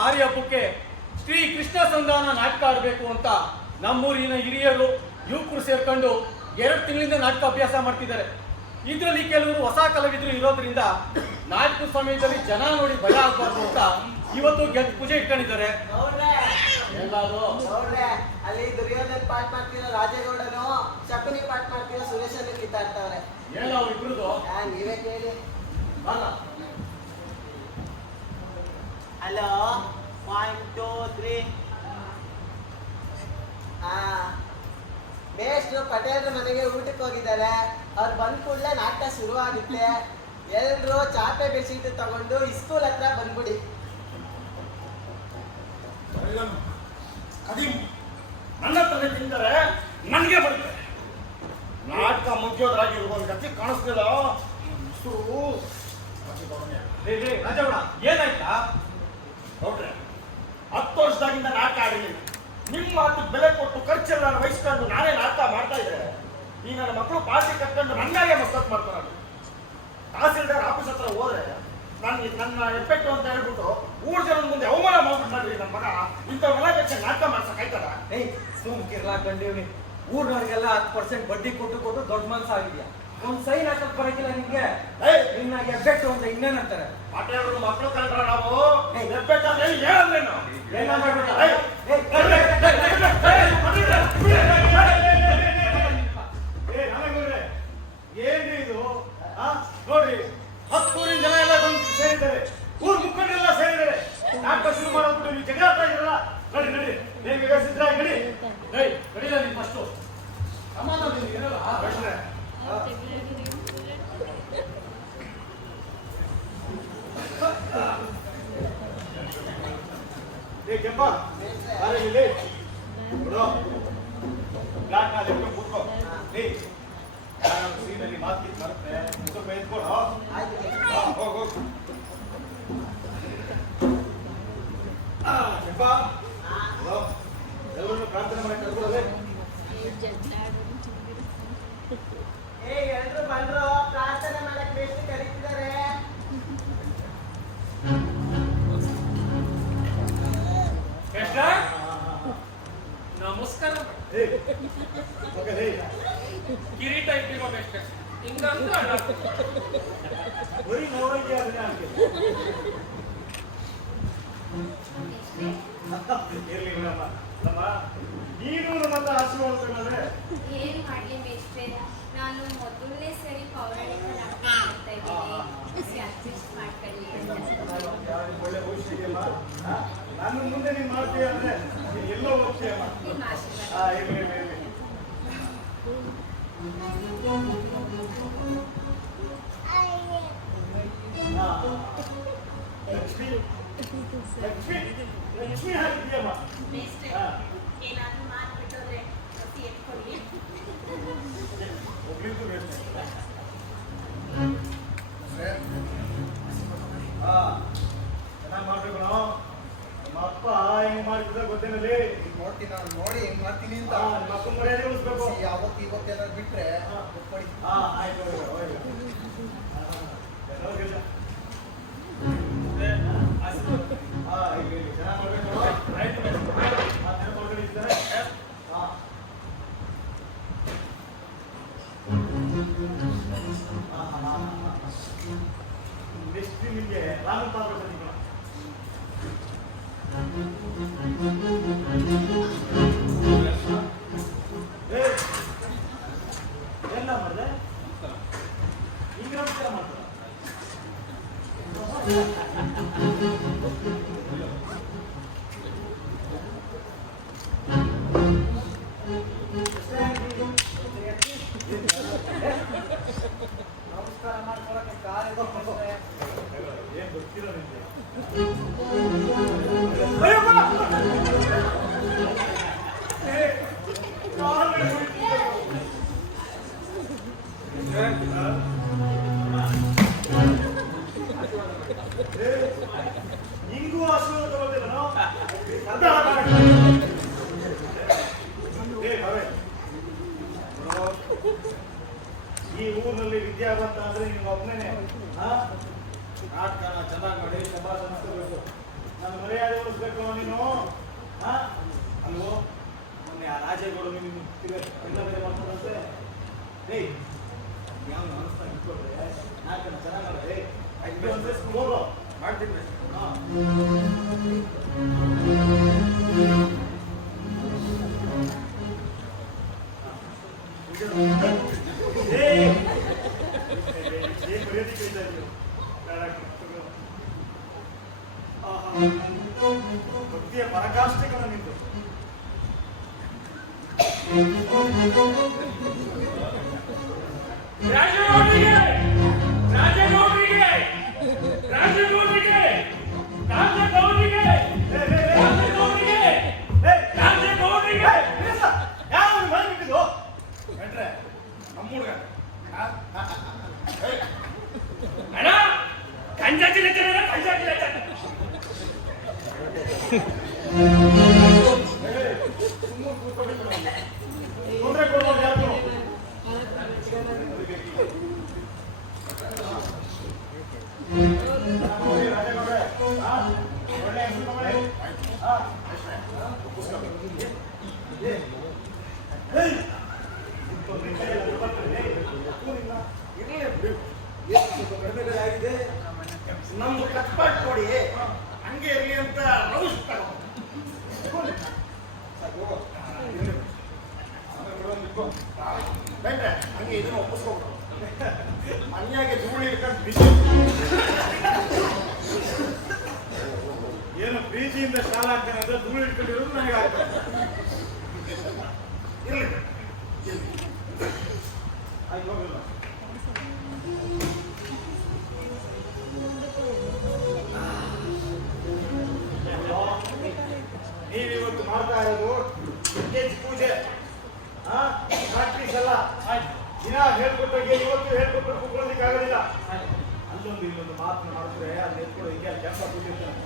ಮಾರಿ ಹಬ್ಬಕ್ಕೆ ಶ್ರೀ ಕೃಷ್ಣ ಸಂಧಾನ ನಾಟಕ ಆಡಬೇಕು ಅಂತ ನಮ್ಮೂರಿನ ಹಿರಿಯರು ಯುವಕರು ಸೇರ್ಕೊಂಡು 2 ತಿಂಗಳಿಂದ ನಾಟಕ ಅಭ್ಯಾಸ ಮಾಡ್ತಿದ್ದಾರೆ. ಇದರಲ್ಲಿ ಕೆಲವರು ಹೊಸ ಕಲಾವಿದರು ಇರೋದ್ರಿಂದ ನಾಟಕ ಸಮಯದಲ್ಲಿ ಜನ ನೋಡಿ ಭಯ ಆಗ್ಬಾರ್ದು ಅಂತ ಇವತ್ತು ಗೆದ್ದು ಪೂಜೆ ಇಟ್ಕೊಂಡಿದ್ದಾರೆ. ಅಲ್ಲಿ ದುರ್ಯೋಧನ್ ಪಾಠ ಮಾಡ್ತಿರೋ ರಾಜೇಗೌಡನು, ಶಕುನಿ ಪಾಠ ಮಾಡ್ತಿರೋ ಸುರೇಶನ್ ಕಿತ್ತಾಡ್ತಾವ್ರೆ. ಹೇಳ ಅವ್ರಿಬ್ರದು ನೀವೇ ಕೇಳಿ. ಹಲೋ 1 2 3. ಮೇಷ್ಟ್ರು ಪಟೇಲ್ರ ಮನೆಗೆ ಊಟಕ್ಕೆ ಹೋಗಿದ್ದಾರೆ. ಅವ್ರು ಬಂದ ಕೂಡಲೇ ನಾಟಕ ಶುರು ಆಗುತ್ತೆ. ಎಲ್ರು ಚಾಪೆ ಬೆಡ್ಶೀಟ್ ತಗೊಂಡು ಸ್ಕೂಲ್ ಹತ್ರ ಬಂದ್ಬಿಡಿ. ನನ್ನ ತಲೆ ತಿಂತಾರೆ, ನನಗೆ ಬರ್ತಾರೆ. ನಾಟಕ ಮುಗಿಯೋದ್ರಾಗಿರ್ಬೋದು ಗತಿ ಕಾಣಿಸ್ತಿಲ್ಲ. ರಾಜಗೌಡ ಏನಾಯ್ತಾ? ನೋಡ್ರೆ 10 ವರ್ಷದಾಗಿಂದ ನಾಟಕ ಆಡಿರಲಿಲ್ಲ. ನಿಮ್ಮ ಮಾತು ಬೆಲೆ ಕೊಟ್ಟು ಖರ್ಚೆಲ್ಲ ವಹಿಸ್ಕೊಂಡು ನಾನೇ ನಾಟಕ ಮಾಡ್ತಾ ಇದ್ದೆ. ಈ ನನ್ನ ಮಕ್ಕಳು ಪಾರ್ಟಿ ಕಟ್ಕೊಂಡು ನನ್ನಾಗೆ ಮಸ್ತತ್ ಮಾಡ್ತಾರೆ. ತಹಸೀಲ್ದಾರ್ ಆಫೀಸ್ ಹತ್ರ ಹೋದ್ರೆ ನನ್ನ ಎಫೆಕ್ಟ್ ಅಂತ ಹೇಳ್ಬಿಟ್ಟು ಊರ್ ಜನದ ಮುಂದೆ ಅವಮಾನ ಮಾಡ್ಬಿಟ್ಟಾಡ್ರಿ. ನನ್ನ ಮಗ ಇಂಥವೆಲ್ಲ ಬೇಕಾದ್ರೆ ನಾಟಕ ಮಾಡ್ಸಕ್ಕಾಯ್ತದ? ಸುಮ್ಕಿರ್ಲಾ ಕಂಡೀವಿ. ಊರ್ನವ್ರಿಗೆಲ್ಲ 10% ಬಡ್ಡಿ ಕೊಟ್ಟು ದೊಡ್ಡ ಮನ್ಸಾಗಿದ್ಯಾ. ಒಂದ್ ಸೈನ್ ಹಾಕಕ್ ಬರಕಿಲ್ಲ ನಿಮ್ಗೆ. ನಿನ್ನ ಎಫೆಕ್ಟ್ ಅಂತ ಇನ್ನೇನಂತಾರೆ? ಪಾಟೇಲ್ರು ಮಕ್ಕಳು ಕಂಡ್ರ ನಾವು ಎಫೆಕ್ಟ್ ಅಂದ್ರೆ ಏನಂದ್ರೇನು? ಏನ್ರಿ ಇದು? ನೋಡ್ರಿ 10 ಊರಿನ ಜನ ಎಲ್ಲ ಬಂದು ಸೇರಿದ್ದಾರೆ. ಊರ್ ಮುಖಂಡರೆಲ್ಲ ಸೇರಿದ್ದಾರೆ. ನಾಟಕ ಶುರು ಮಾಡೋದ್ಬಿಟ್ಟು ನೀವು ಜಗಳ ಆಡ್ತಾ ಇದ್ರಲ್ಲ. ನಡಿ ನಡಿ, ಬೇಗ ಸಿದ್ಧರಾಗಿ ನಡಿ. ನಡಿಲ್ಲ ನೀವು ಫಸ್ಟು ಸಮಾಧಾನ ಇರಲ್ಲ. ಕೆಂಪ ಇಲ್ಲಿ ಫ್ಲಾಟ್ ಕೂತ್ಕೋ. ಸೀನಲ್ಲಿ ಮಾತು ಬರುತ್ತೆ, ಸ್ವಲ್ಪ ಎತ್ಕೊಡು. ಹೋಗು ಕೆಂಪ. ಎಲ್ಲರೂ ಪ್ರಾರ್ಥನೆ ಮಾಡಿ ಕರ್ಕೊಳ್ಳೋದೆ. ಎಲ್ರು ಬಂದ್ರು, ಪ್ರಾರ್ಥನೆ ಮಾಡಕ್ ಬೇಸ್ಟ್ ಕರೀತಿದ್ದಾರೆ. ನಮಸ್ಕಾರ. ಕಿರೀಟ ಇಟ್ಟಿರೋ ಬೆಸ್ಟ್ ಹಿಂಗಂತ ಬರೀ ನೋಡೋಕೆ ಇರ್ಲಿ ನಮ್ಮ ನೀನು ನಮ್ಮನ್ನ ಆಶೀರ್ವಾದ. ಏನ್ ಮಾಡ್ಲಿ ಮೇಷ್ಟ್ರೆ, ನಾನು ಮೊದಲನೇ ಸರಿ ಪೌರಾಣಿಕ ನಾಟಕ ಮಾಡ್ತಾ ಇದ್ದೀನಿ. ಅಡ್ಜಸ್ಟ್ ಮಾಡ್ಕೊಳ್ಳಿ. ಒಳ್ಳೆ ಭವಿಷ್ಯ ಇದೆಯಮ್ಮ. ನಾನು ಮುಂದೆ ನೀನ್ ಮಾಡ್ತೀಯ ಅಂದ್ರೆ ನೀನ್ ಎಲ್ಲೋ ಹೋಗ್ತೀಯಮ್ಮ. ನಿಮ್ಮ ಆಶೀರ್ವಾದ. ಇರ್ಲಿ. ಲಕ್ಷ್ಮಿ ಹಾಕಿದ್ಯಮ್ಮ. ಮೇಷ್ಟ್ರೆ, ಏನಾದ್ರೂ ಮಾಡ್ಬಿಟ್ಟೋದ್ರೆ ಪ್ರತಿ ಎತ್ಕೊಳ್ಳಿ. ಒಬ್ಳಿಗೂ ಚೆನ್ನಾಗಿ ಮಾಡ್ಬೇಕು. ನಮ್ಮ ಅಪ್ಪ ಹೆಂಗ್ ಮಾಡಿದ್ರೆ ಗೊತ್ತೇನಲ್ಲಿ ನೋಡ್ತೀನಿ, ನಾನು ನೋಡಿ ಹೆಂಗ್ ಮಾಡ್ತೀನಿ ಅಂತ. ಮಕ್ಕಳ ಮರ್ಯಾದೆ ಉಳಿಸ್ಬೇಕು. ಯಾವತ್ತು ಇವತ್ತೆಲ್ಲ ಬಿಟ್ರೆ ಆಯ್ತು. ಚೆನ್ನಾಗಿ ಮಾಡ್ಬೇಕು. ನೆಕ್ಸ್ಟ್ ನಿಮಗೆ ರಾಮನ್ ಪಾತ್ರ ಬಂದಿಲ್ಲ. ಎಲ್ಲ ಮಾಡಿದೆ ಈಗ ನಮಸ್ಕಾರ ಮಾಡ್ತಾರೆ. ನಮಸ್ಕಾರ ಮಾಡ್ಕೊಳಕ್ಕೆ ಕಾಲ ಏನ್ ಗೊತ್ತಿರೋ ನಿಮಗೆ? ಹಿಂಗೂ ಆಶೀರ್ವಾದ ತಗೋದಿಲ್ಲ ನಾವು. ಈ ಊರಿನಲ್ಲಿ ವಿದ್ಯಾವಂತ ಅಂದ್ರೆ ನೀವು ಒಬ್ಬನೇ ನಾಟಕನ ಚೆನ್ನಾಗಿ ಮಾಡಿ ಸಮಾಜ ಸಂಸ್ಕರಿಸಬೇಕು. ನನ್ನ ಮರ್ಯಾದೆ ಉಳಿಸ್ಬೇಕು ನೀನು ಅಲ್ವೋ ಮೊನ್ನೆ ಆ ರಾಜೇಗೌಡ ಎಲ್ಲ ಬೇರೆ ಮಾಡ್ತಾರಂತೆ ಏಯ್ ಯಾವ ಅನಿಸ್ತಾ ಇಟ್ಕೊಳ್ರೆ ನಾಲ್ಕು ಚೆನ್ನಾಗಲ್ಲ ಹೋಗೋ ಮಾಡ್ತೀನಿ ಭಕ್ತಿಯ ಪರಾಕಾಷ್ಠೆಗಳ ನಿಂತು ರಾಜಗೌಡರಿಗೆ ರಾಜಗೌಡರಿಗೆ ರಾಜಗೌಡರಿಗೆ ರಾಜಗೌಡರಿಗೆ ರಾಜಗೌಡರಿಗೆ ರಾಜಗೌಡರಿಗೆ ಯಾವ ಮನೆ ಬಿಟ್ಟಿದ್ದು ಬೇಡ್ರೆ ನಮ್ಮ ಹುಡುಗ ಅಣ್ಣ ಕಂಜಾಜಿನ ಜನರ ಕಂಜಾಜಿನ ಜನ ಸುಮ್ಮನೆ ಕೂತ್ಕೊಂಡಿದ್ದು ತೊಂದರೆ ಕೊಡೋದು ಯಾರು ರಾಜಗೌಡ್ರೆ ಒಳ್ಳೆ ಹೆಸರು ತಗೊಳ್ಳಿ ಆಗಿದೆ ನಮ್ದು ಕಟ್ಪಾಟ್ ಕೊಡಿ ಹಂಗೆ ಇರಲಿ ಅಂತ ರೌಸ್ ಬೇಡ್ರೆ ಹಂಗೆ ಇದನ್ನು ಒಪ್ಪಿಸ್ಕೊಬಿಡು ಮನ್ಯಾಗೆ ಧೂಳಿ ಇಟ್ಕೊಂಡು ಬಿಸಿ ಏನು ಪ್ರೀತಿಯಿಂದ ಶಾಲ ಆಗ್ತಾನೆ ಅಂದ್ರೆ ಧೂಳು ಇಟ್ಕೊಂಡಿರೋದು ನನಗೆ ಆಗ್ತದೆ ಇರಲಿ ಆಯ್ತು ಹೋಗಲ್ಲ ನೀವಿವತ್ತು ಮಾಡ್ತಾ ಇರೋದು ಕೆಜಿ ಪೂಜೆ ಪ್ರಾಕ್ಟೀಸ್ ಅಲ್ಲ ದಿನ ಹೇಳ್ಕೊಟ್ಟಾಗೆ ಇವತ್ತು ಹೇಳ್ಕೊಟ್ಟು ಕೂತ್ಕೊಳ್ಳೋದಕ್ಕೆ ಆಗೋದಿಲ್ಲ ಅಲ್ಲೊಂದು ಇಲ್ಲೊಂದು ಮಾತನ್ನು ಮಾಡಿದ್ರೆ ಅಲ್ಲಿ ಎತ್ಕೊಳ್ಳೋ ಹಿಂಗೆ ಅಲ್ಲಿ ಕೆಲಸ ಕೂತಿರ್ತಾನೆ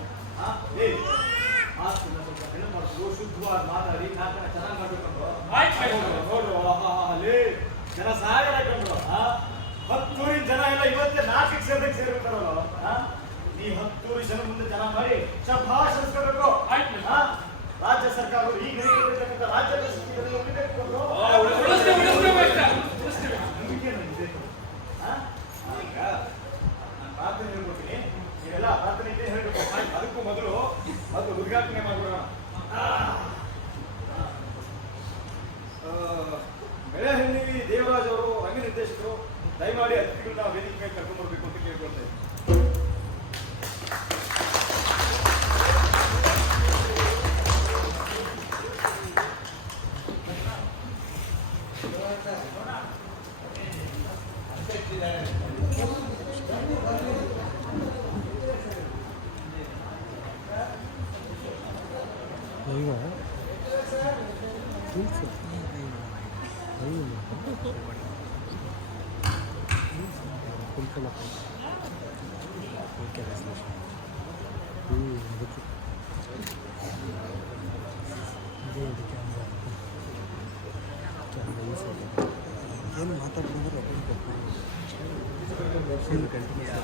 ಮಾತನ್ನ ಸ್ವಲ್ಪ ಹೆಣ್ಣು ಮಾಡಿದ್ರು ಶುದ್ಧವಾಗಿ ಮಾತಾಡಿ ನಾಲ್ಕನ ಚೆನ್ನಾಗಿ ಮಾಡ್ಬೇಕಂದ್ರು ನೋಡ್ರು ಅಲ್ಲಿ ಜನ ಸಾಗರ ಕಂಡ್ರು 10 ಊರಿನ ಜನ ಎಲ್ಲ ಇವತ್ತೇ 4ಕ್ಕೆ ಸೇರ್ಬೇಕಾರಲ್ಲ ನೀವು 10 ಊರಿನ ಜನ ಮುಂದೆ ಜನ ಮಾಡಿ ಶಭಾಷ್ ಅನ್ಸ್ಕೋಬೇಕು ರಾಜ್ಯ ಸರ್ಕಾರಗಳು ಈಗ ನಡೀತಿರ್ತಕ್ಕಂಥ ರಾಜ್ಯದ ಸ್ಥಿತಿಗಳಲ್ಲಿ ಒಪ್ಪಿಗೆ ಕೊಟ್ಟರು ನಂಬಿಕೆ ನನಗಿದೆ ಈಗ ನಾನು ಪ್ರಾರ್ಥನೆ ಹೇಳ್ಕೊಡ್ತೀನಿ ನೀವೆಲ್ಲ ಪ್ರಾರ್ಥನೆ ಇದ್ದೇ ಹೇಳ್ಬೇಕು ಅದಕ್ಕೂ ಮೊದಲು ಉದ್ಘಾಟನೆ ಮಾಡೋಣ ಬೆಳೆಹಳ್ಳಿ ದೇವರಾಜ್ ಅವರು ರಂಗ ನಿರ್ದೇಶಕರು ದಯಮಾಡಿ ಅತಿಥಿಗಳನ್ನ ವೇದಿಕೆ ಮೇಲೆ ಕರ್ಕೊಂಡು ಬರಬೇಕು ಅಂತ ಕೇಳ್ಕೊಳ್ತಾ ಇದ್ದೀನಿ ಏನು ಮಾತಾಡ್ಕೊಂಡ್ರೆ ಫುಲ್ ಕಂಟಿನ್ಯೂಸ್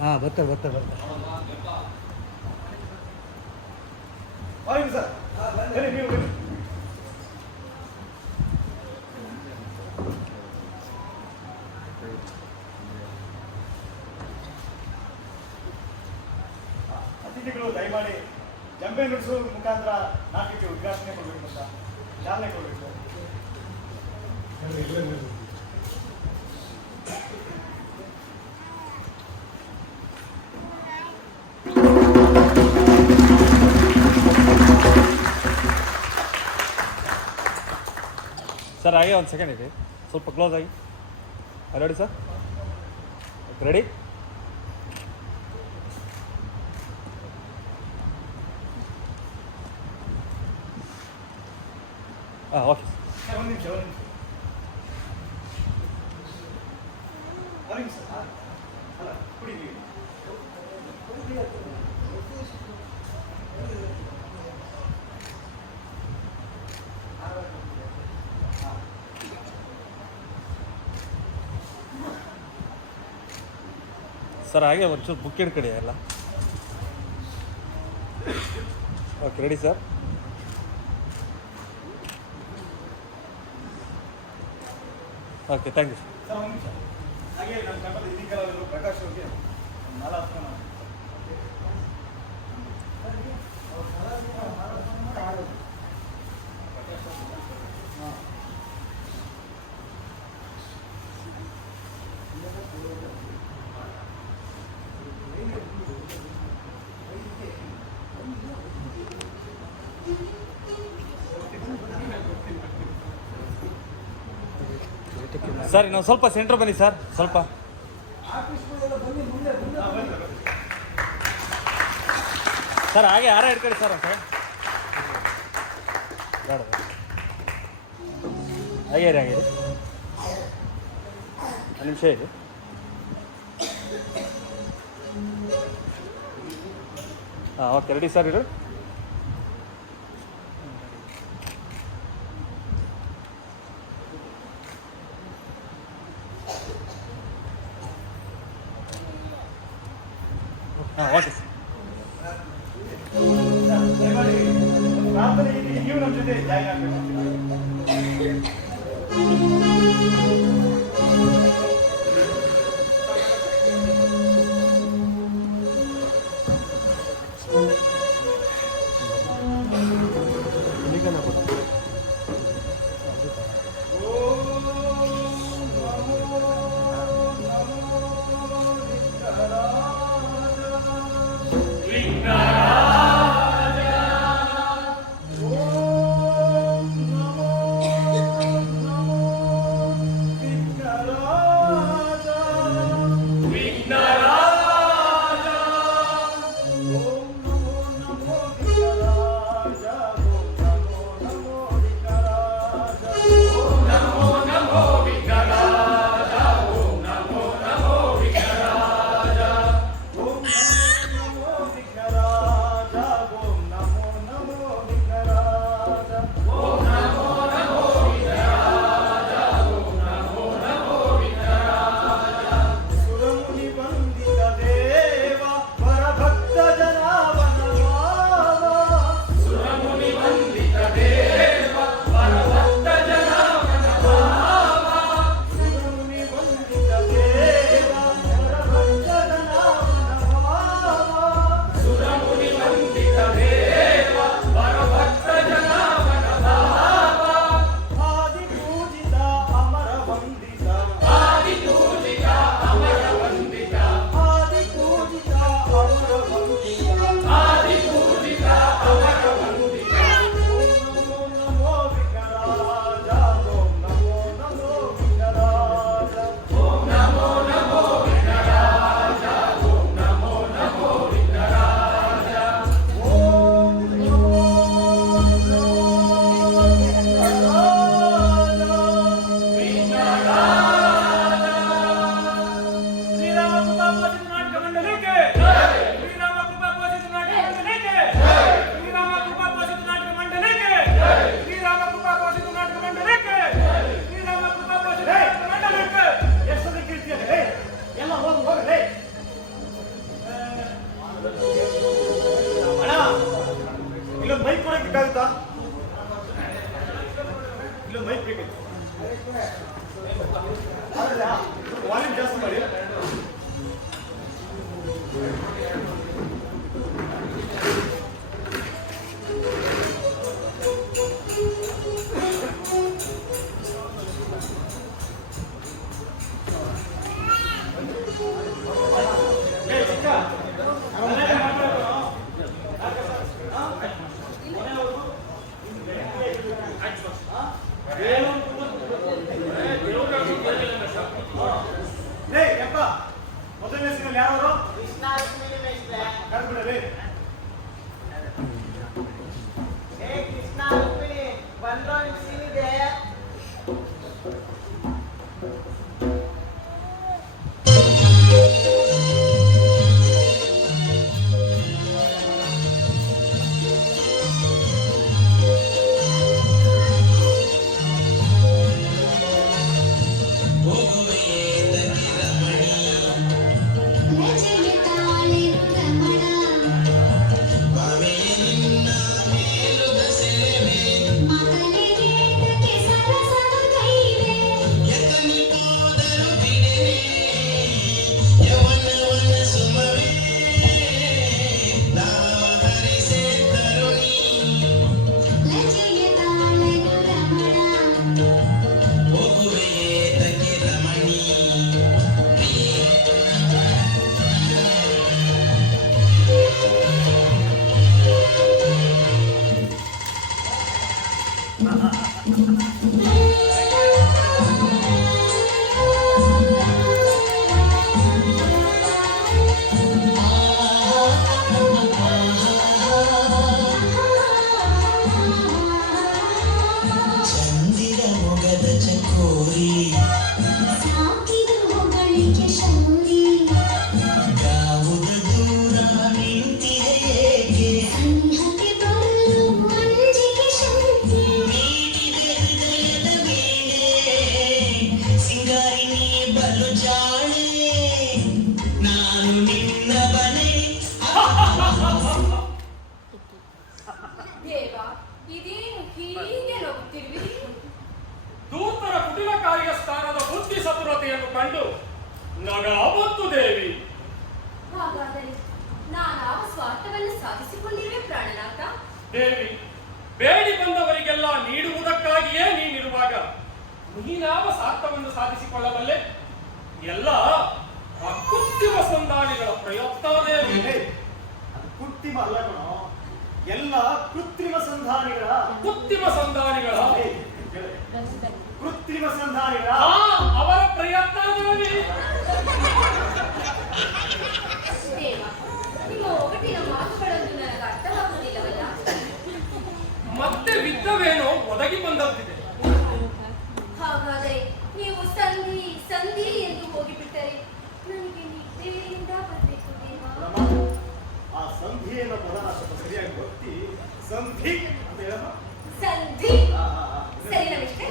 ಹಾಂ ಬರ್ತಾರೆ ಸರ್ ನೀವು ಅತಿಥಿಗಳು ದಯಮಾಡಿ ಜಂಬೆ ನುಡಿಸುವ ಮುಖಾಂತರ ನಾಟಕಕ್ಕೆ ಉದ್ಘಾಟನೆ ಕೊಡಬೇಕು ಅಂತ ಚಾಲನೆ ಕೊಡಬೇಕು ಸರ್ ಹಾಗೆ ಒಂದು ಸೆಕೆಂಡ್ ಇದೆ ಸ್ವಲ್ಪ ಕ್ಲೋಸ್ ಆಗಿ ರೆಡಿ ಸರ್ ರೆಡಿ ಹಾಂ ಓಕೆ ಒಂದು ನಿಮಿಷ ಸರ್ ಅಲ್ಲ ಕುಡಿ ಸರ್ ಹಾಗೆ ಒಂಚೂರು ಬುಕ್ ಹಿಡ್ಕಡಿ ಎಲ್ಲ. Okay ready sir. Okay thank you sir. Sir ಒಂದು ನಿಮಿಷ ಹಾಗೆ ನಮ್ಮ ತಂಡದ ಹಿರಿಯ ಕಲಾವಿದರು ಪ್ರಕಾಶ್ ಅವ್ರಿಗೆ ಮಾಲಾ ಅರ್ಪಣೆ ಮಾಡಿ. ಸರ್ ಇನ್ನೊಂದು ಸ್ವಲ್ಪ ಸೆಂಟ್ರ್ ಬನ್ನಿ ಸರ್, ಸ್ವಲ್ಪ. ಸರ್ ಹಾಗೆ ಹಾರ ಹಿಡ್ಕೊಳ್ಳಿ ಸರ್ ಅಂತ ಬೇಡ ಹಾಗೆ ರೀ, ಹಾಗೆ ರೀ, ಒಂದು ನಿಮಿಷ ಇದೆ. ಹಾಂ ಓಕೆ ರೆಡಿ ಸರ್ ಇರು. ಹಾಂ ಓಕೆ ಸರ್. ಪ್ರಾರ್ಥನೆಗೆ ನೀವು ನಮ್ಮ ಜೊತೆ ಜಾಯ್ನ್ ಆಗಬೇಕು. ಇಲ್ಲೊಂದು ಮೈಕ್ ಕೊಡೋಕ್ಕಾಗುತ್ತಾ? ಇಲ್ಲೊಂದು ಮೈಕ್ ಬೇಕಿತ್ತು. ವಾಲ್ಯೂಮ್ ಜಾಸ್ತಿ ಮಾಡಿ. ಮೊದಲನೇ ಸೀನಲ್ಲಿ ಯಾರು? ಕರ್ಬಿಡಲಿ. ಕೃಷ್ಣ ರುಕ್ಮಿಣಿ ಬಂದು ಸೀನ್ ಇದೆ. Let's ಚಂದಿರ ಮೊಗದ ಚಕೋರಿ ಸಾಕಿದ ಹೊಗಳಿಕೆ ಶೌರಿ ಯಾವುದ ದೂರ ನಿಂತಿದೆ ಏಕೆ ಸನಿಹಕ್ಕೆ ಬರಲು ಅಂಜಿಕೆ ಶಂಕೆ ನೀಡಿದೆ ಹೃದಯದ ಮೇಲೆ ಸಿಂಗಾರಿ ನೀ ಬಲು ಜಾಣೆ ನಾನು ನಿನ್ನ ಬನೆ ದೇವ ಇದೇನು ಹೀಗೆ ನಗುತ್ತಿರುವಿರಿ? ದೂತರ ಕುಟಿಲಕಾರಿಯ ಸ್ಥಾನದ ಬುದ್ಧಿ ಸಪುರತೆಯನ್ನು ಕಂಡು ನಗಾವತ್ತು ದೇವಿ. ಹಾಗಾದರೆ ನಾನಾವ ಸ್ವಾರ್ಥವನ್ನು ಸಾಧಿಸಿಕೊಂಡಿರುವೆ ಪ್ರಾಣನಾಥ? ದೇವಿ, ಬೇಡಿ ಬಂದವರಿಗೆಲ್ಲ ನೀಡುವುದಕ್ಕಾಗಿಯೇ ನೀನಿರುವಾಗ ನೀನಾವ ಸ್ವಾರ್ಥವನ್ನು ಸಾಧಿಸಿಕೊಳ್ಳಬಲ್ಲೆ? ಎಲ್ಲ ಅಕೃತ್ರಿಮ ಸಂಧಾನಿಗಳ ಪ್ರಯತ್ನ ದೇವಿ. ಅದು ಕೃತ್ರಿಮ ಅಲ್ಲ ಕಣೋ, ಎಲ್ಲ ಕೃತ್ರಿಮ ಸಂಧಾನಿಗಳ ಕೃತ್ರಿಮ ಸಂಧಾನಿಗಳ ಕೃತ್ರಿಮ ಸಂಧಾನಿಗಳ ಅವರ ಪ್ರಯತ್ನ ದೇವಿ. ದೇವ, ನಿಮ್ಮ ಒಗಟಿನ ಮಾತುಗಳನ್ನು ನನಗೆ ಅರ್ಥವಾಗುವುದಿಲ್ಲವಲ್ಲ? ಮತ್ತೆ ವಿದ್ಯವೇನೋ ಒದಗಿ ಬಂದಂತಿದೆ. ಹಾಗಾದರೆ ನೀವು ಸಂಧಿ ಸಂಧಿ ಎಂದು ಹೋಗಿಬಿಟ್ಟರೆ ನನಗೆ ನಿದ್ದೆಯಿಂದ ಬರಬೇಕು ದೇವ. ಆ ಸಂಧಿ ಅನ್ನೋ ಪದನ ಸ್ವಲ್ಪ ಸರಿಯಾಗಿ ಗೊತ್ತಿ ಸಂಧಿ ಅಂತ ಹೇಳಮ್ಮ. ಸಂಧಿ ಸರಿ ರಮೇಶ್ರೆ,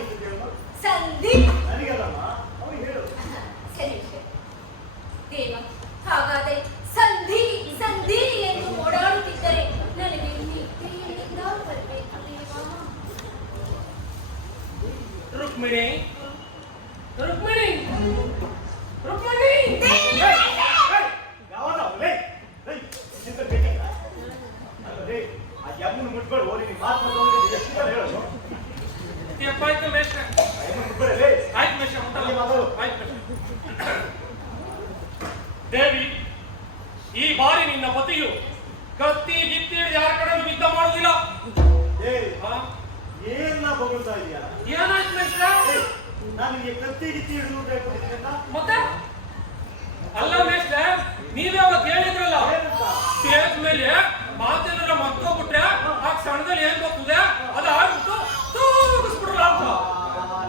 ಸಂಧಿ ನನಗಲ್ಲಮ್ಮ, ಅವ್ರಿಗೆ ಹೇಳು. ಸರಿ ರಮೇಶ್ರೆ. ದೇವ, ಹಾಗಾದರೆ ಸಂಧಿ ಸಂಧಿ ಎಂದು ಓಡಾಡುತ್ತಿದ್ದರೆ ನನಗೆ ನಿದ್ದೆಯಿಂದ ಬರಬೇಕು ದೇವ. ರುಕ್ಮಿಣಿ, ರುಕ್ಮಿಣಿ, ರುಕ್ಮಿಣಿ. ಯಾವನ ಲೇ ಲೇ ಚಿಂತೆ ಬೇಕಿಲ್ಲ ಅಲ್ಲೇ ಆ ಯಮ್ಮನ ಮುಟ್ಬೇಡ ಹೋಗಿ ನೀನು ಮಾತು ಮಾತಾಡೋದು ಎಷ್ಟು ಸಲ ಹೇಳೋದು ಎಪ್ಪಾಯ್ತು ಮೇಷ್ಟ್ರೆ. ಯಮ್ಮನ ಮುಟ್ಬೇಡ ಲೇ. ಆಯ್ತು ಮೇಷ್ಟ್ರೆ, ಅಲ್ಲಿ ಮಾತಾಡು. ಆಯ್ತು ಮೇಷ್ಟ್ರೆ. ದೇವಿ, ಈ ಬಾರಿ ನಿನ್ನ ಪತಿಯು ಕತ್ತಿ ಗಿತ್ತಿ ಯಾರ ಕಡೆ ಯುದ್ಧ ಮಾಡುವುದಿಲ್ಲ. ಏ ಆ? ಏನ್ನ ಬೊಗಳ್ತಾ ಇದೀಯ? ಏನಾಯ್ತು ಮೇಷ್ಟ್ರೆ? ನಾನು ನಿಮಗೆ ಕತ್ತಿ ಗಿತ್ತಿ ಹಿಡಿದು ಹೇಳ್ಕೊಟ್ಟಿದ್ದೀನಲ್ಲ? ಮತ್ತೆ ಅಲ್ಲ ಮೇಷ್ಟ್ರೆ, ನೀವೇ ಅವತ್ತು ಹೇಳಿದ್ರಲ್ಲ ಏನಂತ? ಸ್ಟೇಜ್ ಮೇಲೆ ಮಾತೇನಾರ ಮತ್ತೋಗ್ಬಿಟ್ರೆ ಆ ಕ್ಷಣದಲ್ಲಿ ಏನ್ ಗೊತ್ತಿದೆ ಅದು ಆಗ್ಬಿಟ್ಟು ತೂಗಿಸ್ಬಿಡ್ರಲ್ಲ ಅಂತ.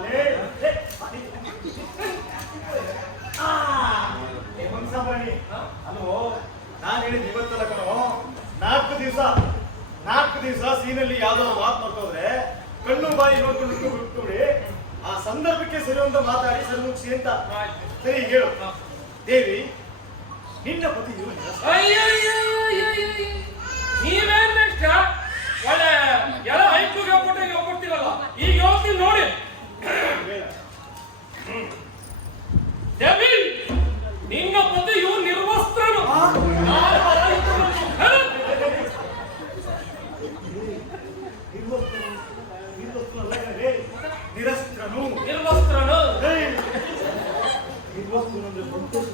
ಲೇ, ಲೇ, ಮಂಗಸಂಬರಣಿ ಅಲ್ವೋ, ನಾನು ಹೇಳಿದ ಇವತ್ತಲ್ಲ ಕಣೋ, 4 ದಿವಸ ಸೀನಲ್ಲಿ ಯಾವ್ದಾದ್ರು ಮಾತು ಮಾಡ್ಕೋದ್ರೆ ಕಣ್ಣು ಬಾಯಿ ನೋಡ್ಕೊಂಡು ಬಿಟ್ಬಿಡಿ, ಆ ಸಂದರ್ಭಕ್ಕೆ ಸರಿ ಅಂತ ಮಾತಾಡಿ ಸರಿ ಮುಗಿಸಿ ಅಂತ. ಸರಿ ಹೇಳು ದೇವಿ, ನಿನ್ನ ಪತಿಯು ನೀವೇನ್ ಮೇಷ್ಟ್ರೆ ಒಳ್ಳೆ ಎಲ್ಲ ಹೈಕ್ಳಿಗೆ ಹೋಗ್ಬಿಟ್ಟು ಹೋಗ್ಬಿಡ್ತೀರಲ್ಲ, ಈಗ ಹೋಗ್ತೀನಿ ನೋಡಿ. ದೇವಿ, ನಿನ್ನ ಪತಿಯು ನಿರ್ವಸ್ತ್ರನು. ನಿರಸ್ತ್ರನು ನಿರ್ವಸ್ತ್ರನು. ನಿರ್ವಸ್ತ್ರನು ಅಂದ್ರೆ ಸಂತೋಷ.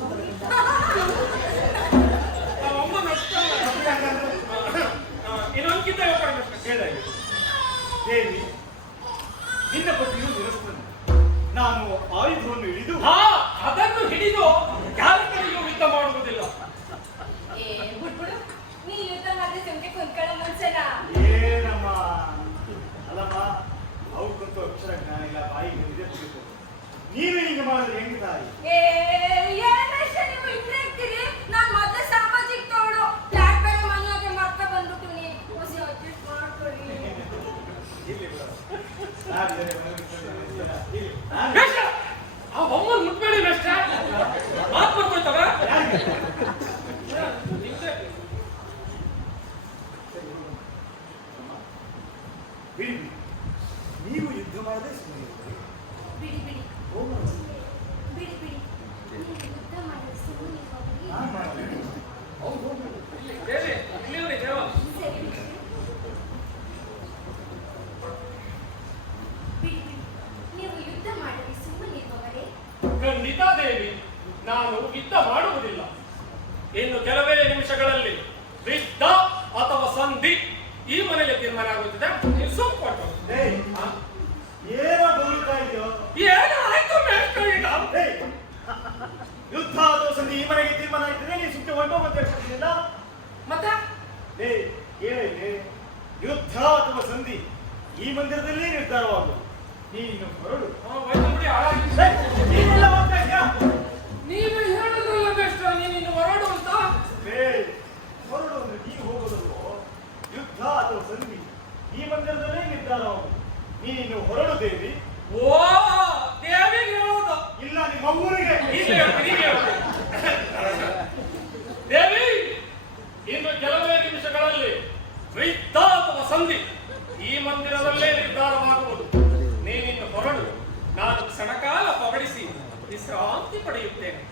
ಇನ್ನೊಂದ್ಕಿಂತ ಹೇಳಾಗಿ ದೇವಿ, ನಿನ್ನ ಪತಿಯು ನಿರಸ್ತ್ರನು, ನಾನು ಆಯುಧವನ್ನು ಹಿಡಿದು ಅದನ್ನು ಹಿಡಿದು ಯಾರ ಕಡೆಯೂ ಯುದ್ಧ ಮಾಡುವುದಿಲ್ಲ. ಏ ಬಿಟ್ಬಿಡು, ನೀ ಯುದ್ಧ ಮಾಡಿದ್ರೆ ಸುಮ್ಕೆ ಕುಂತ್ಕೊಳ್ಳೋ ಮುಂಚೆನ ಏನಮ್ಮ ಅಲ್ಲಮ್ಮ, ಅವಕ್ಕಂತೂ ಅಕ್ಷರ ಜ್ಞಾನ ಇಲ್ಲ, ಬಾಯಿಗೆ ಇದೆ ಕುಡಿತು. ನೀನು ಈಗ ಮಾಡಿದ್ರೆ ಹೆಂಗ್ ತಾಯಿ? ನೀವು ಹಿಂದೆ ಇರ್ತೀರಿ. ನಾನ್ ಮೊದಲೇ ಸಾಮಾಜಿಕ ತೋಡು ಫ್ಲಾಟ್ ಬೇರೆ ಮನೆಯಾಗೆ ಮತ್ತೆ ಬಂದ್ಬಿಟ್ಟು ನೀವು ಅಡ್ಜಸ್ಟ್ ಮಾಡ್ಕೊಳ್ಳಿ. ಇಲ್ಲಿ ಬಿಡು. ನಾವಿದ್ದೇನೆ, ಮನೆಗೆ ಇರ್ತೀವಿ. ಇಲ್ಲಿ. ಮೇಷ್ಟ್ರೆ, ಆ ಬೊಮ್ಮನ್ ಮುಟ್ಬೇಡಿ ಮೇಷ್ಟ್ರೆ, ಮಾತು ಬರ್ಕೋಯ್ತಾರ. ಬಿಡಿ, ನೀವು ಯುದ್ಧ ಮಾಡದೆ ಸುಮ್ಮನೆ ಬಿಡಿ ಬಿಡಿ ಬಿಡಿ ಬಿಡಿ, ನೀವು ಯುದ್ಧ ಮಾಡಿದ್ರೆ ಸುಮ್ಮನೆ ಹೋಗಿ. ನಾನು ಮಾಡಲ್ಲ. ಹೌದು, ಇಲ್ಲಿ ದೇವಿ, ಇಲ್ಲಿ ದೇವ. ಸರಿ ಬಿಡಿ ಬಿಡಿ, ನೀವು ಯುದ್ಧ ಮಾಡಿದ್ರೆ ಸುಮ್ಮನೆ ಹೋಗರೆ. ಖಂಡಿತ ದೇವಿ, ನಾನು ಯುದ್ಧ ಮಾಡುವುದಿಲ್ಲ. ಇನ್ನು ಕೆಲವೇ ನಿಮಿಷಗಳಲ್ಲಿ ಯುದ್ಧ ಅಥವಾ ಸಂಧಿ ಈ ಮನೆಯಲ್ಲಿ ತೀರ್ಮಾನ ಆಗುತ್ತದೆ. ನೀವು ಸುಮ್ಮನೆ ಏಯ್, ಬಂದೋಬಸ್ತ್ ಏರ್ಪಡಿಸಿಲ್ಲ. ಮತ್ತೆ ಲೇ ಕೇಳಿ, ಯುದ್ಧ ಅಥವಾ ಸಂಧಿ ಈ ಮಂದಿರದಲ್ಲೇ ನಿರ್ಧಾರವಾಗುವುದು. ನೀನು ಹೊರಡು. ವೈದ್ಯಂಗುಡಿ ಹಾಳಾಗಿ ಏ, ನೀನೆಲ್ಲ ಹೋಗ್ತಾ ಇದ್ಯಾ? ನೀನು ಹೇಳುದ್ರಲ್ಲ ಬೆಸ್ಟ್ ನೀನು ಹೊರಡು ಅಂತ. ಲೇ, ಹೊರಡು ಅಂದ್ರೆ ನೀನು ಹೋಗೋದಲ್ವೋ? ಯುದ್ಧ ಅಥವಾ ಸಂಧಿ ಈ ಮಂದಿರದಲ್ಲೇ ನಿರ್ಧಾರವಾಗುವುದು. ನೀನು ಹೊರಡು ದೇವಿ. ಓ ದೇವಿಗೆ ಹೇಳೋದು ಇಲ್ಲ ನಿಮ್ಮ ಊರಿಗೆ. ಹೀಗೆ ದೇವಿ ಇನ್ನು ಕೆಲವೇ ನಿಮಿಷಗಳಲ್ಲಿ ಯುದ್ಧ ಅಥವಾ ಸಂಧಿ ಈ ಮಂದಿರದಲ್ಲೇ ನಿರ್ಧಾರವಾಗುವುದು. ನೀನಿನ್ನು ಹೊರಡು, ನಾನು ಕ್ಷಣಕಾಲ ಪಗಡಿಸಿ ವಿಶ್ರಾಂತಿ ಪಡೆಯುತ್ತೇನೆ.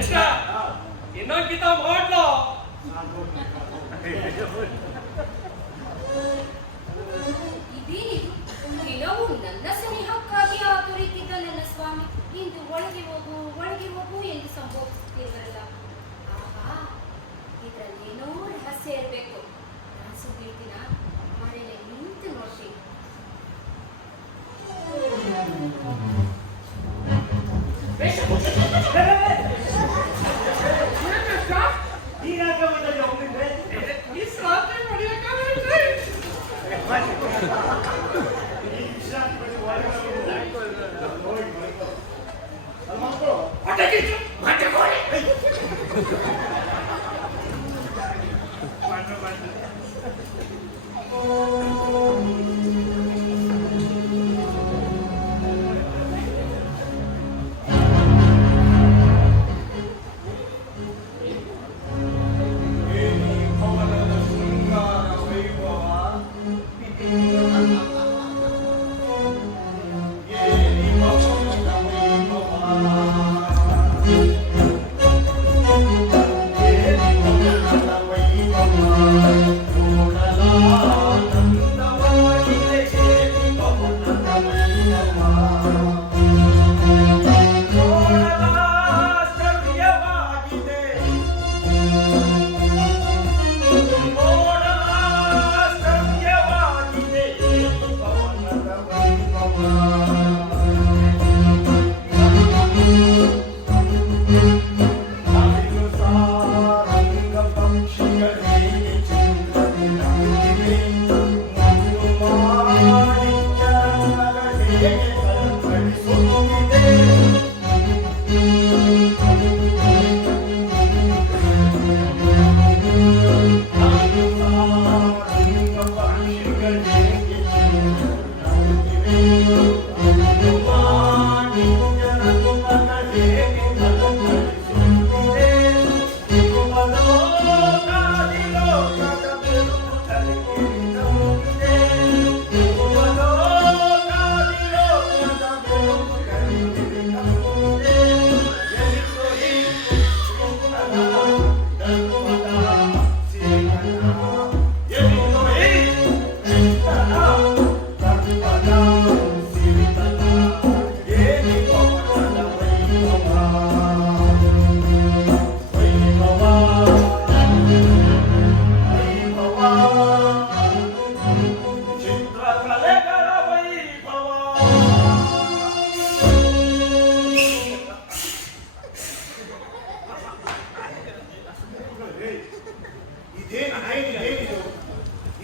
ಎಷ್ಟ ಇನ್ನೊಂದಿತ ಮಾಡ್ಲೋ. ಇದೇನಿದು ದಿನವೂ ನನ್ನ ಸ್ನೇಹಕ್ಕಾಗಿ ಆತುರಿತಿದ್ದ ನನ್ನ ಸ್ವಾಮಿ ಇಂದು ಒಳಗೆ ಹೋಗು ಎಂದು ಸಂಬೋಧಿಸುತ್ತಿರಲ್ಲ. ಆಹಾ, ಇದರಲ್ಲೇನೋ ರಹಸ್ಯ ಇರಬೇಕು. ನಾನು ಸುದ್ದಿರ್ತೀನ ಮರೆಯಲ್ಲೇ ನಿಂತು ನೋಡ್ತೀನಿ. ನೀನಾಗ ಬಂದಲ್ಲಿ ಹೋಗಿದ್ರೆ ಈ ಸಾಧ್ಯ ನಡೆಯಕ್ಕಾಗತ್ತೆ. ಈ ವಿಶ್ರಾಂತಿ ಪಡೆದು ಒಳಗೆ ನೋಡಿ ಅದು ಮಕ್ಕಳು ಹೊಟ್ಟೆಕಿಚ್ಚು, ಹೊಟ್ಟೆಕೋಳಿ.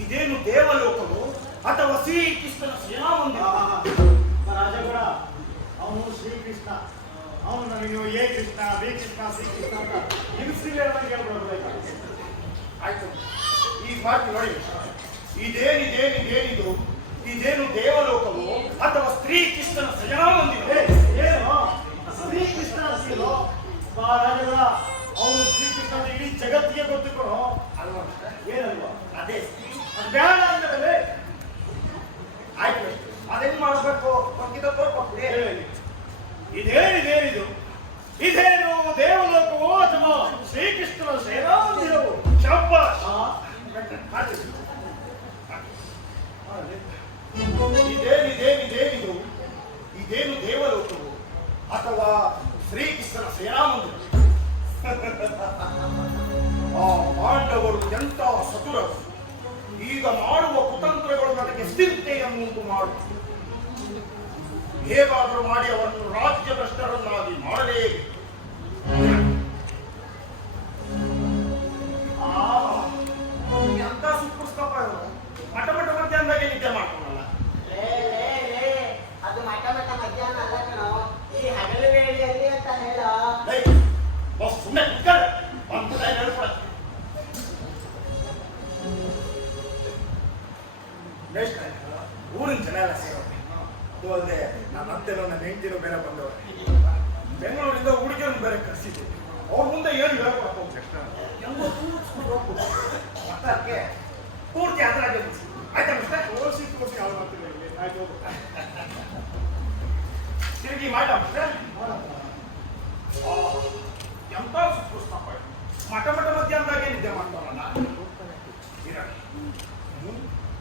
ಇದೇನು ದೇವಲೋಕವು ಅಥವಾ ಶ್ರೀಕೃಷ್ಣನ ಸೇನಾಮಂದಿರ? ರಾಜಗೌಡ, ಅವನು ಶ್ರೀಕೃಷ್ಣ. ಅವನು ನನಗೆ ಏ ಕೃಷ್ಣ, ಬಿ ಕೃಷ್ಣ, ಶ್ರೀ ಕೃಷ್ಣ ಅಂತ ಇನ್ಸಿಲೇಟ್ ಹೇಳ್ಬಿಡಬೇಕು. ಆಯ್ತು, ಈ ಮಾತು ನೋಡಿ. ಇದೇನಿದು ಇದೇನು ದೇವಲೋಕವು ಅಥವಾ ಶ್ರೀಕೃಷ್ಣನ ಸೇನಾಮಂದಿರ? ಏನು ಶ್ರೀಕೃಷ್ಣನ ಸೀಲು? ರಾಜಗೌಡ, ಅವನು ಶ್ರೀಕೃಷ್ಣನ ಇಡೀ ಜಗತ್ತಿಗೆ ಗೊತ್ತಿಕೊಡು ಅಲ್ವಾ? ಏನಲ್ವಾ? ಅದೇ ಬೇಡ ಅಂದ್ರೆ ಆಯ್ತು, ಅದೇನ್ ಮಾಡಬೇಕು? ಇದೇನಿದು? ಇದೇನು ದೇವಲೋಕವೋ ಅಥವಾ ಶ್ರೀಕೃಷ್ಣನ ಸೇನಾಮಂದಿರವು? ಶಾಬಾಷ್. ಇದೇನಿದು? ಇದೇನು ದೇವಲೋಕವು ಅಥವಾ ಶ್ರೀಕೃಷ್ಣನ ಸೇನಾಮಂದಿರ? ಆ ಪಾಂಡವರು ಎಂತ ಸತುರರು! ಈಗ ಮಾಡುವ ಕುತಂತ್ರಗಳು ನನಗೆ ಸ್ಥಿರತೆಯನ್ನುಂಟು ಮಾಡು. ಹೇಗಾದರೂ ಮಾಡಿ ಅವರನ್ನು ರಾಜ್ಯ ಭ್ರಷ್ಟರನ್ನಾಗಿ ಮಾಡಲೇಬೇಕು. ಮೇಷ್ಟ್ರೆ, ಊರಿನ ಜನ ಎಲ್ಲ ಸೇರೋದು. ಅದು ಅಲ್ಲದೆ ನನ್ನ ಅತ್ತೆನೋ ನನ್ನ ಹೆಂಡತಿನೋ ಬೇರೆ ಬಂದವರು. ಬೆಂಗಳೂರಿಂದ ಹುಡುಗಿಯರನ್ನು ಬೇರೆ ಕರೆಸಿದ್ದೆ. ಅವ್ರ ಮುಂದೆ ಏನು ಹೇಳ್ಕೊಳಕ್ ಹೋಗ್ಬೇಕು, ಹೆಂಗೋ ತೂರಿಸ್ಕೊಂಡು ಹೋಗ್ಬೋದು. ಮತ್ತಕ್ಕೆ ಪೂರ್ತಿ ಅದರಾಗೆ ಮುಗಿಸಿ ಆಯ್ತಾ ಮಿಸ್ಟರ್? ತೋರಿಸಿ ಯಾವ ಮಾಡ್ತೀವಿ. ಆಯ್ತು ಹೋಗು. ತಿರುಗಿ ಮಾಡ ಮಿಸ್ಟರ್. ಎಂತ ಸುತ್ತಪ್ಪ, ಮಠ ಮಧ್ಯಾಹ್ನದಾಗೆ ನಿದ್ದೆ ಮಾಡ್ತಾರಲ್ಲ.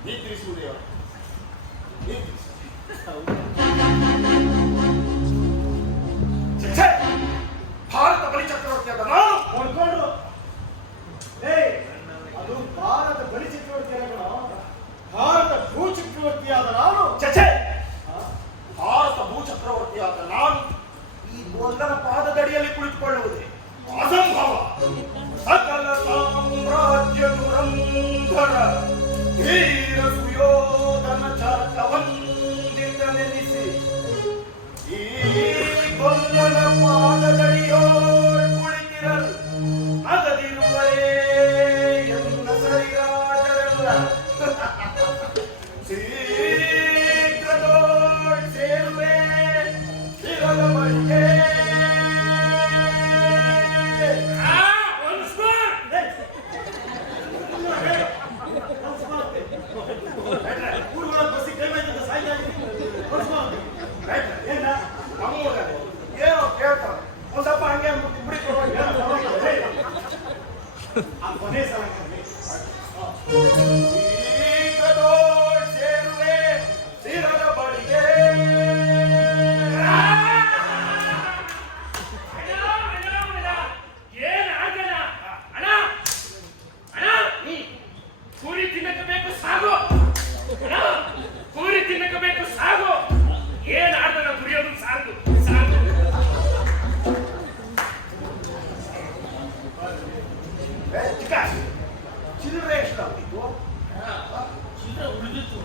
ನೀ ತಿಳಿಸುವುದೇವ, ನೀ ತಿಳಿಸು. ಭಾರತ ಬಲಿ ಚಕ್ರವರ್ತಿಯಾದ ನಾನು ನೋಡ್ಕೊಂಡು ಅದು ಭಾರತ ಬಲಿ ಚಕ್ರವರ್ತಿ ಅಲ್ಲ, ಭಾರತ ಭೂ ಚಕ್ರವರ್ತಿಯಾದ ನಾನು. ಚಚೆ, ಭಾರತ ಭೂ ಚಕ್ರವರ್ತಿಯಾದ ನಾನು ಈ ಗೋಲ್ಡನ ಪಾದದಡಿಯಲ್ಲಿ ಕುಳಿತುಕೊಳ್ಳುವುದೇ ಅಸಂಭವ. ಸಕಲ ಸಾಮ್ರಾಜ್ಯ ದುರಂಧರ ಧೀರ ಸುಯೋಧನ ಚರಕವಂದಿತನೆನಿಸಿ ಈ ಗೋಲ್ಡನ ಪಾದದಡಿಯೋಳ್ ಕುಳಿತಿರಲು ನಗದಿರುವರೇ ಎನ್ನ ಸರಿರಾಜರೆಲ್ಲ ಶೀಘ್ರದೋಳ್ ಸೇರುವೆ ಶಿರದ ಮಳಿಗೆ. ಏನೋ ಕೇಳ್ತಾರೆ ಒಂದ್ ಸ್ವಲ್ಪ ಹಂಗೆ ಬಿಡಿ ಶೀಘ್ರದೋಳ್ ಸೇರುವೆ ಶಿರದ ಬಳಿಗೆ. ಪೂರಿ ತಿನ್ನಬೇಕು ಸಾಗು, ಪೂರಿ ತಿನ್ನಬೇಕು ಸಾಗು. ಏನ್ ಆಡ್ತಾನ ದುಡಿಯೋದು ಸಾಕು ಸಾಕು. ಚಿಲ್ಲರೆ ಎಷ್ಟಾಗ್ತಿತ್ತು? ಚಿಲ್ಲರೆ ಉಳಿದಿತ್ತು.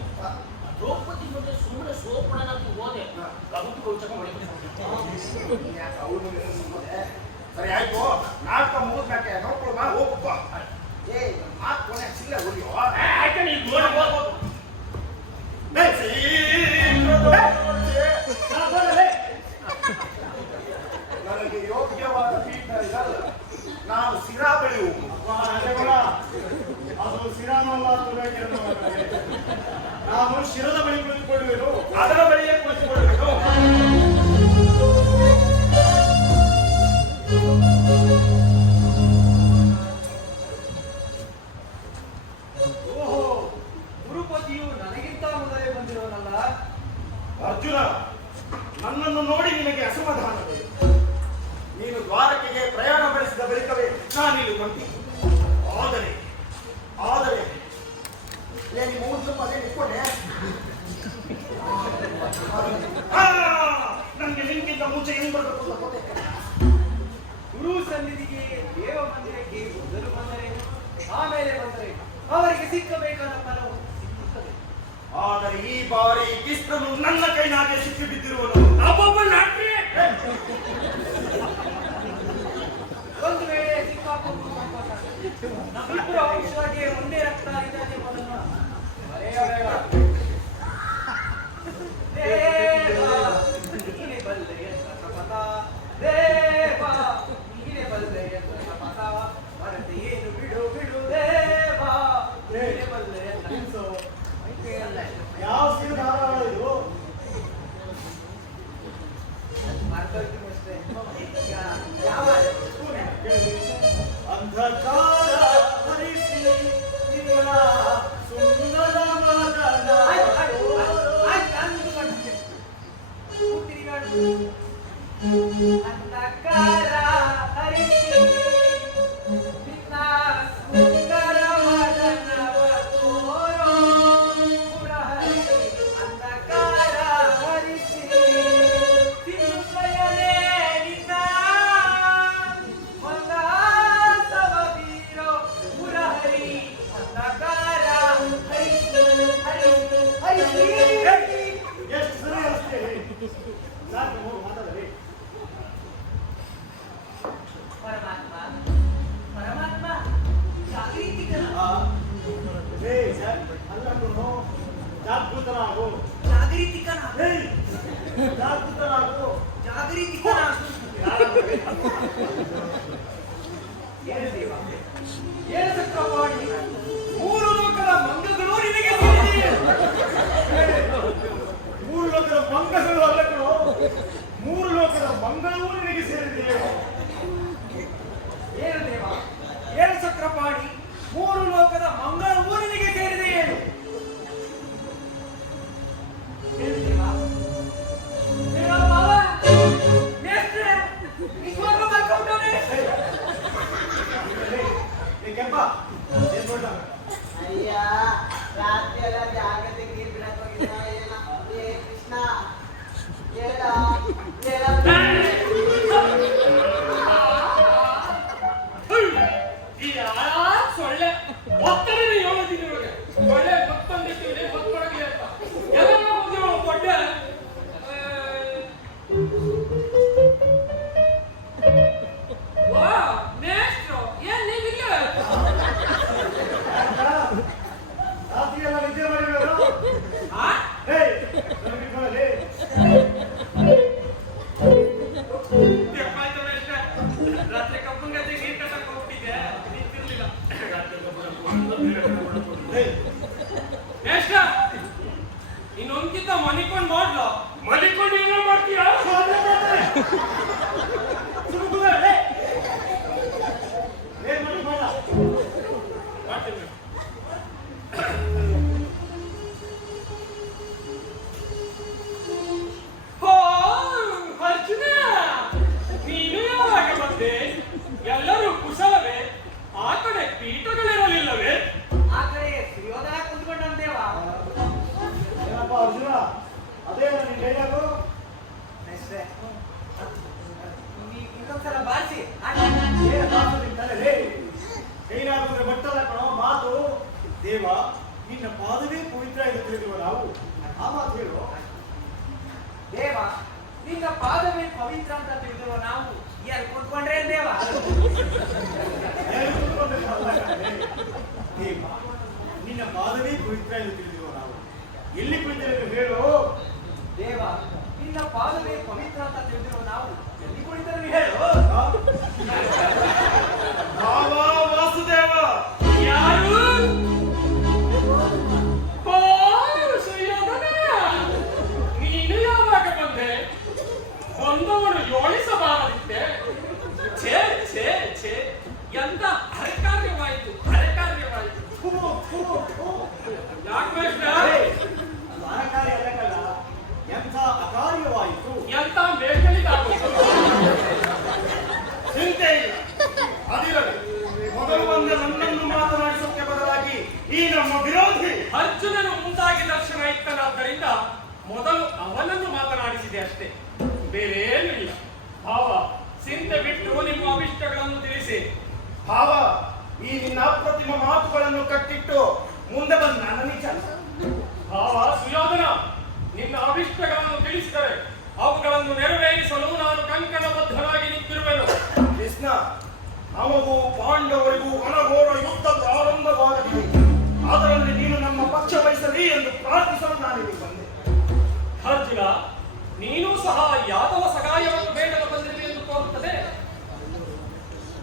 ದ್ರೌಪದಿ ಮುಂದೆ ಸುಮ್ಮನೆ ಸೋಪಣನಾಗಿ ಹೋದೆ. ಕಬುಟ್ಟು ಕೌಚಕ ಸರಿ ಆಯ್ತು, ನಾಲ್ಕ ಮೂರ್ನಾಕೆ ನೋಡ್ಕೊಳ್ಮ ಹೋಗಪ್ಪ. ಮಾತು ಕೊನೆ ಚಿಲ್ಲರೆ ಹೊಡಿಯೋ. ಆಯ್ತಾ ನೀನು ದೂರ ಹೋಗ್ಬೋದು. ನನಗೆ ಯೋಗ್ಯವಾದ ಪೀಠ ಇದಲ್ಲ, ನಾನು ಸಿರಾ ಬೆಳೆಯುವುದು. ಅದು ಶಿರಾನಲ್ಲ, ನಾನು ಶಿರದ ಬಳಿ ಕುಳಿತುಕೊಳ್ಳುವೆನು. ಅದರ ಬಳಿಯೇ ಕುಳಿತುಕೊಳ್ಳಬೇಕು. ಓಹೋ, ಗುರುಪತಿಯು ನನಗಿಂತ ಮೊದಲೇ ಬಂದಿರೋನಲ್ಲ. ಅರ್ಜುನ, ನನ್ನನ್ನು ನೋಡಿ ನಿನಗೆ ಅಸಮಾಧಾನವೇ? ನೀನು ದ್ವಾರಕೆಗೆ ಪ್ರಯಾಣ ಬೆಳೆಸಿದ ಬಳಿಕವೇ ನಾನಿಲ್ಲಿ ಬಂದೆ. ಆದರೆ ಆದರೆ ನಿಮ್ಮ ಊರು ಅದೇ ನಿಂತ್ಕೊಂಡೆ. ನನಗೆ ನಿಮ್ಗಿಂತ ಮುಂಚೆ ಹೆಂಗ್ ಬರಬೇಕು ಅಂತ ಗೊತ್ತೈತೆ. ಗುರು ಸನ್ನಿಧಿಗೆ ದೇವ ಮಂದಿರಕ್ಕೆ ಮೊದಲು ಬಂದರೆ ಆಮೇಲೆ ಬಂದರೆ ಅವರಿಗೆ ಸಿಕ್ಕಬೇಕಾದ ಫಲವು ಸಿಕ್ಕುತ್ತದೆ. ಆದರೆ ಈ ಬಾರಿ ಕೃಷ್ಣನು ನನ್ನ ಕೈನಾಗೆ ಸಿಕ್ಕಿ ಬಿದ್ದಿರುವನು. ಅಬ್ಬೊಬ್ಬ ನಾಟ್ರಿ. ಒಂದು ವೇಳೆ ಸಿಕ್ಕಾಕೊಂಡು ನಮ್ಮಿಬ್ಬರು ಅಂಶವಾಗಿ ಒಂದೇ ರಕ್ತ ಇದ್ದಾನೆ ಎಂಬುದನ್ನು ಮರೆಯಬೇಡ. ದೇವ ನೀನೆ ಬಲ್ಲೆ ಎಂದ ಶಪಥ, ದೇವ ನೀನೆ ಬಲ್ಲೆ ಎಂದ ಶಪಥ, ಮರೆತೆ ಏನು ಬಿಡು ಬಿಡು ದೇವ ನೀನೆ ಬಲ್ಲೆ ಎಂದ ಹಿಂಸೋ. ಯಾವ ಸಿನಿಮಾರ ಇದು? ಮಾರ್ಕೋಯ್ತೀನಿ ಅಷ್ಟೇ. ಯಾವ ಅಂಧಕಾರ ಹರಿಸಿ ನಿನ್ನ ಸುಂದರ ಮದನ. ಅಂಧಕಾರ ಹರಿಸಿ ನಿನ್ನ ಸುಂದರ ಮದನವ ತೋರೋ ಮುರಹರಿ. ಅಂಧಕಾರ ಹರಿಸಿ ತಿರುಪಯನೇ ನಿನ್ನ ಮಂದಾಸವ ವೀರೋ ಮುರಹರಿ. ಅಂಧಕಾರ ಹರಿಸಿ ಹರಿಸಿ ಹರಿಸಿ. ಎಷ್ಟು ಸರಿ ಅಷ್ಟೇ ಸಾಕು, ಮಾತಾಡಲಿ. ಪರಮಾತ್ಮ ಪರಮಾತ್ಮ ಜಾಗೃತಿಕನ. ಅಲ್ಲ ಜಾಗೃತನಾಗು. ಜಾಗೃತಿಕನಾಗು. ಏಯ್, ಜಾಗೃತನಾಗು. ಜಾಗೃತಿಕನಾಗು. ಏನು ದೇವ, ಏನು ಚಕ್ರಪಾಣಿ, ಮೂರು ಲೋಕದ ಮಂಗಗಳು ನಿನಗೆ ಸೇರಿದೆಯೇ? ಮೂರು ಲೋಕದ ಮಂಗಗಳು ಅಲ್ಲ ಕಣೋ, ಮೂರು ಲೋಕದ ಮಂಗಳವೂ ನಿನಗೆ ಸೇರಿದೆಯೇ? ಏನು ದೇವ, ಏನು ಚಕ್ರಪಾಣಿ, ಮೂರು ಲೋಕದ ಮಂಗಳವೂ ನಿನಗೆ ಸೇರಿದೆ ಏನು? ಏನು ದೇವ? ದೇವ ಮಾವ, ಮೇಷ್ಟ್ರೆ, ನಿಜವಾಗ್ಲೂ ಕರ್ಕೊಂಡವ್ನೆ? ಏ ಕೆಂಪ, ಏನ್ ನೋಡ್ದ? ಅಯ್ಯ, ರಾತ್ರಿ ಎಲ್ಲ ಜಾಗೃತಿ ನೀರ್ ಬಿಡಕ್ ಹೋಗಿದ್ದ ಏನ? ಏ ಕೃಷ್ಣ, ಹೇಳ, ಹೇಳ. ಈ ಸೊಳ್ಳೆ ಒತ್ತಡ ಯೋಳದಿನೊಳಗೆ ಒಳ್ಳೆ ಗೊತ್ತಂದಿಟ್ಟಿದೆ ಗೊತ್ತೊಳಗೆ ಅಂತ ಎಲ್ಲ ಬಂದಿರೋ ಕೊಡ್ಡೆ ವಾ ಮೇಷ್ಟ್ರು ಏನ್ ನೀವಿಲ್ಲ ರಾತ್ರಿ ಎಲ್ಲ ನಿದ್ದೆ ಮಾಡಿರೋರು? ಆ ಏಯ್, ನನಗೆ ಇಟ್ಕೊಳ್ಳಲಿ. ತೆಪ್ಪಾಯ್ತು ಮೇಷ್ಟ್ರೆ ರಾತ್ರಿ ಕಪ್ಪನ್ ಗದ್ದೆ ನೀರ್ ಕಟ್ಟಕ್ ಹೋಗ್ಬಿಟ್ಟಿದ್ದೆ ನಿಂತಿರ್ಲಿಲ್ಲ ಏಯ್, ಮೇಷ್ಟ್ರ ಇನ್ನೊಂದ್ಕಿಂತ ಮನಿಕೊಂಡ್ ಮಾಡ್ಲ ಮನಿಕೊಂಡು ಏನೋ ಮಾಡ್ತೀಯಾ ಸುಮ್ನೆ ಕೂತ್ಕೋ, ಏಯ್. ಏನ್ ಮಾಡಿ ಮಾಡ? ಮಾಡ್ತೀನಿ ಹೋ ಅರ್ಜುನ ನೀನು ಯಾವಾಗ ಬಂದೆ ಎಲ್ಲರೂ ಕುಶಲವೇ ಆ ಕಡೆ ಪೀಠಗಳಿರಲಿಲ್ಲವೇ ಆ ಕಡೆ ಸುಯೋಧನ ಕುಂತ್ಕೊಂಡಂ ದೇವ. ಏನಪ್ಪ ಅರ್ಜುನ, ಅದೇ ನಿನ್ ಡೈಲಾಗು? ಮೇಷ್ಟ್ರೆ, ಇನ್ನೊಂದ್ಸಲ ಬಾರಿಸಿ. ಏನ್ ಮಾತು ನಿನ್ ತಲೆಯಲ್ಲಿ? ಡೈಲಾಗ್ ಅಂದ್ರೆ ಮಟ್ಟಲ್ಲ ಕಣೋ ಮಾತು. ದೇವ, ನಿನ್ನ ಪಾದವೇ ಪವಿತ್ರ ಎಂದು ತಿಳಿದಿರುವ ನಾವು ಆ ಮಾತು ಹೇಳು. ದೇವ, ನಿನ್ನ ಪಾದವೇ ಪವಿತ್ರ ಅಂತ ತಿಳಿದಿರುವ ನಾವು ಎಲ್ಲಿ ಕುತ್ಕೊಂಡ್ರೆ ದೇವ? ಹೇಗೆ ಕೂತ್ಕೊಂಡ್ರೆ ಅಲ್ಲ ಕಣೆ. ದೇವ, ನಿನ್ನ ಪಾದವೇ ಪವಿತ್ರ ಎಂದು ತಿಳಿದಿರುವ ನಾವು ಎಲ್ಲಿ ಕುಳಿತರೆ ಹೇಳು. ದೇವ, ನಿನ್ನ ಪಾದವೇ ಪವಿತ್ರ ಅಂತ ತಿಳಿದಿರುವ ನಾವು ಎಲ್ಲಿ ಕುಳಿತರೆ ಹೇಳು. ಭಾವ ವಾಸುದೇವ, ಯಾರು ಓ ಸುಯೋಧನ ನೀನು ಯಾವಾಗ ಬಂದೆ ಬಂದವನು ಯೋಳಿಸಬಾರದಿತ್ತೆ ಛೇ ಛೇ ಛೇ ಎಂತ ಹರಕಾರ್ಯವಾಯಿತು ಹರಕಾರ್ಯವಾಯಿತು ಯಾಕೆ ಸಹಕಾರಿ ಅಲ್ಲಕಲ್ಲ, ಎಂಥ ಅಕಾರ್ಯವಾಯಿತು. ಎಂತ ಮೇಘಲಿಗಾಗುತ್ತೆ ಚಿಂತೆ ಇಲ್ಲ, ಅದಿರಲಿ. ಮೊದಲು ಬಂದ ನನ್ನನ್ನು ಮಾತನಾಡಿಸೋಕೆ ಬದಲಾಗಿ ಈ ನಮ್ಮ ವಿರೋಧಿ ಅರ್ಜುನನು ಮುಂದಾಗಿ ದರ್ಶನ ಇತ್ತನಾದ್ದರಿಂದ ಮೊದಲು ಅವನನ್ನು ಮಾತನಾಡಿಸಿದೆ ಅಷ್ಟೇ, ಬೇರೇನೂ ಇಲ್ಲ. ಭಾವ ಚಿಂತೆ ಬಿಟ್ಟು ನಿಮ್ಮ ಅಭಿಷ್ಟಗಳನ್ನು ತಿಳಿಸಿ. ಭಾವ, ಈ ನಿನ್ನ ಅಪ್ರತಿಮ ಮಾತುಗಳನ್ನು ಕಟ್ಟಿಟ್ಟು ಮುಂದೆ ಬಂದ ನನ್ನ ನಿಜ. ಭಾವ ಸುಯೋಧನ ನಿನ್ನ ಅಭಿಷ್ಟಗಳನ್ನು ತಿಳಿಸಿದರೆ ಅವುಗಳನ್ನು ನೆರವೇರಿಸಲು ನಾನು ಕಂಕಣಬದ್ಧನಾಗಿ ನಿಂತಿರುವೆನು. ಕೃಷ್ಣ, ನಮಗೂ ಪಾಂಡವರಿಗೂ ರಣಘೋರ ಯುದ್ಧ ಪ್ರಾರಂಭವಾಗಲಿದೆ. ಅದರಲ್ಲಿ ನೀನು ನಮ್ಮ ಪಕ್ಷ ವಹಿಸಲಿ ಎಂದು ಪ್ರಾರ್ಥಿಸಲು ನಾನಿಲ್ಲಿ ಬಂದೆ. ಅರ್ಜುನ ನೀನು ಸಹ ಯಾದವ ಸಗಾಯವನ್ನು ಬೇಡಲು ಬಂದಿರುವೆ ಎಂದು ತೋರುತ್ತದೆ.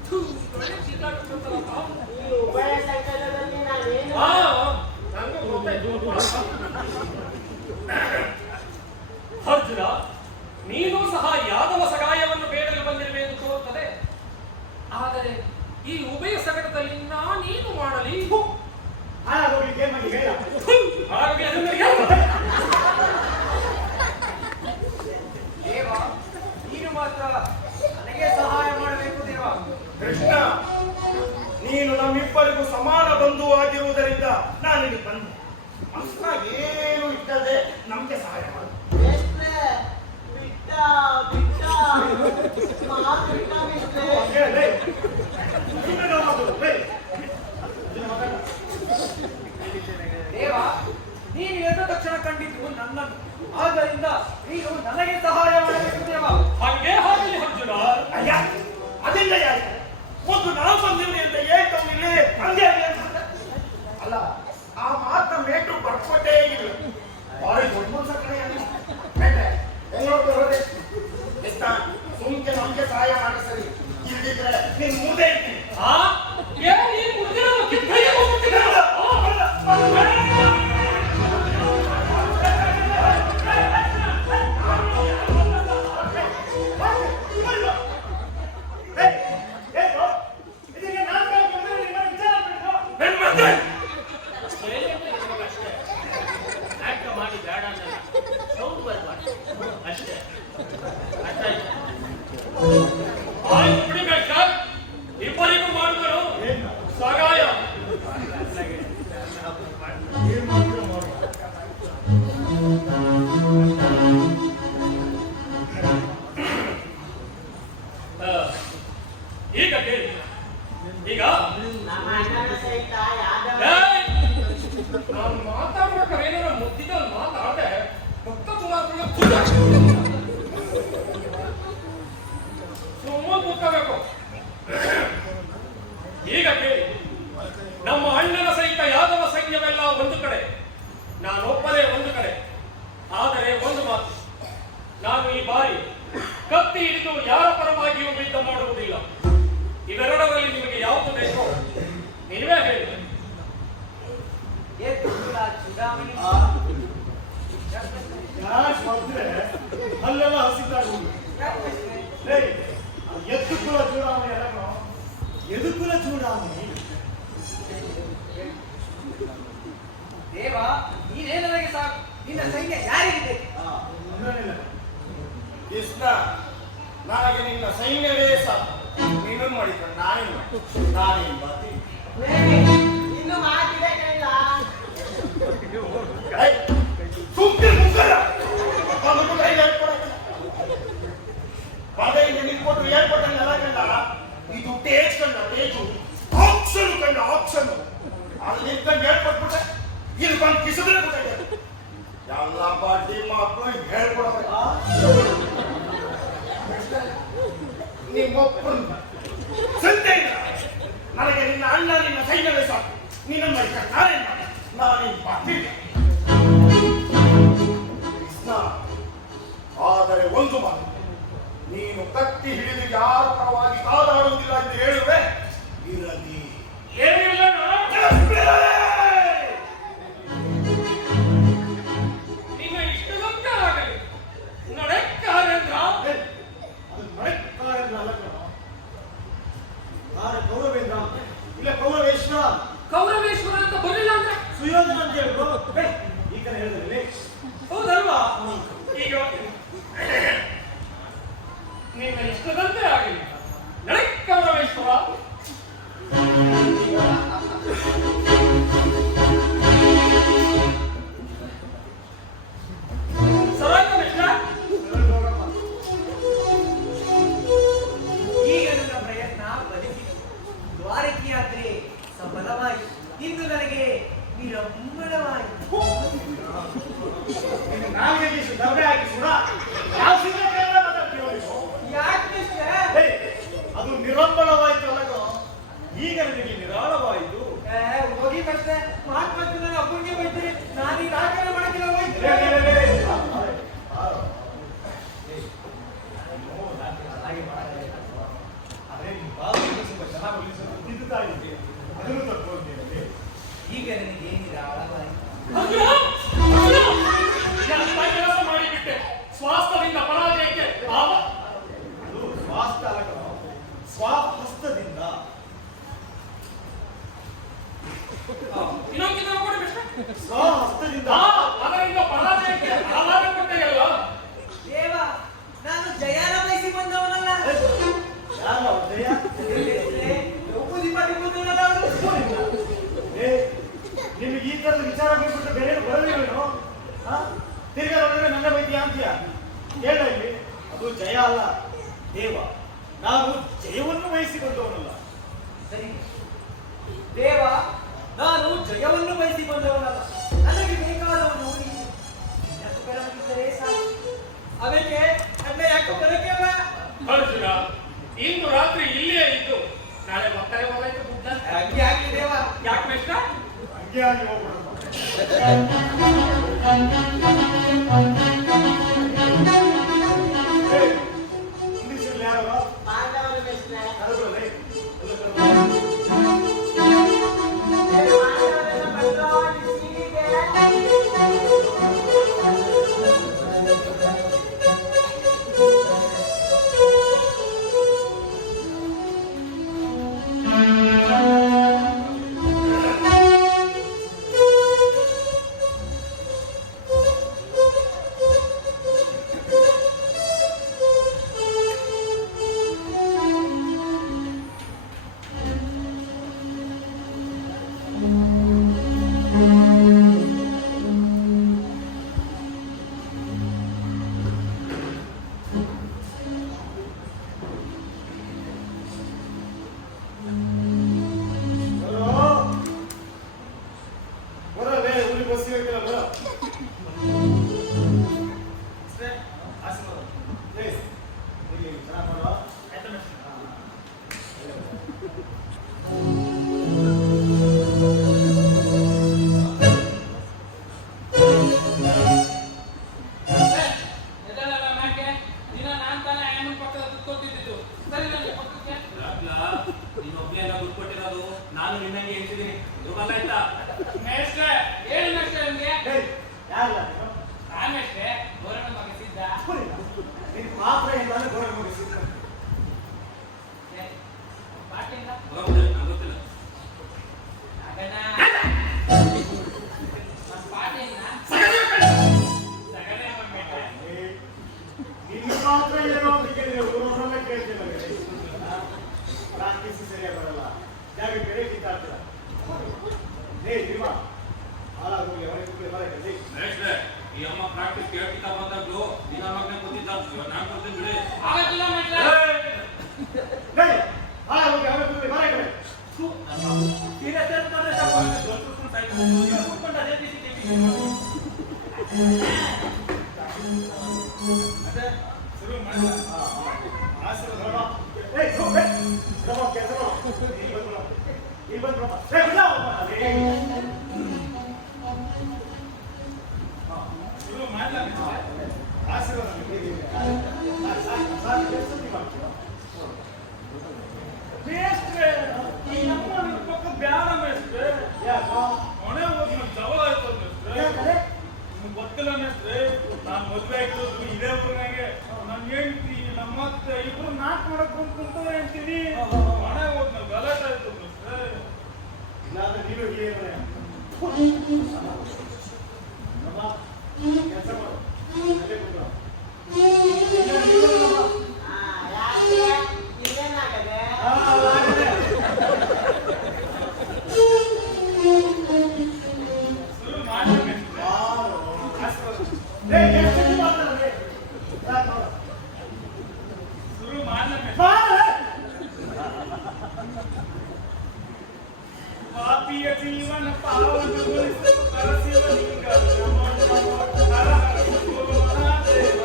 ಥು, ಒಳ್ಳೆ ಚೀಟಾಡುತ್ತಂತಲ್ಲಪ್ಪ. ಈ ಉಭಯ ಸಂಕಟದಲ್ಲಿ ನಾನೇನು ಆ, ನಂಗೂ ಗೊತ್ತಾಯ್ತು. ಅರ್ಜುನ ನೀನು ಸಹ ಯಾದವ ಸಗಾಯವನ್ನು ಬೇಡಲು ಬಂದಿರುವೆ ಎಂದು ತೋರುತ್ತದೆ. ಆದರೆ ಈ ಉಭಯ ಸಗಟದಲ್ಲಿ ನಾನೇನು ಮಾಡಲಿ? ಹಾಳಾಗೋಗ್ಲಿಕ್ಕೆ ಏನ್ ಮಾಡಿ ಹೇಳ. ಹಾಗಾಗಿ ಅದನ್ನು ಹೇಳು. ದೇವ, ನೀನು ಮಾತ್ರ ನನಗೆ ಸಹಾಯ ಮಾಡಬೇಕು ದೇವ. ಕೃಷ್ಣ, ನೀನು ನಮ್ಮಿಬ್ಬರಿಗೂ ಸಮಾನ ಬಂಧುವಾಗಿರುವುದರಿಂದ ನಾನಿಲ್ಲಿ ಬಂದೆ. ಅಸ್ತ್ರ ಏನು ಇಟ್ಟದೆ ನಮ್ಗೆ ಸಹಾಯ ಮಾಡು. ಮೇಷ್ಟ್ರೆ, ಬಿಟ್ಟ, ಬಿಟ್ಟ. ಮಾತು ಬಿಟ್ಟ ಮೇಷ್ಟ್ರೆ. ಹೇಳಲೇ. ಸುಮ್ಮನೆ ನಾವು ಮಾತಾಡು. ಲೇ. ಇದನ್ನ ಮಾತಾಡು. ದೇವ, ನೀನು ಎದ್ದ ತಕ್ಷಣ ಕಂಡಿದ್ದು ನನ್ನನ್ನು, ಆದ್ದರಿಂದ ನೀನು ನನಗೆ ಸಹಾಯ ಮಾಡಬೇಕು ದೇವ. ಹಾಗೆ ಆಗಲಿ ಅರ್ಜುನ. ಅಯ್ಯ, ಅದೆಲ್ಲ ಯಾಕೆ? ಒಂದು ನಾವು ಬಂದಿವಿ ಅಂತ ಹೇಳ್ತವ್ನಿಲ್ಲಿ ಹಂಗೆ ಹಂಗೆ ಅಂತ. ಅಲ್ಲ, ಆ ಮಾತನ್ನ ಮೇಟು ಬರ್ಕೊಟ್ಟೇ ಇಲ್ಲ. ಮಾಡಿ ಬೇಡ ಅನ್ನಲ್ಲ, ಸೌಂಡ್ ಬರಬಾರ್ದು ಅಷ್ಟೇ. ಅಷ್ಟಾಯ್ತು. ಆಯ್ತು ಬಿಡಿ ಬೇಕಾ, ಇಬ್ಬರಿಗೂ ಮಾಡಿದರು ಸಗಾಯ. ಈಗ ಕೇಳಿ, ಈಗ ನಮ್ಮ ಅಣ್ಣನ ಸಹಿತ ಯಾದವ ಏಯ್! ನಾನು ಮಾತಾಡ್ಬೇಕಾದ್ರೆ ಏನಾರ ಮುದ್ದಿದಲ್ಲಿ ಮಾತಾಡದೆ ಭಕ್ತ ಕುಮಾರನ ಸುಮ್ಮನೆ ಕೂತ್ಕೋಬೇಕು. ಈಗ ಕೇಳಿ, ನಮ್ಮ ಅಣ್ಣನ ಸಹಿತ ಯಾದವ ಸೈನ್ಯವೆಲ್ಲ ಒಂದು ಕಡೆ, ನಾನೊಬ್ಬರೇ ಒಂದು ಕಡೆ. ಆದರೆ ಒಂದು ಮಾತು, ನಾನು ಈ ಬಾರಿ ಕತ್ತಿ ಹಿಡಿದು ಯಾರ ಪರವಾಗಿಯೂ ಯುದ್ಧ ಮಾಡುವುದಿಲ್ಲ. ಇವೆರಡರಲ್ಲಿ ನಿಮಗೆ ಯಾವುದು ಬೇಕೋ ನೀವೇ ಹೇಳಿ. ಚುನಾವಣೆ ಗ್ಯಾಸ್ ಮಾಡಿದ್ರೆ ಅಲ್ಲೆಲ್ಲ ಹಸಿದ್ದಾಗುವುದು. ಎದ್ದುಕುಲ ಚೂಡಾಮಣಿ ಎಲ್ಲ ಎದುಕುಲ ಚೂಡಾಮಣಿ. ದೇವ ನೀನೇ ನನಗೆ ಸಾಕು, ನಿನ್ನ ಸೈನ್ಯ ಯಾರಿಗಿದೆ? ಕೃಷ್ಣ, ನನಗೆ ನಿನ್ನ ಸೈನ್ಯವೇ ಸಾಕು. ನೀನು ಮಾಡಿಕೊಂಡು ನಾನೇನು ಮಾಡ್ತೀನಿ? ಇನ್ನು ಮಾತಿದೆ ಕೈಲ. ಪದೆಯಿಂದ ನಿಂತ್ಕೊಟ್ಟು ಹೇಳ್ಕೊಟ್ಟಂಗೆ ಅಲ್ಲ, ಇದು ಟೇಜ್ ಕಂಡ ಟೇಜು, ಆಪ್ಷನ್ ಕಂಡ ಆಪ್ಷನ್. ಅಲ್ಲಿ ನಿಂತ್ಕೊಂಡು ಹೇಳ್ಕೊಟ್ಬಿಟ್ಟೆ, ಇಲ್ಲಿ ಬಂದು ಕಿಸಿದ್ರೆ ಗೊತ್ತಾಯ್ತು. ಎಲ್ಲ ಪಾರ್ಟಿ ಮಕ್ಕಳು ಹೇಳ್ಕೊಡೋದು ನಿಮ್ಮೊಬ್ಬರು ಸಂತೆ ಇಲ್ಲ. ನನಗೆ ನಿನ್ನ ಅಣ್ಣ ನಿನ್ನ ಸೈನ್ಯವೇ ಸಾಕು. ನಿನ್ನ ಮಾಡಿಕೊಂಡು ನಾನೇನು ಮಾಡ್ತೀನಿ? ಆದರೆ ಒಂದು ಮಾತು, ನೀನು ಕತ್ತಿ ಹಿಡಿದು ಯಾರ ಪರವಾಗಿ ಕಾದಾಡುವುದಿಲ್ಲ ಎಂದು ಹೇಳುವೆ ಇರಲಿ. ಏನಿಲ್ಲ ನಿಮ್ಮ ಇಷ್ಟದಂತೆ ಆಗಲಿ. ನಡೆಕಾರೇಂದ್ರ ಕೌರವೇಂದ್ರ ಇಲ್ಲ ಕೌರವೇಶ್ವರ. ಕೌರವೇಶ್ವರ ಅಂತ ಬರಲಿಲ್ಲ ಅಂದ್ರೆ ಸುಯೋಧನ ಅಂತ ಹೇಳಿದ್ರು. ಈ ಕಡೆ ಹೇಳಿದ್ರಲ್ಲಿ ಹೌದಲ್ವಾ? ಈಗ ನಿಮ್ಮ ಇಷ್ಟದಂತೆ ಆಗಲಿ. ನಡೆ ಕೌರವೇಶ್ವರ. ಸರಾಕ ಮಿಶ್ರ, ಈಗ ನನ್ನ ಪ್ರಯತ್ನ ಫಲಿಸಿತು. ದ್ವಾರಕಿ ಯಾತ್ರೆ ಸಫಲವಾಯಿತು. ಇಂದು ನನಗೆ ವಿರಂಬಣವಾಯಿತು. ನಾಲ್ಗೆ ದಬ್ಬೆ ಹಾಕಿ ಸುಡ ಯಾವ ಸಿದ್ಧತೆಯನ್ನ ಮಾತಾಡ್ತೀವೋ ನೀವು? ಯಾಕೆ ಅದು ನಿರಂಬಣವಾಯಿತು ಅಲ್ಲಗೋ. ಈಗ ನಿನಗೆ ನಿರಾಳವಾಯಿತು. ಹೋಗಿ ಮತ್ತೆ ಮಾತು ಮತ್ತೆ ನಾನು ಅಪ್ಪನಿಗೆ ಬೈತೀನಿ. ನಾನು ಈ ದಾಖಲೆ ಮಾಡಕ್ಕಿಲ್ಲ ಹೋಯ್ತು. ಈಗ ನನಗೆ ನಿರಾಳವಾಯಿತು. ಎಂತ ಕೆಲಸ ಮಾಡಿಬಿಟ್ಟೆ. ಸ್ವಾಸ್ಥ್ಯದಿಂದ ಪರಾಜಯಕ್ಕೆ ಅದು ಸ್ವಾಸ್ಥ್ಯ ಅಲ್ಲಗೋ, ಸ್ವಹಸ್ತದಿಂದ. ಇನ್ನೊಂದು ಕೊಡಿ ಮಿಶ್ರ. ಸ್ವಹಸ್ತದಿಂದ ಅದರಿಂದ ಪರಾಜಯಕ್ಕೆ ಆಧಾರ ಕೊಟ್ಟೆಯಲ್ಲ. ದೇವ, ನಾನು ಜಯನ ಬಯಸಿ ಬಂದವನಲ್ಲ. ಯಾರು ಜಯ? ದ್ರೌಪದಿ ಪಾಟಿ ಬಂದವನಲ್ಲ ಅವರು. ನಿಮಗೆ ಈ ತರದ ವಿಚಾರ ಬಿಟ್ಬಿಟ್ಟು ಬೇರೆ ಬರಲಿಲ್ವೇನೋ? ತಿರ್ಗಾ ನೋಡಿದ್ರೆ ನನ್ನ ಬೈದ್ಯ ಅಂತೀಯ? ಹೇಳ ಇಲ್ಲಿ, ಅದು ಜಯ ಅಲ್ಲ ದೇವ. ನಾನು ಜಯವನ್ನು ಬಯಸಿ ಬಂದವನಲ್ಲ. ಸರಿ ದೇವ, ನಾನು ಜಯವನ್ನು ಬಯಸಿ ಬಂದವನಲ್ಲ. ನನಗೆ ಬೇಕಾದವನು ನೀನು. ನೆನಪಿರಲಿದ್ದರೆ ಸಾಕು. ಅದಕ್ಕೆ ನನ್ನ ಯಾಕೆ ಬರಕ್ಕೆಲ್ಲ. ಅರ್ಜುನ, ಇಂದು ರಾತ್ರಿ ಇಲ್ಲೇ ಇದ್ದು ನಾಳೆ ಮಕ್ಕಳೇ ಹೋಗಾಯ್ತು ಬುದ್ಧ. ಹಂಗೆ ಆಗ್ಲಿ ದೇವ. ಯಾಕೆ ಮಿಶ್ರ? ಹಂಗೆ ಆಗಿ ಹೋಗ್ಬಿಡೋದು. ಇಂಗ್ಲಿಷಲ್ಲಿ ಯಾರು? ಪಾಂಡವರ ಮೆಚ್ಚಿನ ಕರೆದ್ರಲ್ಲಿ? ಪಾಂಡವರನ್ನ ಬಂದು ಈ ಅಮ್ಮ ಪ್ರಾಕ್ಟೀಸ್ ಕೇಳ್ತಾ ಬಂದಾಗ್ಲು ದಿನ ಮಗನೇ ಕೂತಿದ್ದ ಇವಾಗ ನಾನು ಕೊಡ್ತೀನಿ ಬಿಡಿ ಆಗಕ್ಕಿಲ್ಲ ಮೇಟ್ರೆ. ಸೀರಿಯಸ್ ಇರ್ತದೆ ಸ್ವಲ್ಪ. ದೊಡ್ಡ ಕುತ್ಕೊಂಡು ಸಾಯ್ತು. ಇವ್ರು ಕುತ್ಕೊಂಡು ಅದೇ CCTV. ಅದೇ ಶುರು ಮಾಡಿ. ಶುರು ಮಾಡ್ಲಾ ಮೇಸ್ಟ್ರೆ, ಈ ನಮ್ಮ ಪಕ್ಕ ಬ್ಯಾಡ ಮೇಸ್ಟ್ರೆ. ಹೊಣೆ ಹೋಗಿ ನಮ್ ಜಗಳ ಆಯ್ತು ಮೇಸ್ಟ್ರೆ. ನಿಮ್ಗೆ ಗೊತ್ತಿಲ್ಲ ಮೇಸ್ಟ್ರೆ, ನಾನ್ ಮದ್ವೆ ಆಗಿರೋದು ಇದೇ ಊರಿನಾಗೆ. ನನ್ ಹೆಂಡ್ತಿ ನಮ್ಮ ಅತ್ತೆ ಇಬ್ರು ನಾಕ್ ಮಾಡಕ್ ಬಂದ್ ಕುಂತವ್ರೆ ಅಂತೀನಿ. ಹೊಣೆ ಹೋಗಿ ನಾವ್ ಗಲಾಟೆ ಆಯ್ತು ಮೇಸ್ಟ್ರೆ. ಇಲ್ಲಾಂದ್ರೆ ನೀನು ಕೆಲಸ ಮಾಡು. ಪಾಪಿಯ ಜೀವನ ಪಾವನಗೊಳಿಸಲು ಶಿವಲಿಂಗ ನಮೋ ನಮೋ ಹರ ಹರ ಶಂಭೋ ಮಹಾದೇವ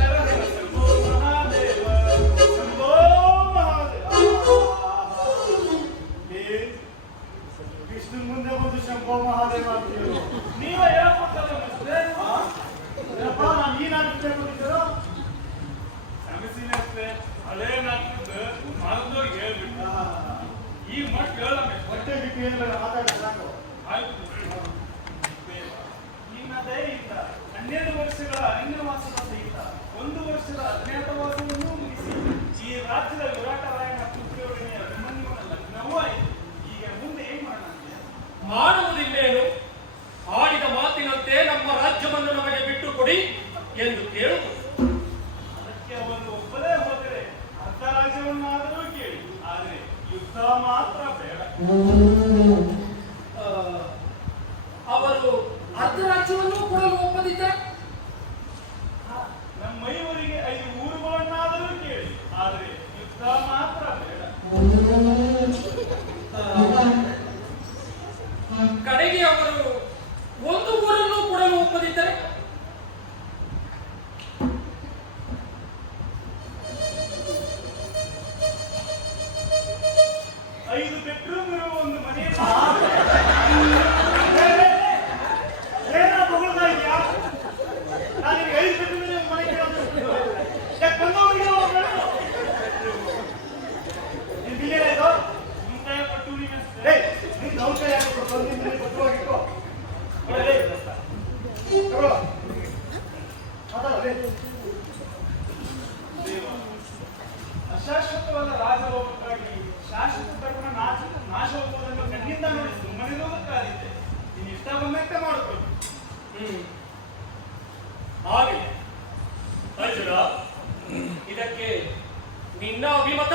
ಹರ ಹರ ಶಂಭೋ ಮಹಾದೇವ ಶಂಭೋ ಮಹಾದೇವ. ವಿಷ್ಣು ಮುಂದೆ ಬಂದು ಶಂಭೋ ಮಹಾದೇವ ಅಂತೀವಿ. ನೀವ ಹೇಳ್ಕೊಟ್ಟಲ್ಲ ಮತ್ತೆ ನಾನು ಈ ನಾಟಕ ಹೇಳ್ಕೊಟ್ಟಿದ್ದೀರೋ ಕ್ಷಮಿಸಿನಷ್ಟೇ. ಹಳೇ ನಾಟಕದ ಮನದವ್ರಿಗೆ ಹೇಳ್ಬಿಟ್ಟ. ಈ ಮಟ್ ಹೇಳ ಹೊಟ್ಟೆ ಬಿಟ್ಟು ಏನಿಲ್ಲ ಮಾತಾಡ ಸಾಕು. ಆಯ್ತು. ನಿನ್ನ ದಯೆಯಿಂದ 12 ವರ್ಷಗಳ ಅರಣ್ಯವಾಸದ ಸಹಿತ 1 ವರ್ಷದ ಅಜ್ಞಾತವಾಸವನ್ನು ಮುಗಿಸಿ ಈ ರಾಜ್ಯದ ವಿರಾಟರಾಯನ ಪುತ್ರಿಯೊಡನೆ ಅಭಿಮನ್ಯುವನ ಲಗ್ನವೂ ಆಯಿತು. ಈಗ ಮುಂದೆ ಏನ್ ಮಾಡೋಣ? ಮಾಡುವುದಿಲ್ಲೇನು? ಆಡಿದ ಮಾತಿನಂತೆ ನಮ್ಮ ರಾಜ್ಯವನ್ನು ನಮಗೆ ಬಿಟ್ಟು ಕೊಡಿ ಎಂದು ಕೇಳುವುದು. ಅದಕ್ಕೆ ಅವರು ಒಬ್ಬರೇ ಹೋದರೆ ಅರ್ಧ ರಾಜ್ಯವನ್ನಾದರೂ ಕೇಳಿ, ಆದರೆ ಯುದ್ಧ ಮಾತ್ರ ಬೇಡ. ಅವರು ಅರ್ಧ ರಾಜ್ಯವನ್ನು ಕೊಡಲು ಒಪ್ಪದಿದ್ದರೆ ನಮ್ಮ ಮೈಯವರಿಗೆ 5 ಊರುಗಳನ್ನಾದರೂ ಕೇಳಿ, ಆದರೆ ಯುದ್ಧ ಮಾತ್ರ ಬೇಡ. ಕಡೆಗೆ ಅವರು 1 ಊರನ್ನು ಕೊಡಲು ಒಪ್ಪದಿದ್ದರೆ 5 ಬೆಡ್ರೂಮ್ ಇರುವ ಒಂದು ಮನೆ. ಏನ ತಗೊಳ್ತಾ ಇದೆಯಾ? ನಾನು 5 ಬೆಡ್ರೂಮ್ ಇರುವ ಮನೆ ಕೇಳೋದು ಯಾಕೆ ಬಂದವರಿಗೆ ನೀನು ಬಿಲ್ಲೇನಾಯ್ತು ನಿಮ್ಮ ಕೈ ಕೊಟ್ಟು ನೀನು ಅವ್ರ ಕೈ ಯಾಕೆ ಕೊಟ್ಟು ನಿನ್ನ ಕೊಟ್ಟುವಾಗಿಟ್ಟು ಅಶಾಶ್ವತವಾದ ರಾಜಲೋಕಕ್ಕಾಗಿ ಶಾಶ್ವತ ಧರ್ಮ ನಾಶವಾಗುವುದನ್ನು ಕಣ್ಣಿಂದ ನೋಡಿ ಸುಮ್ಮನಿರುವುದಕ್ಕಾದಿದ್ದೆ. ನೀನು ಇಷ್ಟ ಬಂದಂತೆ ಮಾಡಿಕೊಂಡು ಹಾಗೆ ಅರ್ಜುನ, ಇದಕ್ಕೆ ನಿನ್ನ ಅಭಿಮತ?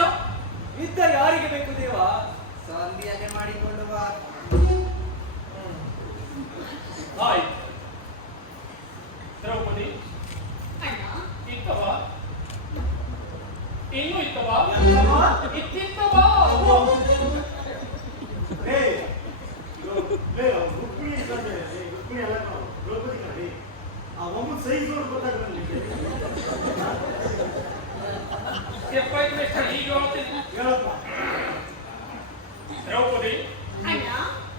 ಯುದ್ಧ ಯಾರಿಗೆ ಬೇಕು ದೇವ? ಸಂಧಿಯನ್ನೇ ಮಾಡಿಕೊಂಡು ಬಾ. ಆಯ್ತು. ದ್ರೌಪದಿ ಇತ್ತವಾ? ಇನ್ನೂ ಇತ್ತವಾ? ಇತ್ತಿತ್ತವಾ? ರುಕ್ಮಿಣಿ ರುಕ್ಮಿಣಿ ಅಲ್ಲ ದ್ರೌಪದಿ ಕಡೆ ಆ ಒಮ್ಮನ್ ಸೈಜ್ ನೋಡಿ ಗೊತ್ತಾಗ ಈಗ ಹೇಳಪ್ಪ. ದ್ರೌಪದಿ, ಅಣ್ಣ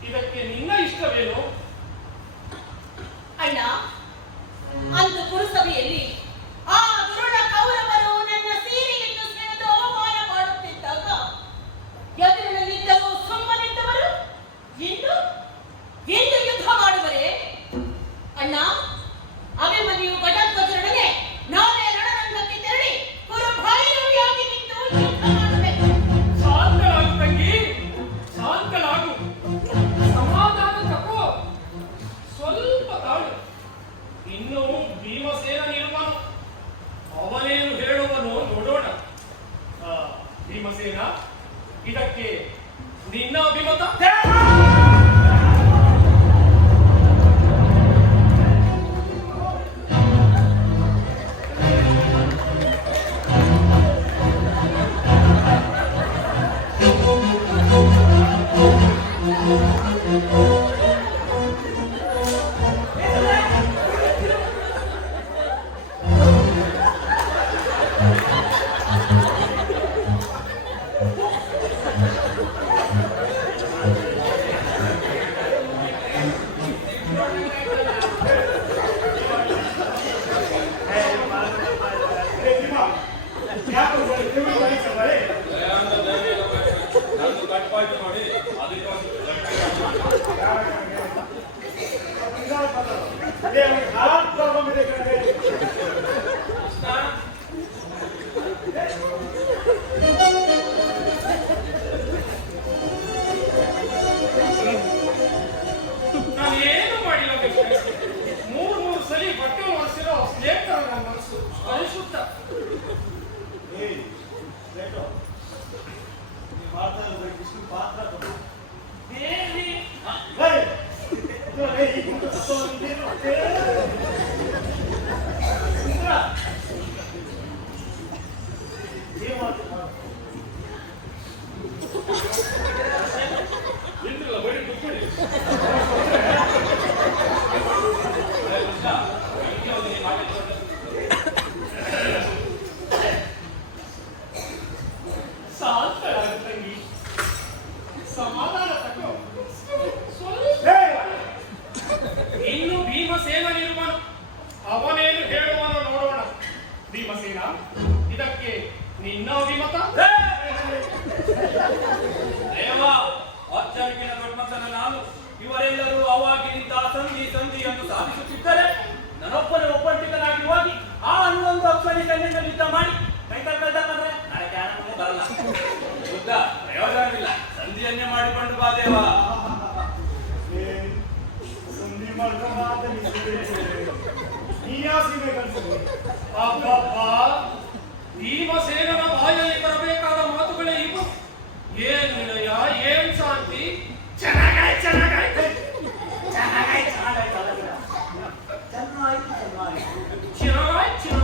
ಇದಕ್ಕೆ ನಿನ್ನ ಇಷ್ಟವೇನು? ಅಣ್ಣ, ಅಂದು ಪುರಸಭೆಯಲ್ಲಿ ಆ ದುರುಳ ಕೌರವರು ನನ್ನ ಸೀರೆಯನ್ನು ಸೆಳೆದು ಅವಮಾನ ಮಾಡುತ್ತಿದ್ದಾಗ ಎದುರಿನಲ್ಲಿದ್ದರೂ ಸುಮ್ಮನಿದ್ದವರು ಇಂದು ಯುದ್ಧ ಮಾಡುವರೇ? ಅಣ್ಣ, ಅಭಿಮನ್ಯು ಘಟಧ್ವಜರೊಡನೆ ನಾಳೆ ರಣರಂಗಕ್ಕೆ ತೆರಳಿ ಪುರಭಾಯಿಯಾಗಿ ನಿಂತು ಯುದ್ಧ ಮಾಡಬೇಕು. ಶಾಂತಳಾಗು ತಂಗಿ, ಶಾಂತಳಾಗು. ಸಮಾಧಾನ ತಗೋ, ಸ್ವಲ್ಪ ತಾಳು. ಇನ್ನು ಭೀಮಸೇನ ನಿರ್ಮಾಣ, ಅವನೇನು ಹೇಳುವನು ನೋಡೋಣ. ಭೀಮಸೇನ, ಇದಕ್ಕೆ ನಿನ್ನ ಅಭಿಮತ? ಸೌಜನ್ಯ ಮಾಡಿಕೊಂಡು ಬಾ ದೇವ. ಸಂಧಿ ಮಾಡ್ಕೊಂಡ ನೀಯಾಸಿಗೆ ಕಳ್ಸಿದೆ. ಅಬ್ಬಬ್ಬ, ಭೀಮಸೇನನ ಬಾಯಲ್ಲಿ ಬರಬೇಕಾದ ಮಾತುಗಳೇ ಇವು. ಏನ್ ವಿನಯ, ಏನ್ ಶಾಂತಿ. ಚೆನ್ನಾಗಾಯ್ತು ಚೆನ್ನಾಗಾಯ್ತು ಚಿರವಾಯ್ತು.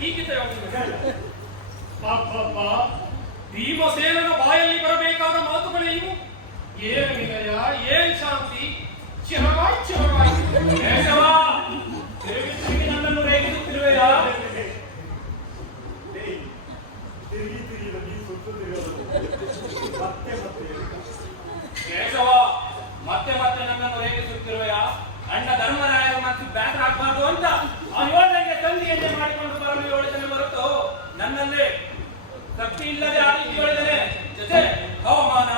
ಹೀಗಿದೆ ಅಬ್ಬಬ್ಬ, ಭೀಮಸೇನನ ಬಾಯಲ್ಲಿ ಬರಬೇಕಾದ ಮಾತುಗಳೇ ಇವು. ಏನ್ ವಿನಯ, ಏನ್ ಶಾಂತಿ. ಚಿರವಾಯ್ತು. ಕೇಶವ, ತಿರುಗಿ ನನ್ನನ್ನು ರೇಗಿಸುತ್ತಿರುವೆಯಾ? ತಿರುಗಿ ನೀವು ಸುತ್ತು ತಿರುಗೋದು ಮತ್ತೆ ಕೇಶವ, ಮತ್ತೆ ನನ್ನನ್ನು ರೇಗಿಸುತ್ತಿರುವೆಯಾ? ಅಣ್ಣ ಧರ್ಮರಾಯರ ಮತ್ತು ಬ್ಯಾಟರ್ ಆಗ್ಬಾರ್ದು ಅಂತ ಆ ಯೋಜನೆಗೆ ತಂದಿಯನ್ನೇ ಮಾಡಿಕೊಂಡು ಬರಲು ಯೋಜನೆ ಹೊರತು ನನ್ನಲ್ಲೇ ಶಕ್ತಿ ಇಲ್ಲದೆ ಆ ರೀತಿ ಹೇಳಿದರೆ ಜೊತೆ ಹವಾಮಾನ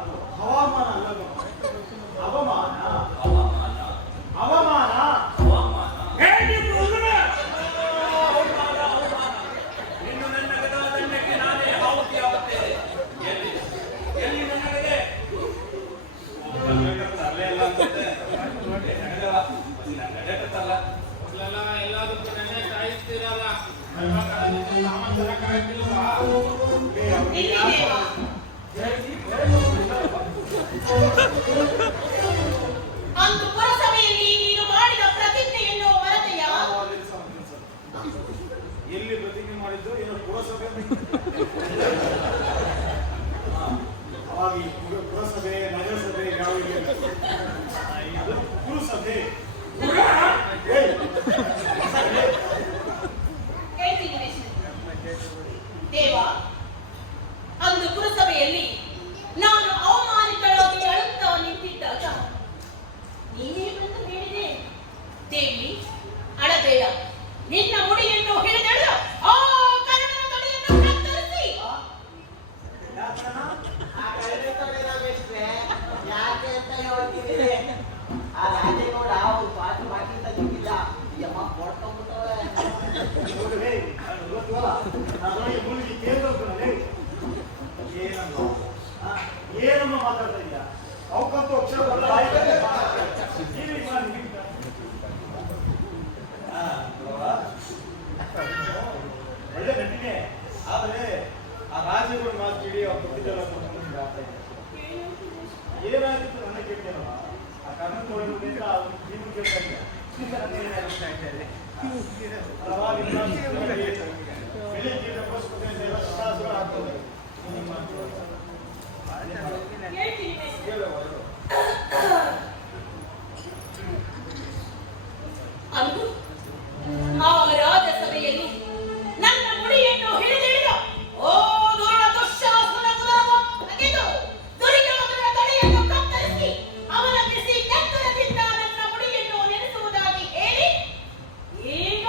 ಅದು ಹವಾಮಾನ ಅಲ್ಲ ಅವಮಾನ ಇನ್ನು ನನ್ನ ಗದಾ ದಂಡಕ್ಕೆ ನಾನೇ ಆಹುತಿಯಾಗುತ್ತೇನೆ. ಎಲ್ಲಿ ನನ್ನ ಗದೆ? ಅಲ್ಲೇ ಅಲ್ಲ ಅನ್ಸುತ್ತೆ. ಎಲ್ಲದಕ್ಕೂ ನೆನ್ನೆ ಕಾಯಿಸ್ತೀರಲ್ಲ. ಅಂದು ಪುರಸಭೆಯಲ್ಲಿ ನೀನು ಮಾಡಿದ ಪ್ರತಿಜ್ಞೆಯನ್ನು ಮರೆತೆಯ? ಎಲ್ಲಿ ಪ್ರತಿಜ್ಞೆ ಮಾಡಿದ್ದು ಏನು ಪುರಸಭೆ ಅವಾಗ ಪುರಸಭೆ ನಗರಸಭೆ ಯಾವ ಇದು ಪುರಸಭೆ ಹೇಳ್ತೀನಿ ದೇವ, ಅಂದು ಪುರಸಭೆಯಲ್ಲಿ ನಾನು ಅವಮಾನಿತಳಾಗಿ ಅಳುತ್ತಾ ನಿಂತಿದ್ದಾಗ ನೀನೇ ಬಂದು ಹೇಳಿದೆ, ದೇವಿ ಅಳಬೇಡ, ನಿನ್ನ ಮುಡಿಯನ್ನು ಹಿಡಿದಳು ಆ ಕರುಣನ ತಲೆಯನ್ನು ಕತ್ತರಿಸಿ. ಯಾಕೆ ಅಂತ ಹೇಳ್ತೀನಿ. ಆ ರಾಜೇಗೌಡ ಅವ್ರು ಪಾಠ ಮಾಡಿಂತ ಗೊತ್ತಿಲ್ಲ. ಯಮ್ಮ ಕೊಡ್ಕೊಂಡ್ಬಿಟ್ಟವೆ. ಏನಮ್ಮ ಮಾತಾಡ್ತಾ ಇದೆಯಾ? ಅವಕ್ಕಂತೂ ಅಕ್ಷರ ಒಳ್ಳೆ ನಟಿನೇ, ಆದ್ರೆ ಆ ರಾಜಗಳು ಮಾತು ಕೇಳಿ ಅವ್ರು ಕೊಟ್ಟಿದ್ದೆಲ್ಲ ಏನಾಗಿತ್ತು ನನ್ನ ಕೇಳ್ತೇನಲ್ಲ. ಆ ಕರ್ಣ ತೊಳೆದ್ರಿಂದ ಅವ್ರು ಜೀವನ ಕೇಳ್ತಾ ಇದ್ದ ಬೆಳಿಗ್ಗೆ ಶಸ್ತ್ರಾಸ್ತ್ರ ಹಾಕ್ತದೆ. ಅಂದು ಆ ರಾಜಸಭೆಯಲ್ಲಿ ನನ್ನ ಮುಡಿಯನ್ನು ಹಿಡಿದಿಡಿದು ಓ ದುರ್ಣ ದುಶ್ಯಾಸನ ಉದರವನ್ನು ತೆಗೆದು ದುರ್ಯೋಧನ ತಲೆಯನ್ನು ಕತ್ತರಿಸಿ ಅವನ ಬಿಸಿ ನೆತ್ತರದಿಂದ ನನ್ನ ಮುಡಿಯನ್ನು ನೆನೆಸುವುದಾಗಿ ಹೇಳಿ ಈಗ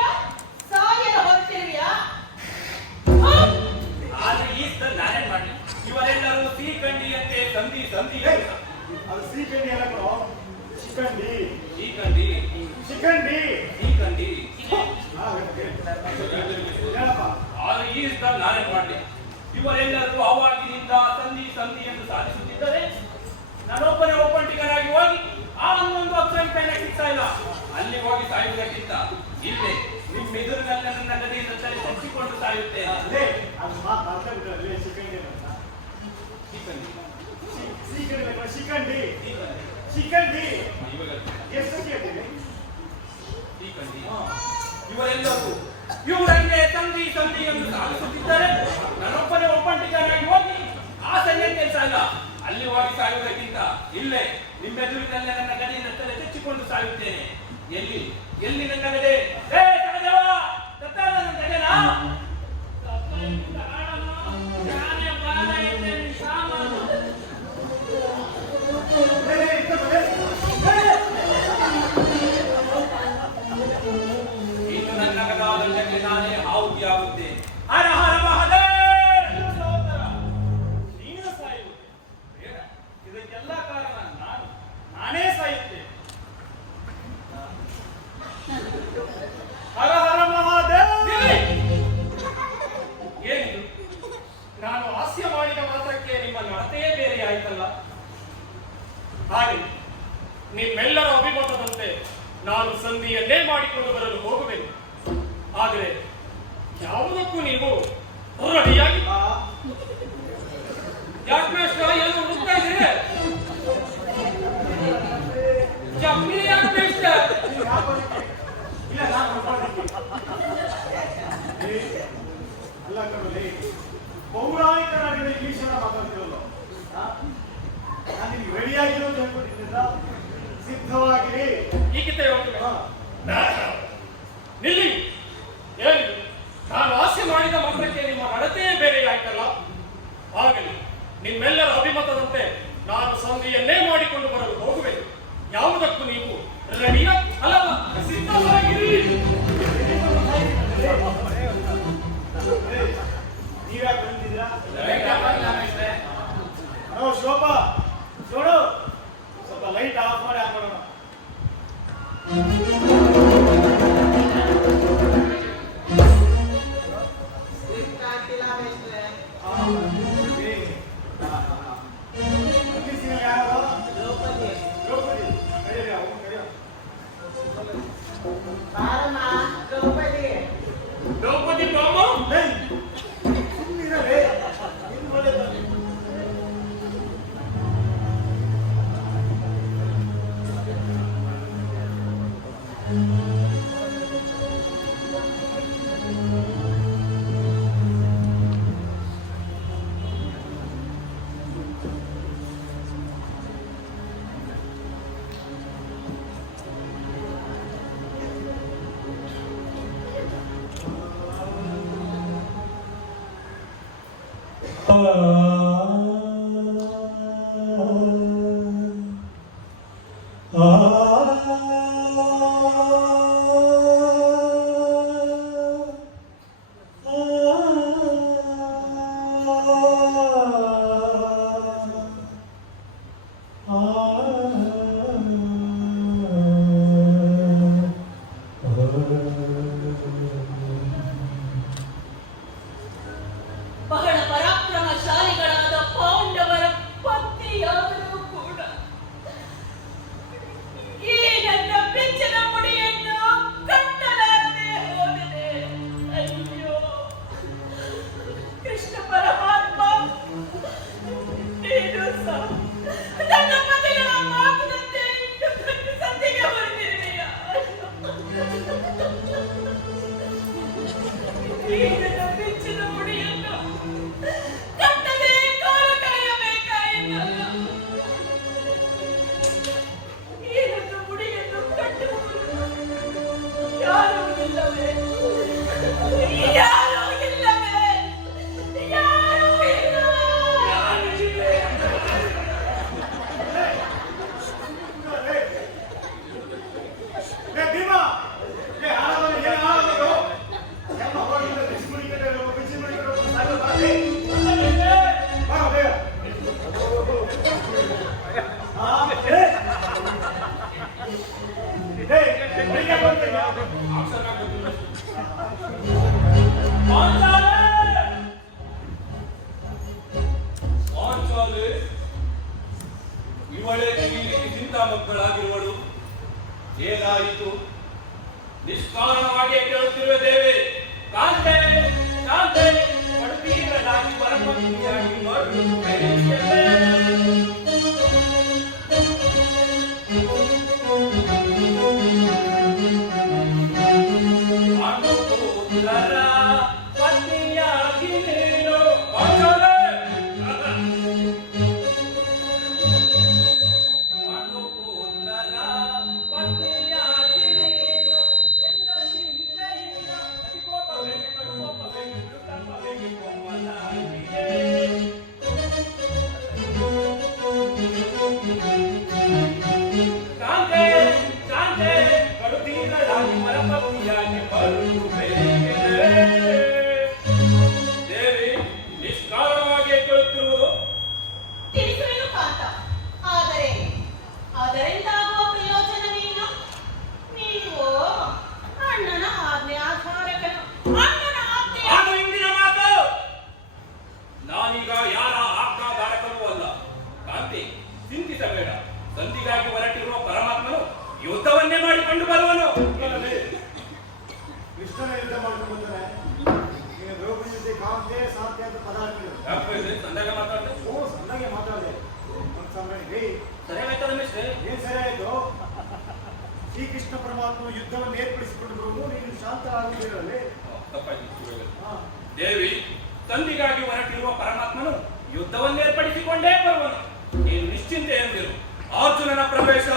ಸಾಯಲು ಹೊರಟಿರುವೆಯಾ? ಆದ್ರೆ ಈ ನಾನೇನ್ ಮಾಡಿ ಇವರೆಲ್ಲರೂ ಸಿಹಿಕಂಡಿಯಂತೆ ಸಂಧಿ ಅದು ಸೀಕಂಡಿ ಎಲ್ಲ ಕೊಡೋ ಶಿಖಂಡಿ ಸಿಹಿಕಂಡಿ ಹೇಳಪ್ಪ. ಆದ್ರೆ ಈ ನಾನೇನ್ ಮಾಡ್ಲಿ? ಇವರೆಲ್ಲರೂ ಅವಾಗಿನಿಂದ ಸಂಧಿ ಎಂದು ಸಾಧಿಸುತ್ತಿದ್ದರೆ ನಾನೊಬ್ಬನೇ ಒಬ್ಬಂಟಿಗನಾಗಿ ಹೋಗಿ ಆ ಒಂದೊಂದು ಅಕ್ಷರ ಸಿಗ್ತಾ ಇಲ್ಲ. ಅಲ್ಲಿ ಹೋಗಿ ಸಾಯುವುದಕ್ಕಿಂತ ಇಲ್ಲೇ ನಿಮ್ಮ ಎದುರಿನಲ್ಲಿ ನನ್ನ ಗದೆಯಿಂದ ತಚ್ಚಿಕೊಂಡು ಸಾಯುತ್ತೇನೆ. ಅದು ಮಾತು ಅರ್ಥ ಬಿಟ್ಟರೆ ಶಿಖಂಡಿ ಶಿಖಂಡಿ ಎಷ್ಟು ಕೇಳ್ತೀವಿ? ಇವರೆಲ್ಲರೂ ಇವರಂಗೆ ಸಂಧಿ ಎಂದು ಸಾಧಿಸುತ್ತಿದ್ದರೆ ನಾನೊಬ್ಬನೇ ಒಬ್ಬಂಟಿಗನಾಗಿ ಹೋಗಿ ಆ ಸಂಧಿ ಕೆಲಸ ಇಲ್ಲ. ಅಲ್ಲಿ ಹೋಗಿ ಸಾಯುವುದಕ್ಕಿಂತ ಇಲ್ಲೇ ನಿಮ್ಮೆದುರಿನಲ್ಲೇ ನನ್ನ ಗಡಿಯನ್ನು ತೆಚ್ಚಿಕೊಂಡು ಸಾಯುತ್ತೇನೆ. ಎಲ್ಲಿ ನನ್ನ ಗಡೆ? ನನ್ನ ಗಡೆನಾ? ಇನ್ನು ನನ್ನ ಗದಾದಂಡಕ್ಕೆ ನಾನೇ ಆಹುತಿಯಾಗುತ್ತೇನೆ. ಹರ ಹರ ಮಹದೇವ ಸಹೋದರ, ನೀನು ಸಾಯುವುದು ಬೇಡ. ಇದಕ್ಕೆಲ್ಲ ಕಾರಣ ನಾನೇ ಸಾಯುತ್ತೇನೆ. ನಿಮ್ಮೆಲ್ಲರ ಅಭಿಮತದಂತೆ ನಾನು ಸಂಧಿಯನ್ನೇ ಮಾಡಿಕೊಂಡು ಬರಲು ಹೋಗುವೆನು. ಆದರೆ ಯಾವುದಕ್ಕೂ ನೀವು ರೆಡಿಯಾಗಿ ಯಾಕೆ ಮೇಷ್ಟ್ರ ಏನು ಹುಡುಕ್ತಾ ಇದ್ದೀರಿ? ಚಪ್ಪಲಿ ಯಾಕೆ ಮೇಷ್ಟ್ರ? ಅಲ್ಲ ಕಣಲಿ, ಪೌರಾಣಿಕ ನಾಡಿನ ಇಂಗ್ಲಿಷನ್ನ ಮಾತಾಡ್ತಿರಲ್ಲ. ನಾನು ನಿಮ್ಗೆ ರೆಡಿಯಾಗಿರೋ ಅಂತ ಹೇಳ್ಕೊಟ್ಟಿದ್ದ, ಸಿದ್ಧವಾಗಿರಿ. ಈಗಿತೆ ನಿಲ್ಲಿ. ಏನು ನಾನು ಆಸೆ ಮಾಡಿದ ಮಾತ್ರಕ್ಕೆ ನಿಮ್ಮ ನಡತೆಯೇ ಬೇರೆ ಆಯ್ತಲ್ಲ. ಆಗಲಿ, ನಿಮ್ಮೆಲ್ಲರ ಅಭಿಮತದಂತೆ ನಾನು ಸಂಧಿಯನ್ನೇ ಮಾಡಿಕೊಂಡು ಬರಲು ಹೋಗುವೆನು. ಯಾವುದಕ್ಕೂ ನೀವು ರೆಡಿಯ ಅಲ್ಲವ, ಸಿದ್ಧವಾಗಿರಿ. ನೀವ್ಯಾಕೆ ಬಂದಿದ್ದೀರಾ? ಶೋಭಾ ನೋಡು, ಸ್ವಲ್ಪ ಲೈಟ್ ಆಫ್ ಮಾಡಿ ಹಾಕೋಣ. ಆಗ್ತಿಲ್ಲ ಮೇಷ್ಟ್ರೆ. ಯಾರು? ದ್ರೌಪದಿ. ದ್ರೌಪದಿ ಕರೆಯಲ್ಲ, ಅವ್ನು ಕರೆಯ. ಬಾರಮ್ಮ, ದ್ರೌಪದಿ. ದ್ರೌಪದಿ ಬಾಮ ಸುಮ್ಮನಿರಲೇ, ಇನ್ನು ಒಳ್ಳೆದ. ಬಹಳ ಪರಾಕ್ರಮಶಾಲಿಗಳಾದ ಪಾಂಡವರ ಪತ್ನಿಯಾದರೂ ಕೂಡ ಈ ನನ್ನ ಬೆಚ್ಚನ ಮುಡಿಯನ್ನು ಕಟ್ಟಲಾರದೆ ಹೋದರೆ ಅಯ್ಯೋ ಕೃಷ್ಣ ಪರಮಾತ್ಮ, ನೀನು ಸಹ ನನ್ನ ಪತಿಗಳ ಮಾತಿನಂತೆ ಸಂಧಿಗೆ ಹೊರಟಿರುವೆಯಾ? ಈ ನನ್ನ ಬೆಚ್ಚನ ಮುಡಿಯನ್ನು ಕಟ್ಟದೆ ಕಾಲ ಕಳೆಯಬೇಕಾಯಿತಲ್ಲ. ಈ ನನ್ನ ಮುಡಿಯನ್ನು ಕಟ್ಟುವುದು ಯಾರೂ ಇಲ್ಲವೇ? ಯಾರೂ ಇಲ್ಲವೇ? ಯಾರೂ ಇಲ್ಲವೇ? ಏ ಭೀಮಾ, ಏ ಆಳವನ್ನು ಏನು ಆಳವರು? ಎಲ್ಲ ಹೋಗಿಲ್ಲ, ಬಿಸಿ ಮುಡಿಕೊಂಡು ಬಿಸಿ ಮುಡಿಕೊಂಡು ಸಾಲು ಬಾರಿ. ಬಾ ಬೇಗ. ಬೆಳಿಗ್ಗೆ ಬರ್ತೀನಿ. ಇವಳೇ ಚಿಂತಾಮಗ್ಗಳಾಗಿರುವಳು. ಏನಾಯಿತು? ನಿಷ್ಕಾರಣವಾಗಿ ಕೇಳುತ್ತಿರುವ ದೇವಿ. ಕಾಂತೆ ಕಾಂತೆ, ಪಡುತ್ತೀರನಾಗಿ ಪರಮಪತಿಯಾಗಿ ಮರಳು ಅನುಕೂಲರ ಪತ್ನಿಯಾಗಿ ನೀನು ಅನುಕೂಲರ ಪತ್ನಿಯಾಗಿ ನೀನು ಕೆಂಡ ಚಿಂತೆಯಿಂದ ಅತಿಕೋಪವೇ ಕಡುಕೋಪವೇ ಕೃತಪವೇ ಕೋಮಲಾಗಿದೆ. ಕಾಂತೆ ಕಾಂತೆ, ಕಡುತೀರನಾಗಿ ಪರಮಪತಿಯಾಗಿ ಮರಳು ದೇವಿ. ನಿಷ್ಕಾರಣವಾಗಿ ಕೇಳುತ್ತಿರುವುದು ತಿಳಿಸುವೆನು ಕಾಂತ. ಆದರೆ ಅದರಿಂದಾಗುವ ಪ್ರಯೋಜನವೇನು? ನೀವು ಅಣ್ಣನ ಆಜ್ಞೆ ಆಧಾರಕನು. ಅಣ್ಣನ ಆಜ್ಞೆ ಅದು ಇಂದಿನ ಮಾತು. ನಾನೀಗ ಯಾರ ಆಜ್ಞಾಧಾರಕನೂ ಅಲ್ಲ. ಕಾಂತಿ, ಚಿಂತಿಸಬೇಡ. ಸಂಧಿಗಾಗಿ ಹೊರಟಿರುವ ಪರಮ ಶ್ರೀಕೃಷ್ಣ ಪರಮಾತ್ಮ ಯುದ್ಧವನ್ನು ಏರ್ಪಡಿಸಿಕೊಂಡು ಬರುವುದು ನೀನು ಶಾಂತರಾಗುವುದಿರಲೇ. ದೇವಿ, ತಂದಿಗಾಗಿ ಹೊರಟಿರುವ ಪರಮಾತ್ಮನು ಯುದ್ಧವನ್ನೇರ್ಪಡಿಸಿಕೊಂಡೇ ಬರುವನು. ನೀನು ನಿಶ್ಚಿಂತೆ ಎಂದಿರು. ಅರ್ಜುನನ ಪ್ರವೇಶ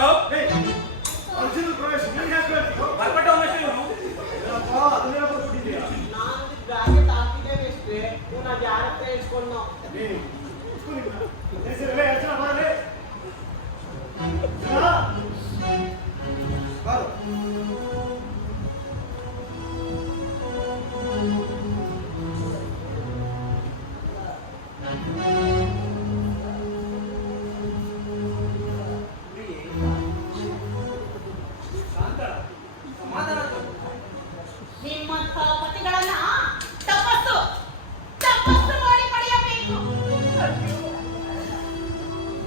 ಅರ್ಜುನ ಪ್ರವೇಶ ನೀನು ಯಾಕೆ ಹೇಳ್ತೀಯೋ? ಬರ್ಪಟ್ಟವನಷ್ಟೇ ಇವನು. ಅದನ್ನೆಲ್ಲ ಬರ್ಬಿಟ್ಟಿದ್ಯಾ? ನಾನು ಬ್ರಾಕೆಟ್ ಹಾಕಿದ್ದೇನೆ ಅಷ್ಟೇ, ಇವನು ಅದು ಯಾರ ಹತ್ರ ಹೇಳ್ಕೊಂಡು ಹೆಸರಲ್ಲೇ ಅರ್ಜುನ ಬರಲೇ. ಬಾರು. ನಿಮ್ಮಂಥ ಪತಿಗಳನ್ನ ತಪಸ್ಸು ತಪಸ್ಸು ಮಾಡಿ ಪಡೆಯಬೇಕು.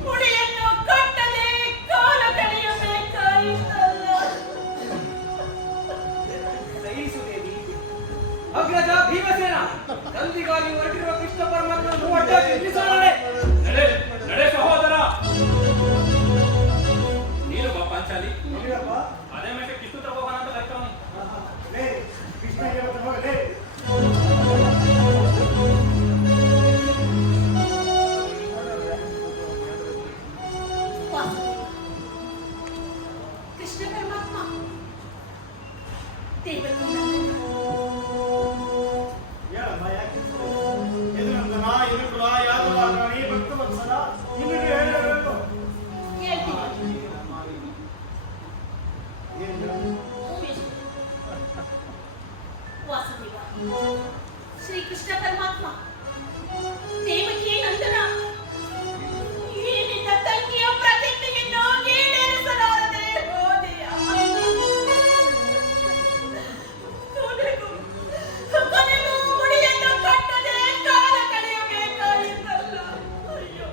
ಮುಡಿಯನ್ನು ಕಟ್ಟದೆ ಕಾಲ ಕಳೆಯಬೇಕಾಯಿತಲ್ಲ. ಸಹಿಸುದೇವಿ. ಅಗ್ರಜ ಭೀಮಸೇನ, ತಂದಿಗಾಗಿ ಹೊರಟಿರುವ ಕೃಷ್ಣ ಪರಮಾತ್ಮನನ್ನು ಒಟ್ಟಾಗಿ ನಿಲ್ಲಿಸೋಣವೇ? ನಡೆ ನಡೆ ಸಹೋದರ. ನೀನು ಬಾ ಪಾಂಚಾಲಿ. ನೋಡಿರಪ್ಪ, ಅದೇ ಮೇಲೆ ಕಿತ್ತು ತಗೋಣ ಅಂತ ಬರ್ತಾವನಿ. ಲೇ ಕೃಷ್ಣಗೆ ಇವತ್ತು ಹೋಗಲೇ. ಕೃಷ್ಣ ಪರಮಾತ್ಮ ದೇವಕಿ ನಂದನ ಹೇಳಮ್ಮ, ಯಾಕೆ ಎದುರಂದನ ಎದುರುಗಳ ಯಾದವ ರಾಣಿ ಭಕ್ತವತ್ಸಲ ಇನ್ನು ಹೇಳಬೇಕು. ಹೇಳ್ತೀನಿ. ವಾಸುದೇವ, ಶ್ರೀಕೃಷ್ಣ ಪರಮಾತ್ಮ ದೇವಕಿ ನಂದನ, ಈ ನಿನ್ನ ತಂಗಿಯ ಪ್ರತಿಜ್ಞೆಯನ್ನು ಈಡೇರಿಸಲಾರದೆ ಹೋದೆಯ. ಕೊನೆಗೂ ಮುಡಿಯನ್ನು ಕಟ್ಟದೆ ಕಾಲ ಕಳೆಯಬೇಕಾಯಿತಲ್ಲ. ಅಯ್ಯೋ,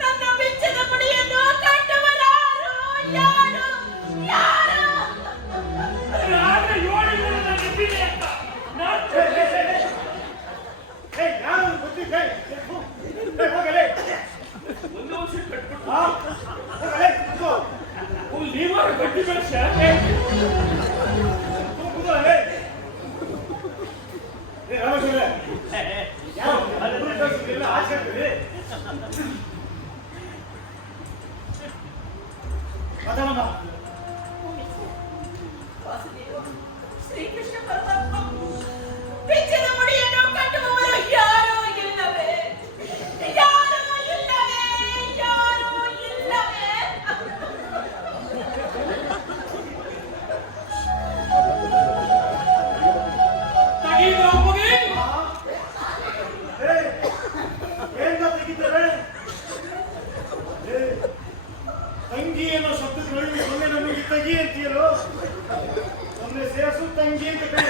ನನ್ನ ಬೆಚ್ಚದ ಮುಡಿಯನ್ನು ಕಟ್ಟುವರಾರು ಯಾರು ಯಾರು? ಯಾರು ಗೊತ್ತಿದ್ದೆ? ಹೋಗಲೇ. ಒಂದು ವರ್ಷ ಕಟ್ಬಿಟ್ಟು ಹೋಗಲೇ. ಕೂತ್ಕೋ. ನೀವಾರು ಗಟ್ಟಿ ಬೆಳೆಸ. ಕೂತ್ಕೊಳ್ಳಲೇ. ಏ ರಾಮಚಂದ್ರ, ಯಾರು ಅದ್ಭುತ ಕಳಿಸಿದ್ರಿಲ್ಲ, ಆಚೆ ಹಾಕ್ತೀರಿ. ಮಾತಾಡಮ್ಮ. ವಾಸುದೇವ, ಶ್ರೀಕೃಷ್ಣ ಪರಮಾತ್ಮ ಬೆಚ್ಚದ ಮುಡಿಯನ್ನು ಕಟ್ಟುವವರು ಯಾರೂ ಇಲ್ಲವೇ? ಯಾರೂ ಇಲ್ಲವೇ? ಯಾರೂ ಇಲ್ಲವೇ? ತೆಗೀದ್ರ ಮುಗಿ. ಏನ್ ತೆಗಿತಾರೆ? ತಂಗಿ ಅನ್ನೋ ಶಬ್ದಗಳು ಸೊನ್ನೆ ನಮಗೆ ತಂಗಿ ಅಂತೀಯಲ್ಲೋ, ಸೊನ್ನೆ ಸೇರಿಸು ತಂಗಿ ಅಂತ ಕೈ.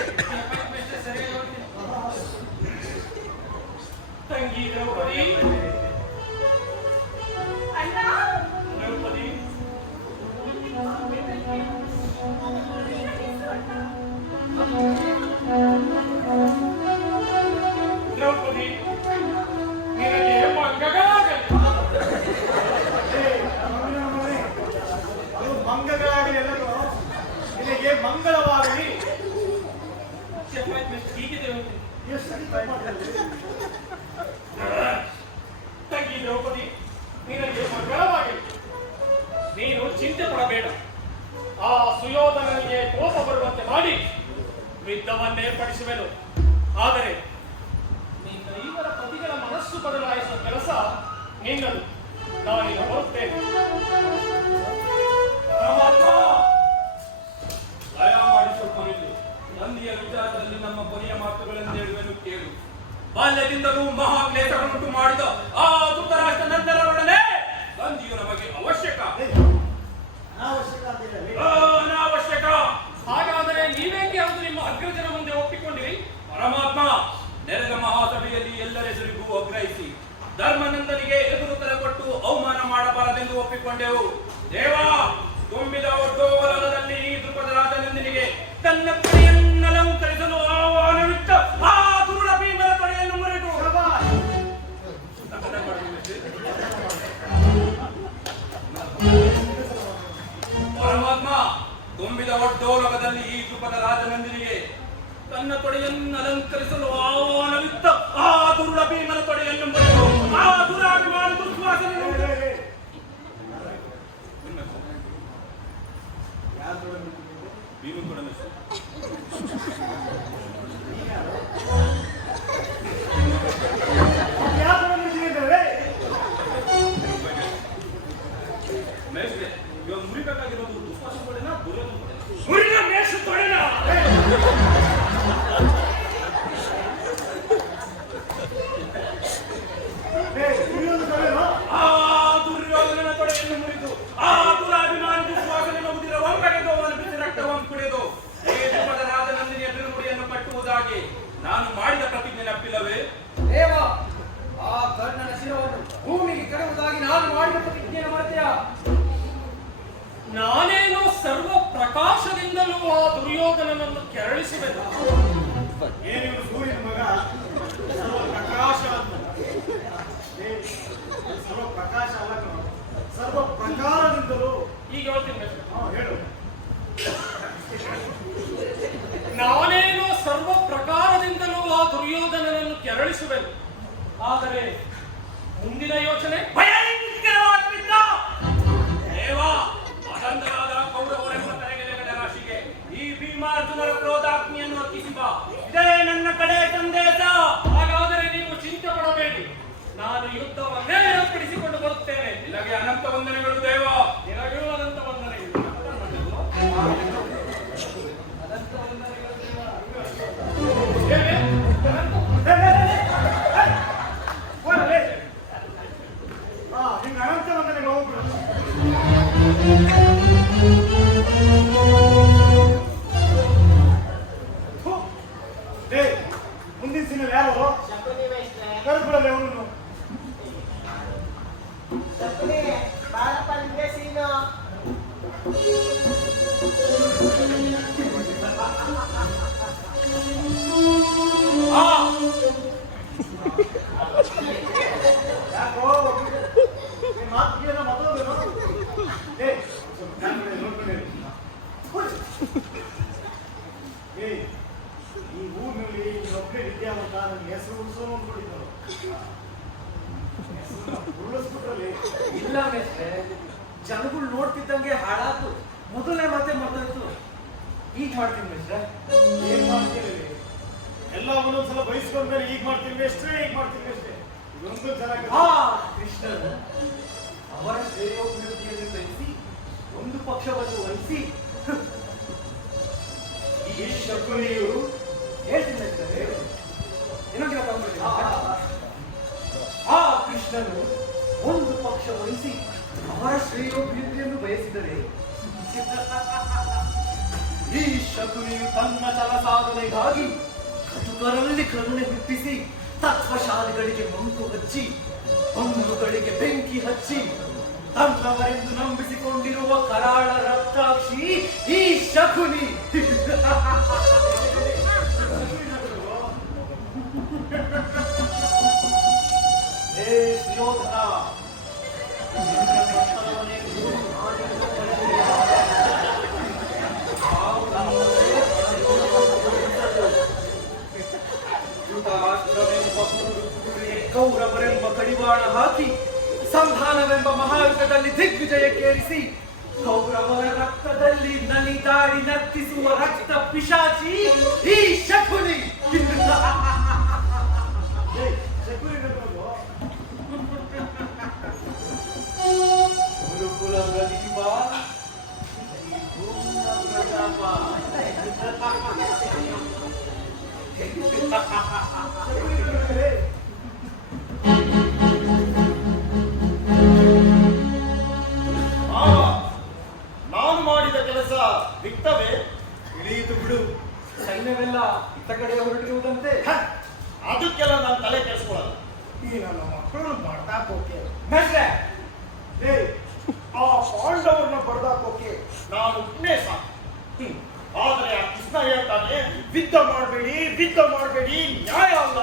ತಂಗಿ ದ್ರೌಪದಿ. ಅಣ್ಣ, ದ್ರೌಪದಿ, ದ್ರೌಪದಿ, ನಿನಗೆ ಮಂಗಗಳಾಗಲಿ. ಅದು ಮಂಗಗಳಾಗಲಿ ಎಲ್ಲರೂ ನಿನಗೆ ಮಂಗಳವಾಗಲಿ. ಹೀಗೆ ದೇವತೆ. ಎಷ್ಟು ತಪ್ಪು ಮಾಡ್ತಾರೆ? ತಂಗಿ ದ್ರೌಪದಿ, ನಿನಗೆ ಮಂಗಳವಾಗಲಿ. ನೀನು ಚಿಂತೆ ಪಡಬೇಡ. ಆ ಸುಯೋಧನನಿಗೆ ಕೋಪ ಬರುವಂತೆ ಮಾಡಿ ಯುದ್ಧವನ್ನೇರ್ಪಡಿಸುವೆನು. ಆದರೆ ನಿನ್ನ ಇವರ ಪತಿಗಳ ಮನಸ್ಸು ಬದಲಾಯಿಸುವ ಕೆಲಸ ನಿನ್ನದು. ನಾನೀಗ ಬರುತ್ತೇನೆ. ಪರಮಾತ್ಮ, ದಯ ಮಾಡಿ ಸ್ವಲ್ಪ ನಿಲ್ಲು. ನಂದಿಯ ವಿಚಾರದಲ್ಲಿ ನಮ್ಮ ಕೊನೆಯ ಮಾತುಗಳನ್ನು ಹೇಳುವೆನು ಕೇಳು. ಬಾಲ್ಯದಿಂದಲೂ ಮಹಾಕ್ಲೇಶವನ್ನುಂಟು ಮಾಡಿದ ಆ ಧೃತರಾಷ್ಟ್ರ ನಂದನರೊಡನೆ ನಂದಿಯು ನಮಗೆ ಅವಶ್ಯಕ. ಅನಾವಶ್ಯಕ ಅಂತಿಲ್ಲ. ಅನಾವಶ್ಯಕ. ಹಾಗಾದರೆ ನೀವೇಕೆ ಅದು ನಿಮ್ಮ ಅಗ್ರಜನ ಮುಂದೆ ಒಪ್ಪಿಕೊಂಡಿರಿ? ಪರಮಾತ್ಮ, ನೆರೆದ ಮಹಾಸಭೆಯಲ್ಲಿ ಎಲ್ಲರೆದುರಿಗೂ ಆಗ್ರಹಿಸಿ ಧರ್ಮನಂದನಿಗೆ ಎದುರುತ್ತರ ಕೊಟ್ಟು ಅವಮಾನ ಮಾಡಬಾರದೆಂದು ಒಪ್ಪಿಕೊಂಡೆವು. ತುಂಬಿದ ಒಡ್ಡೋಲಗದಲ್ಲಿ ಈ ದ್ರುಪದ ರಾಜನಂದಿನಿಗೆ ತನ್ನ ತೊಡೆಯನ್ನು ಅಲಂಕರಿಸಲು ಆಹ್ವಾನವಿತ್ತ ಆ ದುರುಳ ಭೀಮನ ತೊಡೆಯನ್ನು ಮುರಿದು ಆ ದುರಾಭಿಮಾನ ದುರ್ವಾಸನೆ ಭೀಮನ್ ತೊಡೆ ಮೇಷ್ಟ್ರೆ, ಇವಾಗ ಮುರಿಬೇಕಾಗಿರೋದು ದುರ್ವಾಸನ ತೊಡೆನಾ ದುರ್ಯೋಧನ ತೊಡೆನಾ? ಮುರಿದ ಮೇಷ ತೊಡೆನಾ? ಆ ದುರ್ಯೋಧನನ ತೊಡೆಯನ್ನು ಮುರಿದು ಆ ದುರಾಭಿಮಾನ ದುರ್ವಾಸನೆಯನ್ನು ಉದಿರ ಒಮ್ಮೆಗೆ ಅವನು ಬಿಸಿ ರಕ್ತವನ್ನು ಕುಡಿದು ಈ ದ್ರುಪದ ರಾಜನಂದಿನಿಯ ಬಿರುಮುಡಿಯನ್ನು ಕಟ್ಟುವುದಾಗಿ ನಾನು ಮಾಡಿದ ಪ್ರತಿಜ್ಞೆ ನಪ್ಪಿಲ್ಲವೇ? ದೇವ, ಆ ಕರ್ಣನ ಶಿರವನ್ನು ಭೂಮಿಗೆ ಕೆಡವುವುದಾಗಿ ನಾನು ಮಾಡಿದ ಪ್ರತಿಜ್ಞೆಯನ್ನು ಮರೆತೆಯ? ನಾನೇನೋ ಸರ್ವ ಪ್ರಕಾಶದಿಂದಲೂ ಆ ದುರ್ಯೋಧನನನ್ನು ಕೆರಳಿಸುವೆನು. ಏನಿವರು ಸೂರ್ಯನ ಮಗ ಸರ್ವ ಪ್ರಕಾಶ ಅಂತ. ಸರ್ವ ಪ್ರಕಾಶ ಅಲ್ಲ ಕಣೋ. ಸರ್ವ ಪ್ರಕಾರದಿಂದಲೂ. ಈಗ ಹೇಳ್ತೀನಿ ಮೇಷ್ಟ್ರೆ. ಹೇಳು. ನಾನೇನೋ ಸರ್ವ ಪ್ರಕಾರದಿಂದಲೂ ಆ ದುರ್ಯೋಧನನನ್ನು ಕೆರಳಿಸುವೆನು. ಆದರೆ ಮುಂದಿನ ಯೋಚನೆ ಭಯಂಕರವಾಗಿದ್ದ. ದೇವ, ಅದಂತರಾದ ಕೌರವರೆಂಬ ತಲೆಗೆಲೆಗಳ ರಾಶಿಗೆ ಈ ಭೀಮಾರ್ಜುನರ ಕ್ರೋಧಾಗ್ನಿಯನ್ನು ಅರ್ಪಿಸಿದ ಇದೇ ನನ್ನ ಕಡೆ ಸಂದೇಶ. ಹಾಗಾದರೆ ನೀವು ಚಿಂತೆ ಪಡಬೇಡಿ, ನಾನು ಯುದ್ಧವನ್ನೇ ಏರ್ಪಡಿಸಿಕೊಂಡು ಬರುತ್ತೇನೆ. ನಿನಗೆ ಅನಂತ ವಂದನೆಗಳು ದೇವ. ನಿನಗೂ ಅನಂತ ವಂದನೆಗಳು. ಅನಂತ ವಂದನೆಗಳು ದೇವ. ಹಿಂಗ ಅನಂತ ವಂದನೆಗಳು ಹೋಗ್ಬಿಡು. ಮುಂದಿನ ಸಿನಿಮಾ ಯಾರು ಶಕುನಿ ಮೇಷ್ಟ್ರೆ. ಕರೆದ್ಬಿಡಲ್ಲ ಅವನು. ಶಕುನಿ, ಬಾಳಪ್ಪ ನಿಮ್ಗೆ ಸೀನು. ಯಾಕೋ ಮಾತಿಗೆ ಮಾತಾಡೋದು. ಈ ಊರಿನಲ್ಲಿ ಒಬ್ಬರೇ ವಿದ್ಯಾವಂತ ನನಗೆ ಹೆಸರು ಉಳಿಸೋನು ಅಂದ್ಕೊಂಡಿದ್ರು. ಉರುಳಿಸ್ಬಿಟ್ರಲ್ಲಿ. ಇಲ್ಲ ಮೇಷ್ಟ್ರೆ, ಜನಗಳು ನೋಡ್ತಿದ್ದಂಗೆ ಹಾಳಾತು. ಮೊದಲನೇ ಮತ್ತೆ ಮರ್ತೋಯ್ತು. ಈಗ ಮಾಡ್ತೀನಿ ಮೇಷ್ಟ್ರೆ. ಏನ್ ಮಾಡ್ತೀರಿ? ಎಲ್ಲ ಒಂದೊಂದ್ಸಲ ಬಯಸ್ಕೊಂಡ್ಮೇಲೆ ಈಗ ಮಾಡ್ತೀವಿ ಅಷ್ಟೇ, ಈಗ ಮಾಡ್ತೀವಿ ಅಷ್ಟೇ. ಇದೊಂದು ಚೆನ್ನಾಗಿ ಆ ಕೃಷ್ಣನು ಅವರ ಶ್ರೇಯೋಭಿವೃದ್ಧಿಯನ್ನು ಬಯಸಿ ಒಂದು ಪಕ್ಷವನ್ನು ವಹಿಸಿ ಈ ಶಕುನಿಯು ಹೇಳ್ತೀನಿ ಮೇಷ್ಟ್ರೆ. ಇನ್ನೊಂದು ತಗೊಂಡ್ಬಿಡಿ. ಆ ಕೃಷ್ಣನು ಒಂದು ಪಕ್ಷ ವಹಿಸಿ ಅವರ ಶ್ರೇಯೋಭಿವೃದ್ಧಿಯನ್ನು ಬಯಸಿದರೆ ಈ ಶಕುನಿಯು ತನ್ನ ಛಲ ಸಾಧನೆಗಾಗಿ ಕಟುಕರಲ್ಲಿ ಕರುಣೆ ಹುಟ್ಟಿಸಿ ತತ್ವಶಾಲಿಗಳಿಗೆ ಮಂಕು ಹಚ್ಚಿ ಬಂಧುಗಳಿಗೆ ಬೆಂಕಿ ಹಚ್ಚಿ ತನ್ನವರೆಂದು ನಂಬಿಸಿಕೊಂಡಿರುವ ಕರಾಳ ರಕ್ತಾಕ್ಷಿ ಈ ಶಕುನಿ. ಹೇ ಸುಯೋಧನ, ಕೌರವರೆಂಬ ಕಡಿವಾಣ ಹಾಕಿ ಸಂಧಾನವೆಂಬ ಮಹಾಯುದ್ಧದಲ್ಲಿ ದಿಗ್ವಿಜಯಕ್ಕೇರಿಸಿ ಕೌರವರ ರಕ್ತದಲ್ಲಿ ನಲಿದಾಡಿ ನರ್ತಿಸುವ ರಕ್ತ ಪಿಶಾಚಿ ಈ ಶಕುನಿ. ಗುರುಕುಲ ಪ್ರದೀಪ, ಪ್ರತಾಪ. ನಾನು ಮಾಡಿದ ಕೆಲಸ ವಿಕ್ತವೇ? ಇಳಿಯಿತು ಬಿಡು. ಸೈನ್ಯವೆಲ್ಲ ಇತ್ತ ಕಡೆ ಹೊರಟಿರುವುದಂತೆ. ಅದಕ್ಕೆಲ್ಲ ನಾನು ತಲೆ ಕೆಡಿಸ್ಕೊಳ್ಳಲ್ಲ. ಈ ನನ್ನ ಮಕ್ಕಳು ಬಡ್ದಾಕೋಕೆ ಮೇಷ್ಟ್ರೆ, ಆ ಪಾಂಡವರನ್ನ ಬಡ್ದಾಕೋಕೆ ನಾನು ಪುಣ್ಯ ಸಾಕು. ಆದ್ರೆ ಆ ಕೃಷ್ಣ ಹೇಳ್ತಾನೆ, ಯುದ್ಧ ಮಾಡಬೇಡಿ, ನ್ಯಾಯ ಅಲ್ಲ.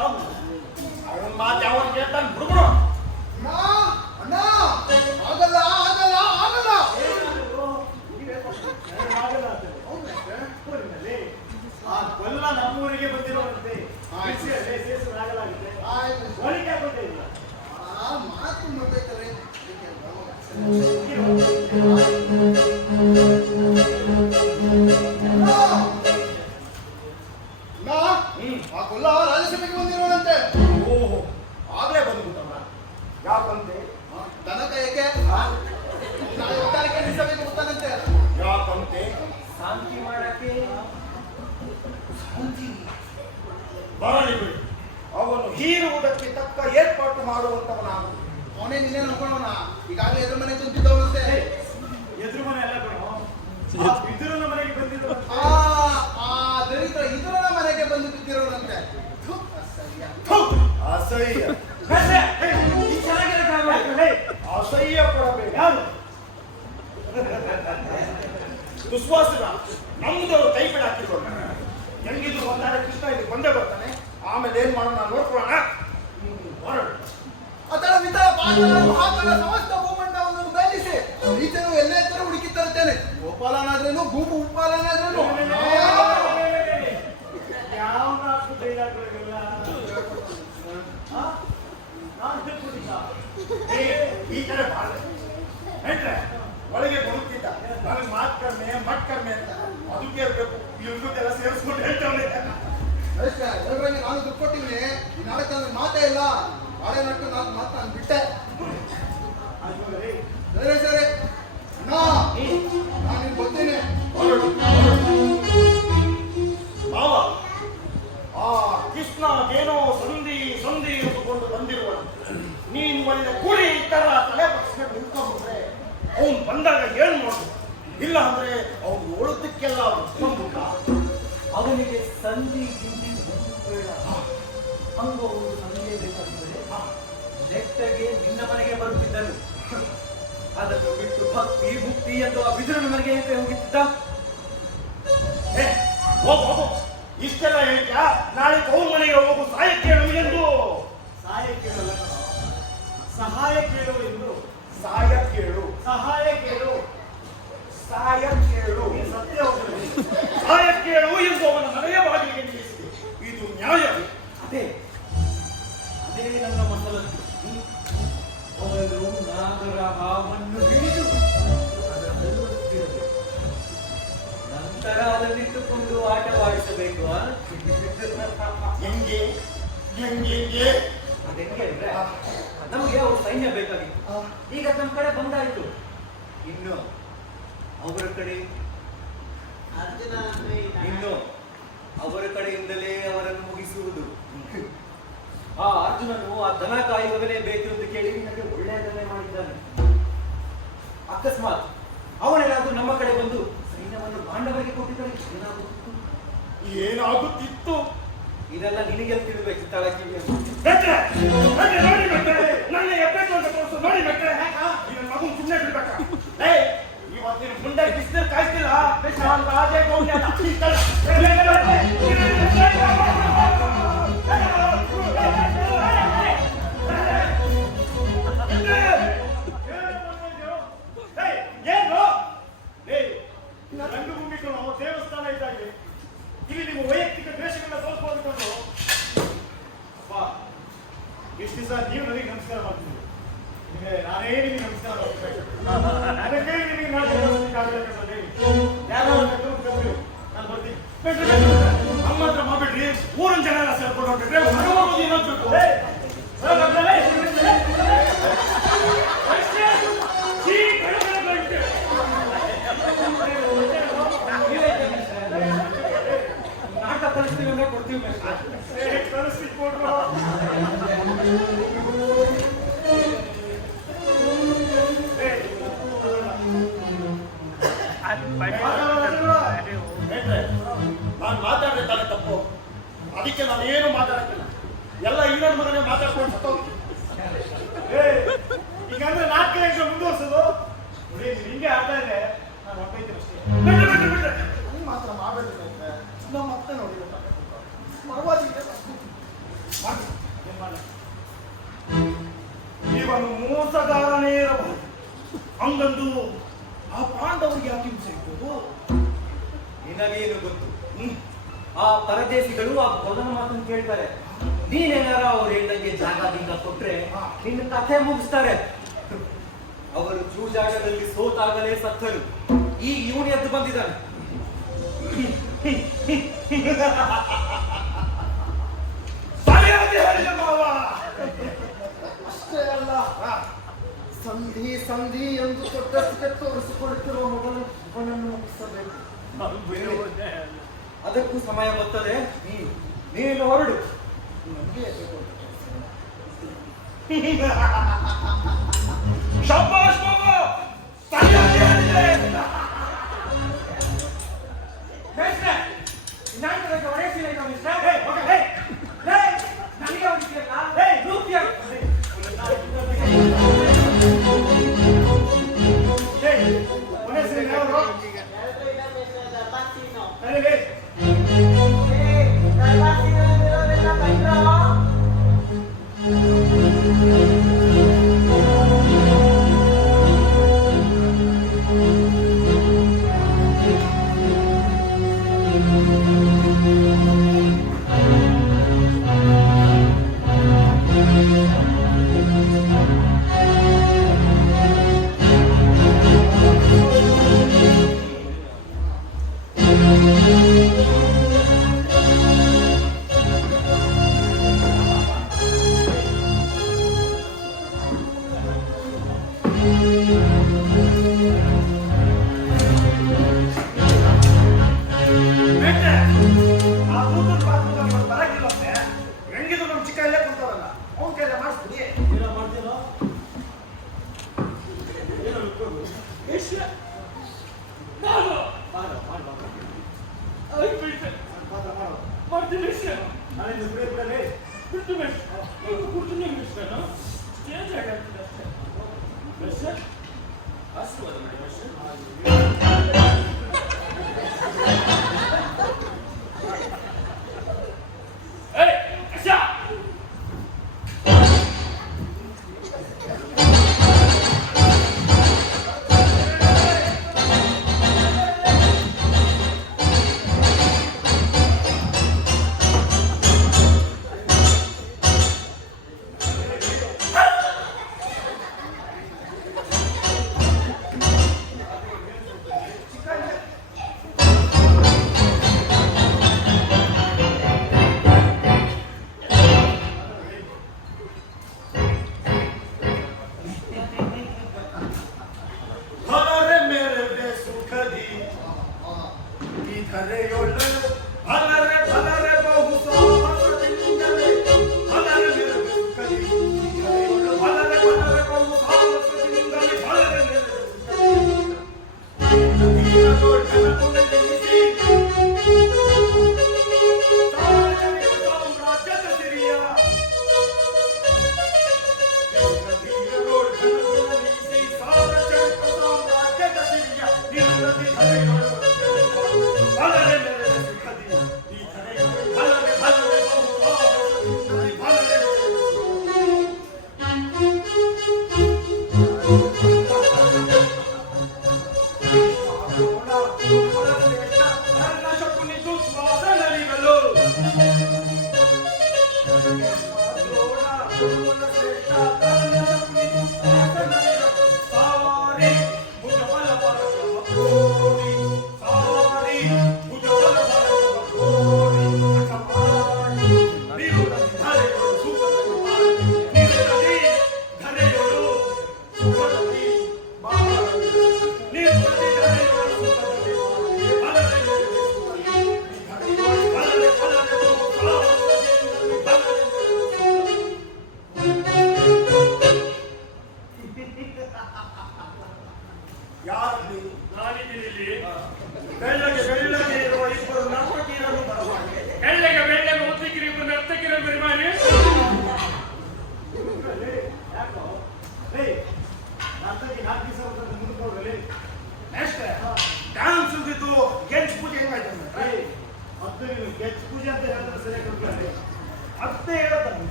ಅವನ ಮಾತು ಯಾವಾಗ ಹೇಳ್ತಾನೆ ಬಿಡುಗಣ. ಅಣ್ಣ, ಆಗಲ್ಲ ಆಗಲ್ಲ ಆಗಲ್ಲ. ಆಗಲ್ಲ ಆಯ್ತು. ಆಯ್ತು. ಮಾತು ಮಾಡ್ಬೇಕಲ್ರಿ ಆ ಕೊಲ್ಲ ರಾಜ್ಯಸಭೆಗೆ ಬಂದಿರೋಣಂತೆ. ಓಹೋ ಆಗ್ಲೇ ಬಂದ್ಬಿಟ್ಟವ್ರ. ಯಾಕಂತೆ? ದನ ಕಾಯಕ್ಕೆ ನಾಳೆ ಒಟ್ಟಾರಕ್ಕೆ ನಿಲ್ಲಿಸಬೇಕು ಗೊತ್ತಾನಂತೆ. ಯಾಕಂತೆ? ಶಾಂತಿ ಮಾಡಕ್ಕೆ. ಬರಲಿ ಬಿಡಿ, ಅವನು ಹೀರುವುದಕ್ಕೆ ತಕ್ಕ ಏರ್ಪಾಟು ಮಾಡುವಂತವ ನಾನು. ಅವನೇ ನಿನ್ನೆ ನೋಡೋಣ. ಈಗಾಗಲೇ ಎದುರು ಮನೆ ತುಂಬಿದ್ದವನಂತೆ. ಎದುರು ಮನೆ ಎಲ್ಲ ಬಿಡು, ಬಿದಿರನ ಮನೆಗೆ ಬಂದಿದ್ದು. ದರಿದ್ರ ಇದರ ಮನೆಗೆ ಬಂದು ಬಿದ್ದಿರೋಣಂತೆ. ಅಸಹ್ಯ ಅಸಹ್ಯ ಪಡಬೇಕು. ಯಾರು ದುಶ್ವಾಸನ ನಮ್ದವರು ಕೈ ಬಿಡ ಹಾಕಿಕೊಂಡು ಹೆಂಗಿದ್ರು ಒಂದಾರೆ ಕೃಷ್ಣ ಇಲ್ಲಿ ಬಂದೇ ಬರ್ತಾನೆ. ಆಮೇಲೆ ಏನ್ ಮಾಡೋಣ ನೋಡ್ಕೊಳ್ಳೋಣ. ಹೊರಡು. ಅತಳ ವಿತಳ ಪಾತಳ ಮಹಾತಳ ಸಮಸ್ತ ಭೂಮಂಡಲವನ್ನು ಮೇಲಿಸಿ ಈತನು ಎಲ್ಲೇ ತರ ಹುಡುಕಿ ತರುತ್ತೇನೆ. ಗೋಪಾಲನಾದ್ರೇನು ಭೂಮಿ ಉಪಾಲನಾದ್ರೇನು ಯಾವ ನಾಲ್ಕು ಡೈಲಾಗ್ಗಳಿಲ್ಲ. ಈ ಕಡೆ ಬಾಳ ಹೇಳ್ರೆ ಒಳಗೆ ಬರುತ್ತಿದ್ದ ನನಗೆ ಮಾತು ಕಡಿಮೆ ಮಟ್ ಕಡಿಮೆ ಅಂತ ಅದಕ್ಕೆ ಇರ್ಬೇಕು. ಇವ್ರಿಗೆಲ್ಲ ಸೇರಿಸ್ಕೊಂಡು ಹೇಳ್ತಾವೆ. ಅಷ್ಟೇ ಎಲ್ಲರಿಗೆ ನಾನು ದುಡ್ಡು ಕೊಟ್ಟಿದ್ದೀನಿ. ಈ ನಾಳೆ ನನಗೆ ಮಾತೇ ಇಲ್ಲ. ನಾಳೆ ನಟ್ಟು ನಾನು ಮಾತು ನಾನು ಬಿಟ್ಟೆ. ಸರಿ ಸರಿ ನಾನು ಬರ್ತೀನಿ. ಮಾವ ಆ ಕೃಷ್ಣ ಏನೋ ಸಂಧಿ ಸಂಧಿ ಎಂದುಕೊಂಡು ಬಂದಿರುವ ನೀನು ಒಳ್ಳೆ ಕುಡಿ ತರ ತಲೆ ಬಗ್ಸ್ಕೊಂಡು ನಿಂತ್ಕೊಂಡ್ಬಿಟ್ರೆ ಅವನು ಬಂದಾಗ ಏನ್ ಮಾಡು. ಇಲ್ಲ ಅಂದ್ರೆ ಅವನು ಓಡೋದಕ್ಕೆಲ್ಲ ಬಂದ್ಬಿಟ್ಟ. ಅವನಿಗೆ ಸಂಧಿ ಗಿಂಡಿ ಬೇಡ. ಹಂಗು ಸಂಧಿ ಬೇಕಾಗ್ತದೆ. ನೆಟ್ಟಗೆ ನಿನ್ನ ಮನೆಗೆ ಬರುತ್ತಿದ್ದನು. ಅದನ್ನು ಬಿಟ್ಟು ಭಕ್ತಿ ಮುಕ್ತಿ ಎಂದು ಆ ಬಿದಿರನ ಮನೆಗೆ ಏಕೆ ಹೋಗುತ್ತಿದ್ದ? ಹೋಗು ಇಷ್ಟೆಲ್ಲ ಹೇಳ್ತಾ ನಾಳೆ ಕೌನ್ ಮನೆಗೆ ಹೋಗು ಸಹಾಯ ಕೇಳು ಎಂದು. ಸಹಾಯ ಕೇಳಲ್ಲ, ಸಹಾಯ ಕೇಳು ಎಂದು. ಸಹಾಯ ಕೇಳು ಸಹಾಯ ಕೇಳು, ಸಹಾಯ ಕೇಳು ಸತ್ಯ ಹೋಗಲಿ. ಸಹಾಯ ಕೇಳು ಎಂದು ಅವನ ಮನೆಯ ಬಾಗಿಲಿಗೆ ನಿಲ್ಲಿಸಿದೆ. ಇದು ನ್ಯಾಯ. ಅದೇ ಅದೇ ನನ್ನ ಮಸಲತ್ತು. ಅವನು ನಾಗರ ಹಾವನ್ನು ಹಿಡಿದು ಅದನ್ನು ತಿರುಗಬೇಕು. ನಂತರ ಅದನ್ನಿಟ್ಟುಕೊಂಡು ಆಟವಾಡಿಸಬೇಕು. ಹೆಂಗೆ ಹೆಂಗೆ ಅದೆಂಗೆ ಅಂದ್ರೆ ನಮಗೆ ಅವ್ರ ಸೈನ್ಯ ಬೇಕಾಗಿತ್ತು. ಈಗ ನಮ್ಮ ಕಡೆ ಬಂದಾಯ್ತು. ಇನ್ನು ಅವರ ಕಡೆ ಅರ್ಜುನ ಇನ್ನು ಅವರ ಕಡೆಯಿಂದಲೇ ಅವರನ್ನು ಮುಗಿಸುವುದು. ಆ ಅರ್ಜುನನು ಆ ದನ ಕಾಯುವವನೇ ಬೇಕು ಎಂದು ಕೇಳಿ ನನಗೆ ಒಳ್ಳೆಯದನ್ನೇ ಮಾಡಿದ್ದಾನೆ. ಅಕಸ್ಮಾತ್ ಅವನೇನಾದ್ರೂ ನಮ್ಮ ಕಡೆ ಬಂದು ಸೈನ್ಯವನ್ನು ಪಾಂಡವರಿಗೆ ಕೊಟ್ಟಿದ್ದರೆ ಏನಾಗುತ್ತಿತ್ತು? ಏನಾಗುತ್ತಿತ್ತು? ಇದೆಲ್ಲ ನಿನಗೆ ತಿಳಿಬೇಕು. ತಳಕ್ಕೆ ಬೆಟ್ರೆ ನೋಡಿ ಬೆಟ್ರೆ ನನ್ನ ಎಪ್ಪೆಟ್ಟು ಅಂತ ತೋರಿಸು. ನೋಡಿ ಬೆಟ್ರೆ ನಿನ್ನ ಮಗು ಸುಮ್ಮನೆ ಬಿಡ್ಬೇಕಾ? ಇವತ್ತಿನ ಮುಂದೆ ಬಿಸಿಲು ಕಾಯ್ತಿಲ್ಲ. ನಾನು ರಾಜೇ ಗೌಂಡ್ಯ ಏನು ರಂಗಭೂಮಿಗಳು ದೇವಸ್ಥಾನ ಇದ್ದಾಗಿದೆ. ಇಲ್ಲಿ ನಿಮ್ಮ ವೈಯಕ್ತಿಕ ದ್ವೇಷಗಳನ್ನ ತೋರಿಸ್ಕೊಂಡು ಅಪ್ಪ ಎಷ್ಟು ದಿವಸ ನೀವು ನನಗೆ ನಮಸ್ಕಾರ ಮಾಡ್ತಿದ್ದೀರಿ. ನಾನೇ ನಿಮಗೆ ನಮಸ್ಕಾರ ಮಾಡ್ಬೇಕು. ಅದಕ್ಕೆ ನಿಮಗೆ ನಾನು ಬರ್ತೀನಿ. ನಮ್ಮ ಹತ್ರ ಮಾಡ್ಬಿಡ್ರಿ. ಊರಿನ ಜನ ಎಲ್ಲ ಸೇರ್ಕೊಂಡು ಹೋಗ್ಬಿಟ್ರೆ ಇನ್ನೊಂದು ನಾಟಕ ಪರಿಸ್ಥಿತಿ ಅಂದ್ರೆ ಕೊಡ್ತೀವಿ. ಕಳಿಸಿ ಕೊಡ್ರು. ನಾನು ಮಾತಾಡಿದ್ದಾನೆ ತಪ್ಪು. ಅದಕ್ಕೆ ನಾನು ಏನು ಮಾತಾಡಕ್ಕಿಲ್ಲ. ಎಲ್ಲ ಇನ್ನೊಂದು ಮಗನೇ ಮಾತಾಡ್ಕೊಂಡು ಸತ್ತೋಗಿ. ಈಗಂದ್ರೆ ನಾಲ್ಕು ಹೆಂಗ ಮುಂದುವರ್ಸೋದು ಹಿಂಗೆ ಆಗ್ತಾ ಇದೆ. ನಾನು ಹೊಂಟೈತೀನಿ ಅಷ್ಟೇ. ಹಂಗೆ ಮಾತ್ರ ಮಾಡಬೇಕಂತೆ ನಮ್ಮ ಮತ್ತೆ ನೋಡಿರ್ತಾರೆ. ಪರವಾಗಿಲ್ಲ ಏನ್ ಮಾಡ ಇವನು ಮೋಸಗಾರನೇ ಇರಬಹುದು. ಹಂಗಂದು ಆ ಪಾಂಡವರಿಗೆ ಯಾಕೆ ಹಿಂಸೆ ಇರ್ಬೋದು? ನಿನಗೇನು ಗೊತ್ತು? ಆ ಪರದೇಶಿಗಳು ಆ ಭೋಜನ ಮಾತನ್ನು ಕೇಳ್ತಾರೆ. ನೀನೇನಾರ ಅವ್ರು ಹೇಳ್ದಂಗೆ ಜಾಗದಿಂದ ಕೊಟ್ರೆ ನಿನ್ನ ಕಥೆ ಮುಗಿಸ್ತಾರೆ. ಅವರು ಜೂಜಾಟದಲ್ಲಿ ಸೋತಾಗಲೇ ಸತ್ತರು. ಈಗ ಇವನು ಎದ್ದು ಬಂದಿದ್ದಾನೆ. ಸರಿಯಾಗಿ ಹೇಳಿದ ಮಾವ. ಅಷ್ಟೇ ಅಲ್ಲ, ಸಂಧಿ ಸಂಧಿ ಎಂದು ದೊಡ್ಡಷ್ಟಕ್ಕೆ ತೋರಿಸಿಕೊಳ್ಳುತ್ತಿರುವ ಮೊದಲು ಅವನನ್ನು ಮುಗಿಸಬೇಕು. ಅದಕ್ಕೂ ಸಮಯ ಬರ್ತದೆ. ನೀನು ಹೊರಡು. ನನಗೆ ಶಾಬಾಷ್ ಮಾವ, ಸರಿಯಾಗಿ ಹೇಳಿದೆ. ಹೆಂಗಿದ್ರು ನಮ್ಮ ಚಿಕ್ಕ ಇಲ್ಲೇ ಕುಂತವರಲ್ಲ, ಅವ್ನ ಕೈಲೇ ಮಾಡಿಸ್ಬಿಡಿ.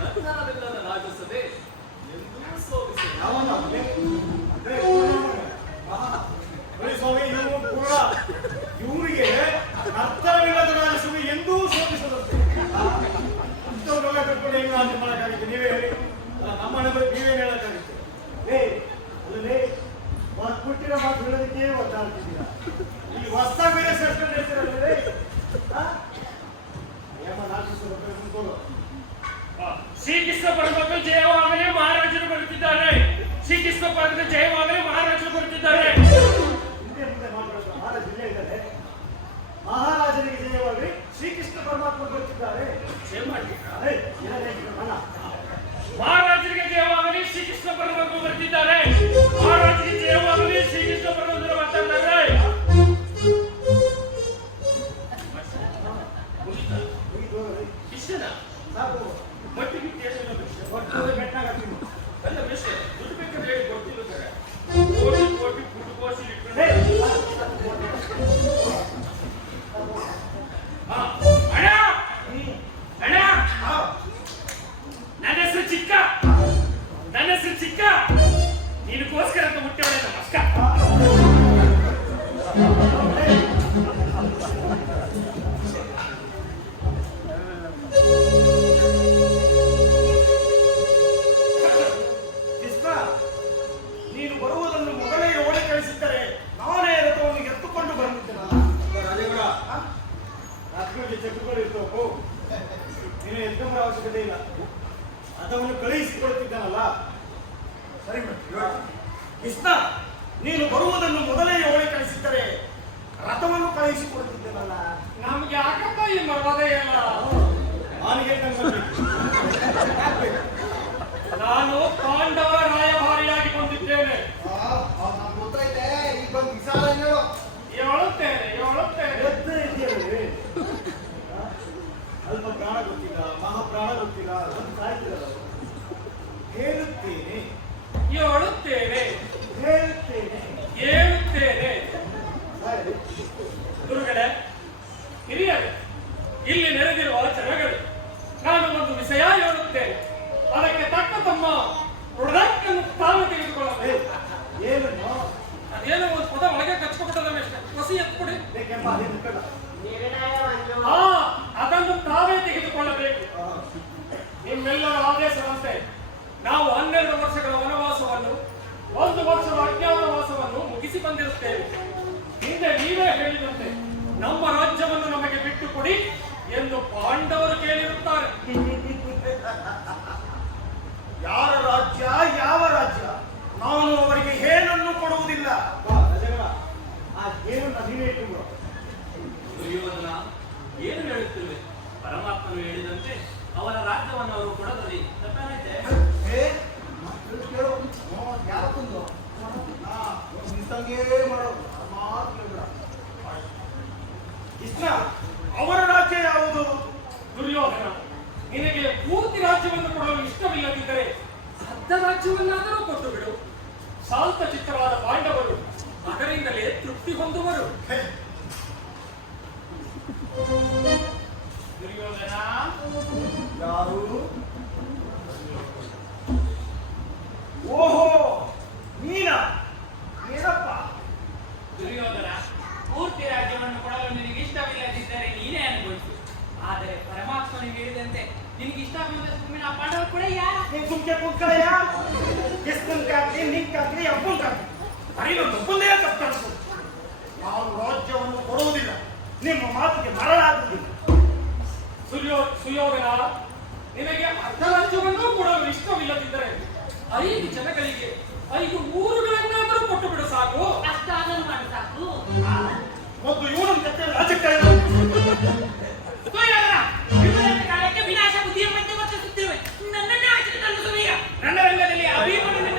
ನಂತರವಿಲ್ಲದ ರಾಜಸಭೆ ಎಂದೂ ಸೋಲಿಸಿಲ್ಲ. ಯಾವನ ಅಂದ್ರೆ ನೋಡಿ ಸ್ವಾಮಿ, ಇವರು ಕೂಡ ಇವರಿಗೆ ಅರ್ಥವಿಲ್ಲದ ರಾಜಸಭೆ ಎಂದೂ ಸೋಲಿಸದಂತೆ. ಅಷ್ಟೊಂದೆಲ್ಲ ಕಟ್ಕೊಂಡು ಹೆಂಗ ಅಂತ ಮಾಡಕ್ಕಾಗುತ್ತೆ? ನೀವೇ ಹೇಳಿ. ನಮ್ಮ ಮನೆ ಬಗ್ಗೆ ನೀವೇನು ಹೇಳಕ್ಕಾಗುತ್ತೆ? ಅಲ್ಲೇ ಕೊಟ್ಟಿರೋ ಮಾತು ಹೇಳೋದಕ್ಕೆ ಒದ್ದಾಡ್ತಿದ್ದೀರಾ. ಈ ಹೊಸ ಬೇರೆ ಸೇರ್ಕೊಂಡು ಹೇಳ್ತೀರಲ್ಲೇ. ಶ್ರೀಕೃಷ್ಣ ಪರಮಕ್ಕೆ ಜಯವಾಗಲೇ ಮಹಾರಾಜರು ಬರುತ್ತಿದ್ದಾರೆ. ಶ್ರೀಕೃಷ್ಣ ಪರಮಕ್ಕೆ ಜಯವಾಗಲೇ ಮಹಾರಾಜರು ಬರುತ್ತಿದ್ದಾರೆ. ಹಿಂದೆ ಮುಂದೆ ಮಾತಾಡೋದು ಮಹಾರಾಜ ಇಲ್ಲೇ ಇದ್ದಾರೆ. ಮಹಾರಾಜನಿಗೆ ಜಯವಾಗಲಿ, ಶ್ರೀಕೃಷ್ಣ ಪರಮಾತ್ಮ ಬರುತ್ತಿದ್ದಾರೆ. ಜಯ ಮಾಡಿ. ಮಹಾರಾಜರಿಗೆ ಜಯವಾಗಲಿ, ಶ್ರೀಕೃಷ್ಣ ಪರಮಾತ್ಮ ಬರ್ತಿದ್ದಾರೆ. ಮಹಾರಾಜರಿಗೆ ಜಯವಾಗಲಿ, ಶ್ರೀಕೃಷ್ಣ ಪರಮಾತ್ಮ ಬರ್ತಾ ಇದ್ದಾರೆ. ಇಷ್ಟನಾ? ಮಟ್ಟಿಗೆ ಅಲ್ಲ ಬೇಷೆ, ದುಡ್ಡು ಬೇಕಂದ್ರೆ ಹೇಳಿ ಕೊಡ್ತಿಲ್ಲ ಸರ್. ಕೋಟಿ ಕೋಟಿ ಫುಡ್ ಕೋಸಿ ಇಟ್ಕೊಂಡೆ. ಅಣ್ಣ ಅಣ್ಣ, ನನ್ನ ಹೆಸರು ಚಿಕ್ಕ, ನನ್ನ ಹೆಸರು ಚಿಕ್ಕ. ನಿನಗೋಸ್ಕರ ಅಂತ ಹುಟ್ಟವಳೆ ನಮ್ಮ ಅಕ್ಕ. ನೀನು ಬರುವುದನ್ನು ಮೊದಲೇ ಓಡಿ ಕಳಿಸಿದ್ದರೆ ನಾನೇ ರಥವನ್ನು ಎತ್ತುಕೊಂಡು ಬಂದಿದ್ದೇನಲ್ಲ. ರಾತ್ರಿಗೆ ಚಕ್ರಗಳು ಇರ್ತವು, ನೀನು ಎತ್ಕೊಂಬರ ಅವಶ್ಯಕತೆ ಇಲ್ಲ. ರಥವನ್ನು ಕಳುಹಿಸಿಕೊಡುತ್ತಿದ್ದಾನಲ್ಲ. ಸರಿ ಕೃಷ್ಣ, ನೀನು ಬರುವುದನ್ನು ಮೊದಲೇ ಓಡಿ ಕಳಿಸಿದ್ದರೆ ರಥವನ್ನು ಕಳುಹಿಸಿಕೊಡುತ್ತಿದ್ದೇನಲ್ಲ. ನಮ್ಗೆ ಯಾಕಪ್ಪ ಈ ಮರ್ವಾದೆ ಎಲ್ಲ? ಅವನಿಗೆ ನಾನು ಪಾಂಡವರ ರಾಯಭಾರಿಯಾಗಿ ಬಂದಿದ್ದೇನೆ. ಗೊತ್ತೈತೆ, ಈಗ ಬಂದು ವಿಚಾರ ಹೇಳು. ಹೇಳುತ್ತೇನೆ. ಅಲ್ಪ ಪ್ರಾಣ ಗೊತ್ತಿಲ್ಲ, ಮಹಾಪ್ರಾಣ ಗೊತ್ತಿಲ್ಲ, ಅದನ್ನು ಸಾಯ್ತಿರಲ್ಲ. ಹೇಳುತ್ತೇನೆ. ಗುರುಗಳೇ, ಹಿರಿಯರೇ, ಇಲ್ಲಿ ನೆರೆದಿರುವ ಜನಗಳು, ನಾನು ಒಂದು ವಿಷಯ ಹೇಳುತ್ತೇನೆ. ಅದಕ್ಕೆ ತಕ್ಕ ತಮ್ಮ ಪ್ರೊಡಕ್ಟನ್ನು ತಾವು ತೆಗೆದುಕೊಳ್ಳಬೇಕು. ಏನನ್ನು? ಅದೇನೋ ಒಂದು ಪದ ಒಳಗೆ ಕಚ್ಕೊಬಿಟ್ಟದಲ್ಲ, ಹೊಸಿ ಎತ್ಕೊಡಿ. ಅದನ್ನು ತಾವೇ ತೆಗೆದುಕೊಳ್ಳಬೇಕು. ನಿಮ್ಮೆಲ್ಲರ ಆದೇಶದಂತೆ ನಾವು 12 ವರ್ಷಗಳ ವನವಾಸವನ್ನು, 1 ವರ್ಷದ ಅಜ್ಞಾತವಾಸವನ್ನು ಮುಗಿಸಿ ಬಂದಿರುತ್ತೇವೆ. ಹಿಂದೆ ನೀವೇ ಹೇಳಿದಂತೆ ನಮ್ಮ ರಾಜ್ಯವನ್ನು ನಮಗೆ ಬಿಟ್ಟು ಕೊಡಿ ಎಂದು ಪಾಂಡವರು ಕೇಳಿರುತ್ತಾರೆ. ಯಾರ ರಾಜ್ಯ, ಯಾವ ರಾಜ್ಯ? ನಾನು ಅವರಿಗೆ ಏನನ್ನು ಕೊಡುವುದಿಲ್ಲ. ಆ ಏನನ್ನ ನೀವೇ ಇಟ್ಟುಕೋ. ದುರ್ಯೋಧನ, ಏನು ಹೇಳುತ್ತಿರುವೆ? ಪರಮಾತ್ಮನು ಹೇಳಿದಂತೆ ಅವರ ರಾಜ್ಯವನ್ನು ಅವರು ಕೊಡದಲ್ಲಿ ತಪ್ಪೇನೈತೆ? ಕೇಳು, ಯಾರೊಂದು ನಿಂತಂಗೇ ಮಾಡೋದು ಮಾತು ಕೇಳ. ಕೃಷ್ಣ, ಅವರ ರಾಜ್ಯ ಯಾವುದು? ದುರ್ಯೋಧನ, ನಿನಗೆ ಪೂರ್ತಿ ರಾಜ್ಯವನ್ನು ಕೊಡಲು ಇಷ್ಟವಿಲ್ಲದಿದ್ದರೆ ಅರ್ಧ ರಾಜ್ಯವನ್ನಾದರೂ ಕೊಟ್ಟು ಬಿಡು. ಶಾಂತ ಚಿತ್ತರಾದ ಪಾಂಡವರು ಅದರಿಂದಲೇ ತೃಪ್ತಿ ಹೊಂದುವರು. ದುರ್ಯೋಧನ, ಯಾರು? ಓಹೋ, ನೀನಾ? ಏನಪ್ಪ? ದುರ್ಯೋಧನ, ಪೂರ್ತಿ ರಾಜ್ಯವನ್ನು ಕೊಡಲು ನಿನಗೆ ಇಷ್ಟವಿಲ್ಲದಿದ್ದರೆ ನೀನೇ ಅನುಭವಿಸು. ಆದರೆ ಪರಮಾತ್ಮನಿಗೆ ಹೇಳಿದಂತೆ ನಿನಗೆ ಇಷ್ಟ ಬಂದಷ್ಟು ಆ ಪಾಂಡವರು ಕೂಡ ನೀನ್ ಸುಮ್ಕೆ ಕೂತ್ಕೊಳ್ಳಯ್ಯ. ಕೃಷ್ಣನ್ಗಾಗ್ಲಿ, ನಿಂಗಾಗ್ಲಿ, ಅಪ್ಪನ್ಗಾಗ್ಲಿ ಬರೀಲೊಂದೊಬ್ಬಂದೇ ತಪ್ಪು. ನಾನು ರಾಜ್ಯವನ್ನು ಕೊಡುವುದಿಲ್ಲ, ನಿಮ್ಮ ಮಾತಿಗೆ ಮರಳಾಗುವುದಿಲ್ಲ. ಸುಯೋಧನ, ನಿನಗೆ ಅರ್ಧ ರಾಜ್ಯವನ್ನು ಕೊಡಲು ಇಷ್ಟವಿಲ್ಲದಿದ್ದರೆ 5 ಜನಗಳಿಗೆ 5 ಊರುಗಳನ್ನಾದರೂ ಕೊಟ್ಟು ಬಿಡು ಸಾಕು. ಅಷ್ಟಾದರೂ ಮಾಡಿ ಸಾಕು. ಮೊದಲು ಇವನೊಂದು ಕತ್ತೆ ರಾಜಕ್ಕೆ ಕಾಲಕ್ಕೆ ವಿನಾಶ ಬುದ್ಧಿಯ ಮಧ್ಯೆ ವರ್ತಿಸುತ್ತಿರುವೆ. ನನ್ನನ್ನೇ ಆಚರಣೆ ತಂದಿಸುವೀಗ. ನನ್ನ ರಂಗದಲ್ಲಿ ಅಭಿಮನ್ಯುವಿನ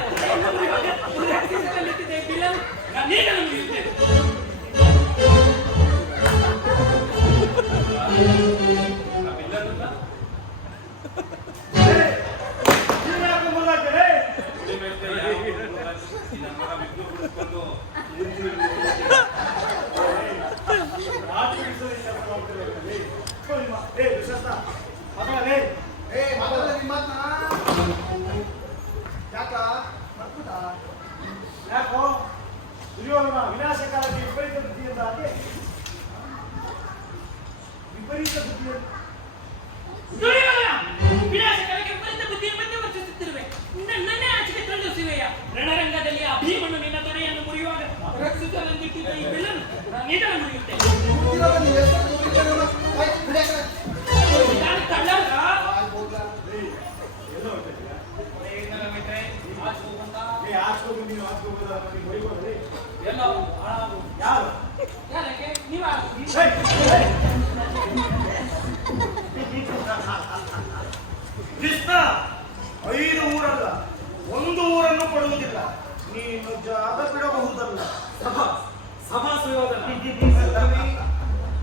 ಬಿಲ್ಲನ್ನು ನಾನೀಗ ನಂಬಿರುತ್ತೇನೆ. ಮಾತಾಡಲ್ಲ ನಿಮ್ಮ ವಿನಾಶಕಾಲಕ್ಕೆ ವಿಪರೀತ ಬುದ್ಧಿಯಿಂದ ಹಾಗೆ ವಿಪರೀತ ಬುದ್ಧಿಯ ದುರ್ಯೋಧನ, ವಿನಾಶಕಾಲಕ್ಕೆ ವಿಪರೀತ ಬುದ್ಧಿಯನ್ನು ವರ್ತಿಸುತ್ತಿರುವೆ. ನನ್ನೇ ಆಚೆಗೆ ತಳ್ಳಿಸುವೆಯ. ರಣರಂಗದಲ್ಲಿ ಆ ಭೀಮನು ನಿನ್ನ ತೊಡೆಯನ್ನು ಮುರಿಯುವಾಗ ರಕ್ಷಿಸಲೆಂದಿಟ್ಟಿದ್ದ ಈ ಬಿಲ್ಲನ್ನು ನಿಧನ ಮುರಿಯುತ್ತೇನೆ. ಹುಟ್ಟಿರೋದನ್ನ ಎಷ್ಟು ಹುಟ್ಟಿರೋದು? ಆಯ್ತು, ಬಿಡಿ ಆ ಕಡೆ. ನಾನು ತಳ್ಳಲ್ಲ. ಎಲ್ಲೋ ಹೊರಟಿದ್ದೀರಾ? ಏನಿಲ್ಲ ಮಿತ್ರೇ, ಆಚೆ ಹೋಗುವಂತ ಆಚೆಗೆ ನೀನು ಆಚೆಗೆ ಹೋಗೋದ್ರಿ ಎಲ್ಲ ಹಾಳಾಗು. ಯಾರು ಯಾರಕ್ಕೆ ನೀವು ಆಗುದಿ? ಕೃಷ್ಣ 5 ಊರಲ್ಲ 1 ಊರನ್ನು ಕೊಡುವುದಿಲ್ಲ. ನೀನು ಜಾಗ ಬಿಡಬಹುದಲ್ಲ. ಸಭಾ ಸುಯೋಧನ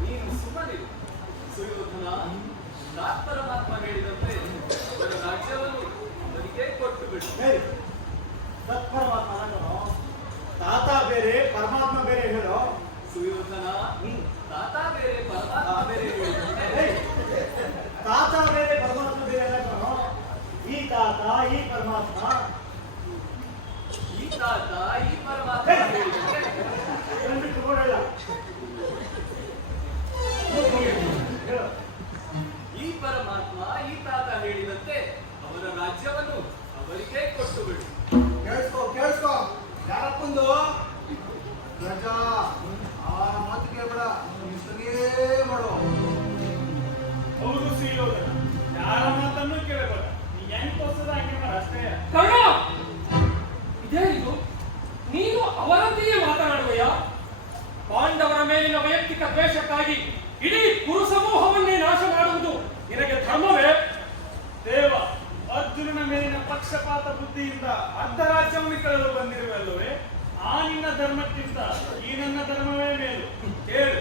ನೀನು ಸುಮ್ಮನೆ ಸುಯೋಧನ ಪರಮಾತ್ಮ ಹೇಳಿದಂತೆ ಅವರ ರಾಜ್ಯವನ್ನು ಅವರಿಗೆ ಕೊಟ್ಟು ಬಿಡು. ತತ್ಪರಮಾತ್ಮ ತಾತ ಬೇರೆ ಪರಮಾತ್ಮ ಬೇರೆ ಹೇಳೋ. ಸುಯೋಧನ ತಾತ ಬೇರೆ ಪರಮಾತ್ಮ ಬೇರೆ ಹೇಳಿದಂತೆ ತಾತ ಬೇರೆ ಪರಮಾತ್ಮ ಬೇರೆ ಹೇಳೋ. ಈ ತಾತ ಈ ಪರಮಾತ್ಮ ಈ ತಾತ ಈ ಪರಮಾತ್ಮ ಹೇಳಿದಂತೆ ಬಿಟ್ಟು ಕೊಡಲ್ಲ. ಹೇಳು. ಈ ಪರಮಾತ್ಮ ಈ ತಾತ ಹೇಳಿದಂತೆ ಅವರ ರಾಜ್ಯವನ್ನು ಅವರಿಗೆ ಕೊಟ್ಟು ಬಿಡು. ಕೇಳಿಸ್ಕೋ ಯಾರಪ್ಪಂದು ಗಜ ಆ ಮಾತು ಕೇಳ್ಬೇಡ, ಇಷ್ಟನೇ ಮಾಡು. ಹೌದು ಸುಯೋಧನ, ಯಾರ ಮಾತನ್ನು ಕೇಳಬೇಡ. ನೀ ಹೆಂಗ್ ತೋರ್ಸದ ಹಂಗೆ ಮಾಡ ಅಷ್ಟೇ. ಕರ್ಣ, ಇದೇ ಇದು ನೀನು ಅವರಂತೆಯೇ ಮಾತನಾಡುವೆಯ? ಪಾಂಡವರ ಮೇಲಿನ ವೈಯಕ್ತಿಕ ದ್ವೇಷಕ್ಕಾಗಿ ಇಡೀ ಕುರು ಸಮೂಹವನ್ನೇ ನಾಶ ಮಾಡುವುದು ನಿನಗೆ ಧರ್ಮವೇ? ದೇವ, ಅರ್ಜುನನ ಮೇಲಿನ ಪಕ್ಷಪಾತ ಬುದ್ಧಿಯಿಂದ ಅರ್ಧ ರಾಜ್ಯವನ್ನು ಕೇಳಲು ಬಂದಿರುವಲ್ಲವೇ? ಆ ನಿನ್ನ ಧರ್ಮಕ್ಕಿಂತ ಈ ನನ್ನ ಧರ್ಮವೇ ಮೇಲು. ಕೇಳು,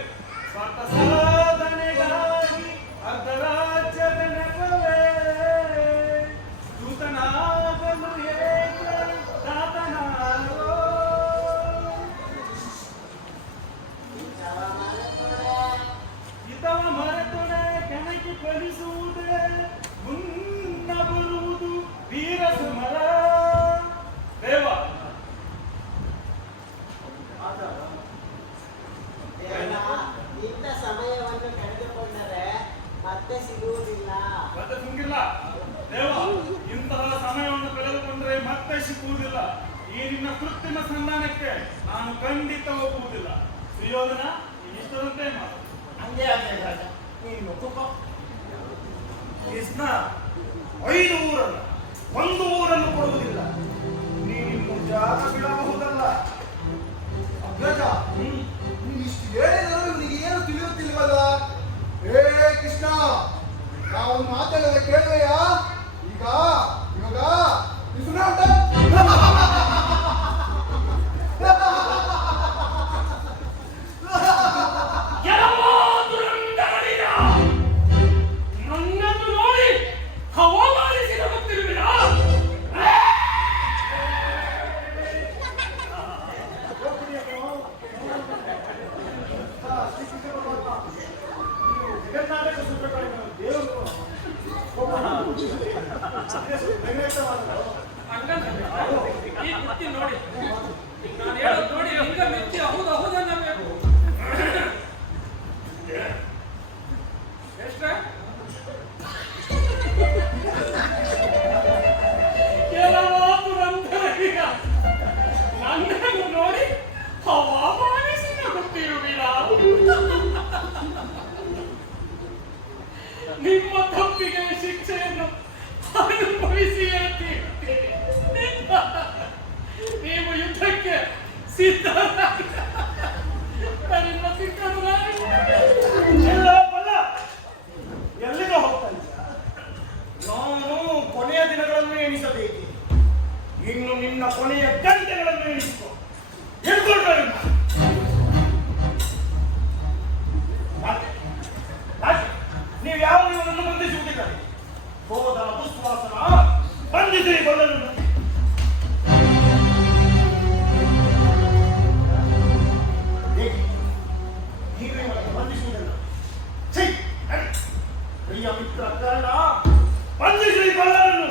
ಸ್ವಾರ್ಥ ಸಾಧನೆಗಾಗಿ ಅರ್ಧ ರಾಜ್ಯದ ನೆಪವೇ ದೂತನಾಗಲು ಏಕೆ ದಾತನಾಗೋ. ಹಿತವ ಮರೆತೊಡೆ ಕೆಣಕಿ ಕಲಿಸುವುದೇ ಮುನ್ನ ಬರುವುದು ವೀರ ಸಮರ. ದೇವ ಇಂಥ ಸಮಯವನ್ನು ಕಳೆದುಕೊಂಡರೆ ಮತ್ತೆ ಸಿಗುವುದಿಲ್ಲ. ಮತ್ತೆ ತುಂಗಿಲ್ಲ. ದೇವ, ಇಂತಹ ಸಮಯವನ್ನು ಕಳೆದುಕೊಂಡರೆ ಮತ್ತೆ ಸಿಕ್ಕುವುದಿಲ್ಲ. ಈ ನಿನ್ನ ಕೃತ್ರಿಮ ಸಂಧಾನಕ್ಕೆ ನಾನು ಖಂಡಿತ ಹೋಗುವುದಿಲ್ಲ. ಸುಯೋಧನ, ಇಷ್ಟದಂತೆ ಮಾತು. ಹಂಗೆ ಆಗಲಿ ರಾಜ, ನೀನು ಒಪ್ಪುಕೋ. ಕೃಷ್ಣ 5 ಊರಲ್ಲ 1 ಊರನ್ನು ಕೊಡುವುದಿಲ್ಲ. ನೀನು ಜಾಗ ಬಿಡಬಹುದಲ್ಲ. ಅಗ್ರಜ, ನೀನು ಇಷ್ಟು ಹೇಳಿದರೂ ಇವನಿಗೆ ಏನು ತಿಳಿಯುತ್ತಿಲ್ವಲ್ಲ? ಏ ಕೃಷ್ಣ, ನಾವು ಮಾತಾಡೋದ ಕೇಳುವೆಯಾ? ಇವಾಗ ಕೆಲವೋ ದುರಂಧಗಳಿರ ನನ್ನನ್ನು ನೋಡಿ ಹವಾಮಾನಿಸಿ ನಗುತ್ತಿರುವಿರಾ? ಜಗನ್ನಾಟಕ ಸೂತ್ರಗಳನ್ನು ದೇವರು ಈ ಬುತ್ತಿ ನೋಡಿ, ನಾನು ಹೇಳೋದು ನೋಡಿ ಹಿಂಗ ಮೆಚ್ಚಿ ಹೌದು ಹೌದು ಅನ್ನಬೇಕು. ಎಷ್ಟ ಕೆಲವೋ ದುರಂಧರಿಗ ನನ್ನನ್ನು ನೋಡಿ ಹವಾಮಾನಿಸಿ ನಗುತ್ತಿರುವಿರಾ? ನಿಮ್ಮ ತಪ್ಪಿಗೆ ಶಿಕ್ಷೆಯನ್ನು ಅನುಭವಿಸಿಯೇ ತೀರುತ್ತೇನೆ. ನೀವು ಯುದ್ಧಕ್ಕೆ ಸಿದ್ಧರಾಗಿ ನಿಮ್ಮ ಸಿದ್ಧರಾಗಿ ಎಲ್ಲ ಬಲ್ಲ. ಎಲ್ಲಿಗೆ ಹೋಗ್ತಾ ಇದ್ದೀಯ? ನಾನು ಕೊನೆಯ ದಿನಗಳನ್ನು ಎಣಿಸಬೇಕು. ಇನ್ನು ನಿನ್ನ ಕೊನೆಯ ಗಂಟೆಗಳನ್ನು ಎಣಿಸಿಕೊ. ಹಿಡ್ಕೊಂಡ್ರೆ ನೀವು ಯಾವ ಇವನನ್ನು ಬಂಧಿಸುವುದಿಲ್ಲ. ಹೋದ ದುಶ್ವಾಸನ ಬಂಧಿಸಿ ಕೊಲ್ಲಲು ನೀವೇ ಬಂಧಿಸುವುದಿಲ್ಲ. ಪ್ರಿಯ ಮಿತ್ರ ಕರ್ಣ, ಬಂಧಿಸಿ ಕೊಲ್ಲಲು.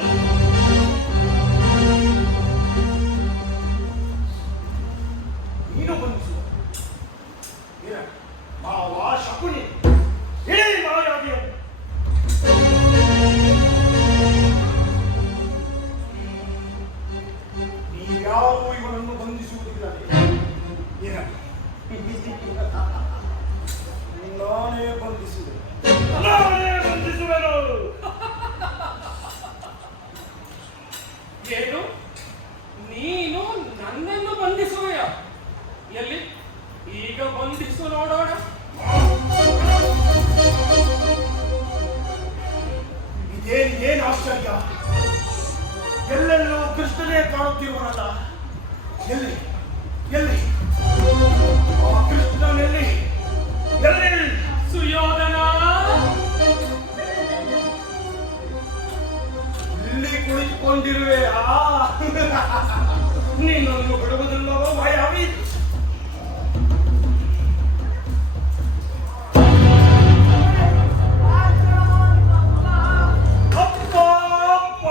ನೀನು ಬಂಧಿಸುವ ಏನ್ ಆಶ್ಚರ್ಯ, ಎಲ್ಲೆಲ್ಲೂ ಕೃಷ್ಣನೇ ಕಾಣುತ್ತಿರುವನಲ್ಲ. ಎಲ್ಲಿ ಎಲ್ಲಿ ಆ ಕೃಷ್ಣನೆಲ್ಲಿ? ಎಲ್ಲಿ? ಸುಯೋಧನ, ಇಲ್ಲಿ ಕುಳಿತುಕೊಂಡಿರುವೆಯಾ? ನಿನ್ನನ್ನು ಬಿಡುವುದಿಲ್ಲವೋ ಮಾಯಾವಿ? ಅಪ್ಪ ಅಪ್ಪ,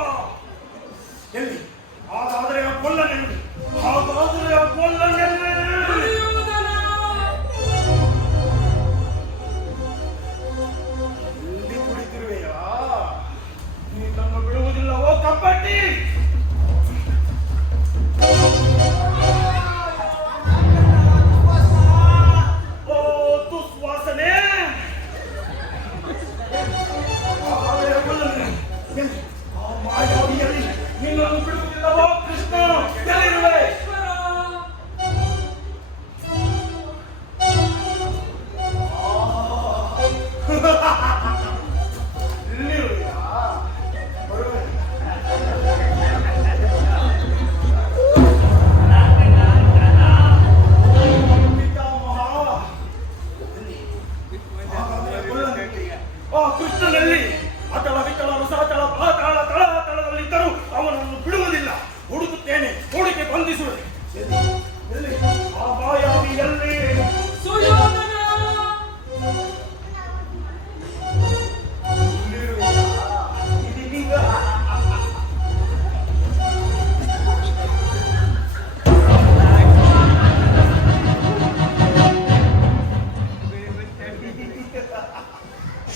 ಎಲ್ಲಿ? ಹಾಗಾದರೆ ಆ ಕೊಲ್ಲನೆಲ್ಲಿ? ಹಾಗಾದರೆ ಆ ಕೊಲ್ಲನೆಲ್ಲಿ? ಸುಯೋಧನ, ಇಲ್ಲಿ ಕುಳಿತಿರುವೆಯಾ? ನಿನ್ನನ್ನು ಬಿಡುವುದಿಲ್ಲವೋ ಕಬ್ಬಡ್ಡಿ? ಓ ದುಸ್ವಾಸನೆ! ಹಾಗಾದರೆ ಕೊಲ್ಲನೆ ಎಲ್ಲಿ? ಆ ಮಾಯಾವಿಯಲ್ಲಿ ನಿನ್ನನ್ನು ಬಿಡುವುದಿಲ್ಲವೋ ಕೃಷ್ಣ? ಎಲ್ಲಿರುವೆ? ಇಲ್ಲಿರುವೆಯಾ? ಬರುವೆ. ಪಿತಾಮಹ, ಹಾಗಾದರೆ ಕೊಲ್ಲನೆ ಆ ಕೃಷ್ಣನಲ್ಲಿ ಅತಳ ವಿತಳ ರಸಾತಳ ಪಾತಾಳ ತಳತಳದಲ್ಲಿದ್ದರೂ ಅವನನ್ನು ಬಿಡುವುದಿಲ್ಲ. ಹುಡುಕುತ್ತೇನೆ, ಹುಡುಕಿ ಬಂಧಿಸುವೆ. ಎಲ್ಲಿ? ಎಲ್ಲಿ? ಆ ಮಾಯಾವಿ ಎಲ್ಲಿ? ಸುಯೋಧನ,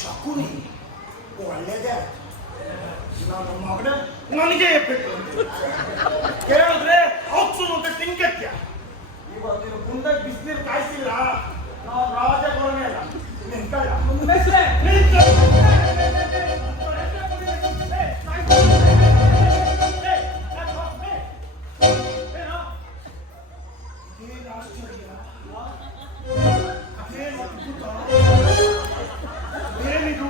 ಶಕುನಿ ಒಳ್ಳೆದೇ. ನನ್ನ ಮಗನ ನನಗೆ ಎಬ್ಬಿಟ್ಟು ಕೇಳಿದ್ರೆ ಹಾಕ್ಸುದು ಅಂತ ಟಿಂಕತ್ಯ. ಇವತ್ತಿನ ಮುಂದೆ ಬಿಸಿನೀರು ಕಾಯಿಸಿಲ್ಲ. ನಾವು ರಾಜಗೊಳನೆ ಅಲ್ಲ. ನಿಂತಲ್ಲ. ಏನು ಆಶ್ಚರ್ಯ, ಏನು ಅದ್ಭುತ, ಏನಿದು?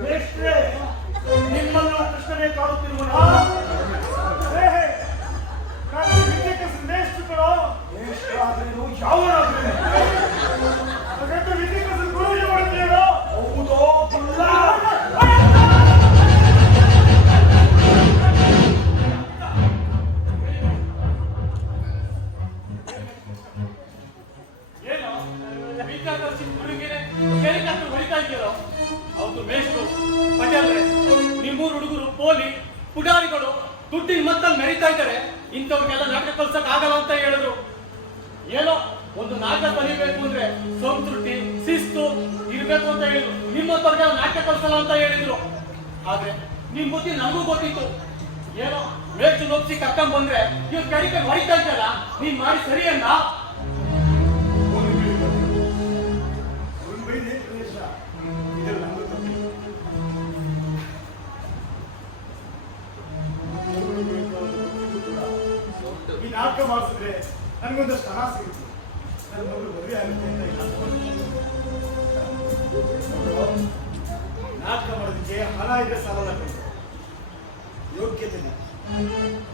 ಮೇಷ್ಟ್ರೆ, ನಿಮ್ಮನ್ನು ಕೃಷ್ಣನೇ ಕಾಣುತ್ತಿರುವನ? ಮೇಷ್ಟ್ರಾದ್ರೇನು, ಯಾವನಾದ್ರೇನು? ಹೌದೋ ಬುಲ್ಲ? ಏನು ವಿದ್ಯಾರ್ಥಿ ಹುಡುಗಿರೆ ಕೇಳಿಕಂಡು ಹೊಡಿತಾ ಇದ್ದೀರೋ? ಹೌದು ಮೇಷ್ಟ್ರು ಪಟೇಲ್ರೆ, ನಿಮ್ಮೂರು ಹುಡುಗರು ಪೋಲಿ ಪುಡಾರಿಗಳು ದುಡ್ಡಿನ ಮತ್ತಲ್ಲಿ ಮೆರಿತಾ ಇದ್ದಾರೆ. ಇಂಥವ್ರಿಗೆಲ್ಲ ನಾಟಕ ಕಲ್ಸಕ್ ಆಗಲ್ಲ ಅಂತ ಹೇಳಿದ್ರು. ಏನೋ ಒಂದು ನಾಟಕ ಕಲಿಬೇಕು ಅಂದ್ರೆ ಸಂಸ್ಕೃತಿ ಶಿಸ್ತು ಇರ್ಬೇಕು ಅಂತ ಹೇಳಿದ್ರು. ನಿಮ್ಮಂತವ್ರಿಗೆಲ್ಲ ನಾಟಕ ಕಲ್ಸಲ್ಲ ಅಂತ ಹೇಳಿದ್ರು. ಆದ್ರೆ ನಿಮ್ ಬುದ್ಧಿ ನಮಗೂ ಗೊತ್ತಿತ್ತು. ಏನೋ ಮೇಷ್ಟ್ರು ಒಪ್ಸಿ ಕರ್ಕೊಂಡ್ ಬಂದ್ರೆ ಇವ್ರು ಕಡಿಕೆ ಹೊಡಿತಾ ಇದ್ದಲ್ಲ, ನೀನ್ ಮಾಡಿ ಸರಿ ಅನ್ನ. ಈ ನಾಟಕ ಮಾಡಿಸಿದ್ರೆ ನನಗೊಂದಷ್ಟು ಹಣ ಸಿಗುತ್ತೆ. ನನ್ನ ಮಗಳು ಮದುವೆ ಆಗುತ್ತೆ ಅಂತ ಇಲ್ಲ. ನಾಟಕ ಮಾಡೋದಕ್ಕೆ ಹಣ ಇದ್ರೆ ಸಾಲಲ್ಲ ಕಣೋ. ಯೋಗ್ಯತೆ ಬೇಕು,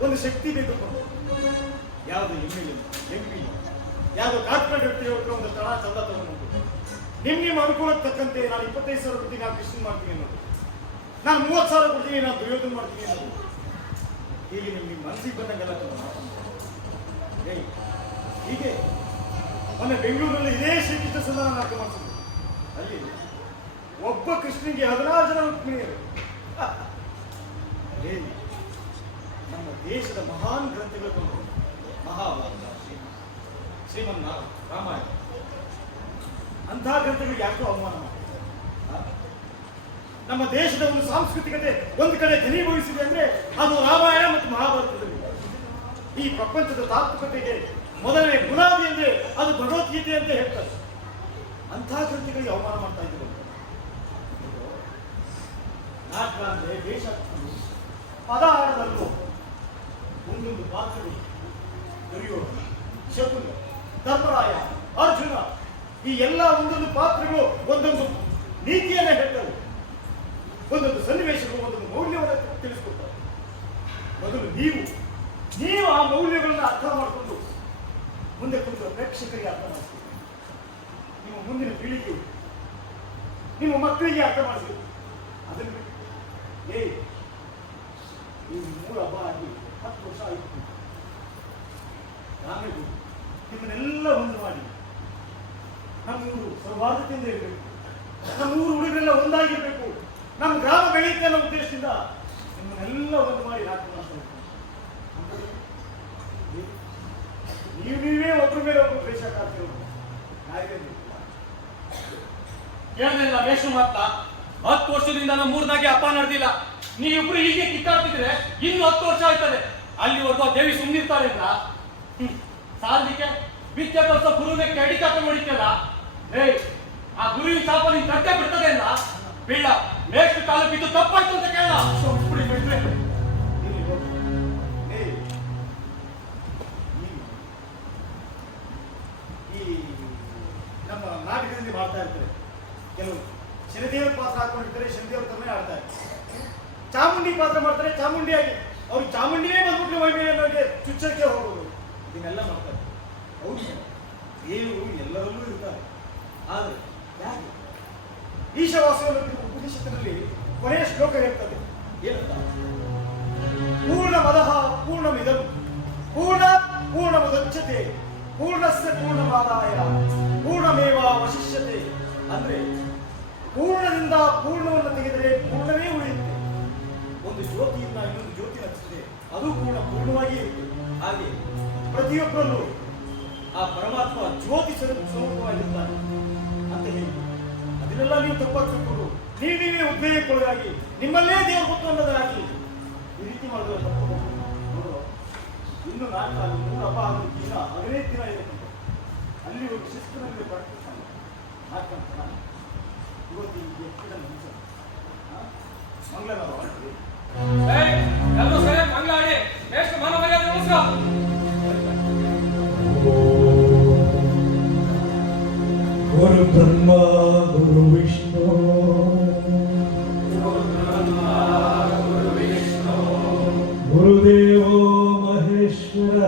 ಒಂದು ಶಕ್ತಿ ಬೇಕು ಕಣೋ. ಯಾವುದು ಎಮ್ಮೆಲಿ ಎಂಪಿ ಯಾವುದು ಕಾರ್ಪೊರೇಟ್ ವ್ಯಕ್ತಿ ಹೋಗ್ರೆ ಒಂದಷ್ಟು ಹಣ ಚಂದ ತಗೊಂಡು ನಿಮ್ಮ ಅನುಕೂಲಕ್ಕೆ ತಕ್ಕಂತೆ ನಾನು 25,000 ಕೊಡ್ತೀನಿ, ನಾನು ಕೃಷ್ಣ ಮಾಡ್ತೀನಿ ಅನ್ನೋದು. ನಾನು 30,000 ಕೊಡ್ತೀನಿ, ನಾನು ದುರ್ಯೋಧನ ಮಾಡ್ತೀನಿ ಅನ್ನೋದು. ಹೀಗೆ ನಿಮ್ಮ ಮನಸ್ಸಿಗೆ ಬಂದಂಗೆಲ್ಲ ಹೀಗೆ ಮೊನ್ನೆ ಬೆಂಗಳೂರಲ್ಲಿ ಇದೇ ಶ್ರೀಕೃಷ್ಣ ಸಂಧಾನ ನಾಟಕ ಮಾಡಿಸಿದ್ರು. ಅಲ್ಲಿ ಒಬ್ಬ ಕೃಷ್ಣನಿಗೆ 16 ಜನ ರುಕ್ಮಿಣಿಯರು. ನಮ್ಮ ದೇಶದ ಮಹಾನ್ ಗ್ರಂಥಗಳು ಬಂದು ಮಹಾಭಾರತ, ಶ್ರೀಮನ್ ರಾಮಾಯಣ ಅಂತಹ ಗ್ರಂಥಗಳಿಗೆ ಯಾಕೋ ಅವಮಾನ ಮಾಡಿ ನಮ್ಮ ದೇಶದ ಒಂದು ಸಾಂಸ್ಕೃತಿಕತೆ ಒಂದು ಕಡೆ ಘನೀಭವಿಸಿದೆ ಅಂದ್ರೆ ಅದು ರಾಮಾಯಣ ಮತ್ತು ಮಹಾಭಾರತದಲ್ಲಿ. ಈ ಪ್ರಪಂಚದ ತಾತ್ವಿಕತೆಗೆ ಮೊದಲನೇ ಬುನಾದಿ ಅಂದ್ರೆ ಅದು ಭಗವದ್ಗೀತೆ ಅಂತ ಹೇಳ್ತಾರೆ. ಅಂತಹ ಗ್ರಂಥಗಳಿಗೆ ಅವಮಾನ ಮಾಡ್ತಾ ಇದ್ರು. ನಾಟಕ ಅಂದ್ರೆ ದೇಶ ಪದ ಆಡದಲ್ಲೂ ಒಂದೊಂದು ಪಾತ್ರಗಳು ದುರ್ಯೋಧನ, ಶಕುನಿ, ಧರ್ಮರಾಯ, ಅರ್ಜುನ ಈ ಎಲ್ಲ ಒಂದೊಂದು ಪಾತ್ರಗಳು ಒಂದೊಂದು ನೀತಿಯನ್ನೇ ಹೇಳ್ತವೆ. ಅನ್ನೋದನ್ನು ಮೌಲ್ಯವನ್ನು ತಿಳಿಸ್ಕೊಡ್ತಾರೆ. ಮೊದಲು ನೀವು ಆ ಮೌಲ್ಯಗಳನ್ನ ಅರ್ಥ ಮಾಡಿಕೊಂಡು ಮುಂದೆ ಕುಳಿತ ಪ್ರೇಕ್ಷಕರಿಗೆ ಅರ್ಥ ಮಾಡಿಸ್ಬೇಕು. ನಿಮ್ಮ ಮುಂದಿನ ಪೀಳಿಗೆ, ನಿಮ್ಮ ಮಕ್ಕಳಿಗೆ ಅರ್ಥ ಮಾಡಿಸ್ಬೇಕು. ಅದನ್ನು ನೀವು 3 ಹಬ್ಬ ಆಗಿ 10 ವರ್ಷ ಆಯಿತು. ಆಮೇಲೆ ನಿಮ್ಮನ್ನೆಲ್ಲ ಒಂದು ಮಾಡಿ ನಮ್ಮೂರು ಸೌಹಾರ್ದತೆಯಿಂದ ಇರಬೇಕು, ನಮ್ಮೂರು ಹುಡುಗರೆಲ್ಲ ಒಂದಾಗಿರ್ಬೇಕು, ನಮ್ಮ ಗ್ರಾಮ ಬೆಳೆಯುತ್ತೆ ಅನ್ನೋ ಉದ್ದೇಶದಿಂದ ನಿಮ್ಮನ್ನೆಲ್ಲ ಒಂದು ಮಾಡಿ ನಾಟಕ ಮಾಡ್ತಾರೆ. ನೀವೇ ಒಬ್ಬರ ಮೇಲೆ ಒಬ್ಬರು ದ್ವೇಷ ಕಾಡ್ತಿರೋದು ಕೇಳಿದ್ರಲ್ಲ ವೇಷ ಮಾತ್ರ 10 ವರ್ಷದಿಂದ ನಮ್ಮೂರ್ನಾಗೆ ಹಬ್ಬ ನಡೆದಿಲ್ಲ. ನೀವಿಬ್ರು ಹೀಗೆ ಕಿತ್ತಾಡ್ತಿದ್ರೆ ಇನ್ನು 10 ವರ್ಷ ಆಯ್ತದೆ. ಅಲ್ಲಿವರೆಗೂ ಆ ದೇವಿ ಸುಮ್ಮನಿರ್ತಾರೆ ಅಂತ ಸಾಲದಿಕ್ಕೆ ವಿದ್ಯೆ ಕಲಿಸೋ ಗುರುವಿನ ಕೆಡಿ ಕಾಪ ಹೊಡಿತಲ್ಲ. ಆ ಗುರುವಿನ ಶಾಪ ನಿನ್ ಕಟ್ಟೆ ಬಿಡ್ತದೆ ಅಲ್ಲ. ಬೀಳ ಮೇಷ್ಟು ಕಾಲ ಬಿದ್ದು ತಪ್ಪಾಯ್ತು ಅಂತ ಕೇಳ ಈ ನಮ್ಮ ನಾಟಕದಲ್ಲಿ ಮಾಡ್ತಾ ಇರ್ತಾರೆ. ಕೆಲವು ಶನಿದೇವ್ರ ಪಾತ್ರ ಹಾಕೊಂಡಿರ್ತಾರೆ, ಶನಿದೇವ್ರ ತರನೇ ಆಡ್ತಾ ಇರ್ತಾರೆ. ಚಾಮುಂಡಿ ಪಾತ್ರ ಮಾಡ್ತಾರೆ, ಚಾಮುಂಡಿಯಾಗಿ ಅವ್ರಿಗೆ ಚಾಮುಂಡಿಯೇ ಬಂದ್ಬಿಟ್ಟು ವೈಮೇನವರಿಗೆ ಚುಚ್ಚಕ್ಕೆ ಹೋಗೋದು, ಇದನ್ನೆಲ್ಲ ಮಾಡ್ತಾರೆ. ಹೌದು, ದೇವರು ಎಲ್ಲರಲ್ಲೂ ಇರ್ತಾರೆ. ಆದರೆ ಯಾಕೆ ಈಶವಾಸವನ್ನು ಉಪನಿಷತ್ತಿನಲ್ಲಿ ಕೊನೆಯ ಶ್ಲೋಕ ಹೇಳ್ತದೆ ಏನಂತ? ಪೂರ್ಣ ಮದಃ ಪೂರ್ಣಮಿದಂ ಪೂರ್ಣಮುದಚ್ಯತೆ ಪೂರ್ಣಸ್ಯ ಪೂರ್ಣಮಾದಾಯ ಪೂರ್ಣಮೇವಾವಶಿಷ್ಯತೆ. ಅಂದ್ರೆ ಪೂರ್ಣದಿಂದ ಪೂರ್ಣವನ್ನು ತೆಗೆದರೆ ಪೂರ್ಣವೇ ಉಳಿಯುತ್ತೆ. ಒಂದು ಜ್ಯೋತಿಯಿಂದ ಇನ್ನೊಂದು ಜ್ಯೋತಿ ಹಚ್ಚಿದೆ, ಅದು ಪೂರ್ಣವಾಗಿ ಇರುತ್ತೆ. ಹಾಗೆ ಪ್ರತಿಯೊಬ್ಬರಲ್ಲೂ ಆ ಪರಮಾತ್ಮ ಜ್ಯೋತಿ ಸ್ವರೂಪವಾಗಿರ್ತಾನೆ ಅಂತ ಹೇಳಿ ಅದನ್ನೆಲ್ಲ ನೀವು ತಪ್ಪಾಗಿ ತಿಳ್ಕೊಂಡು ನೀವೇ ಉದ್ವೇಗಕ್ಕೊಳಗಾಗಿ ನಿಮ್ಮಲ್ಲೇ ದೇವರು ಗೊತ್ತು ಅನ್ನೋದಾಗಿ ಈ ರೀತಿ ಮಾಡಿದ್ರೆ ತಪ್ಪು. ನೋಡು, ಇನ್ನು 3 ಹಬ್ಬ ಆಗೋದು ದಿನ 15 ದಿನ ಇರುತ್ತೆ. ಅಲ್ಲಿ ಒಂದು ಶಿಸ್ತಿನಲ್ಲಿ ಬರ್ತಿರ್ತಾನೆ ನಾಟಕ. ಇವತ್ತು ಮಂಗಳ ಮಾಡ್ತೀವಿ. ಎಲ್ಲರೂ ಸರಿಯಾಗಿ ಮಂಗಳ ಆಡಿ ಎಷ್ಟು ಮನ ಮರ್ಯಾದೆ ನಮಸ್ಕಾರ. ಗುರು ಬ್ರಹ್ಮ ಗುರು ವಿಷ್ಣು ಗುರುದೇವೋ ಮಹೇಶ್ವರ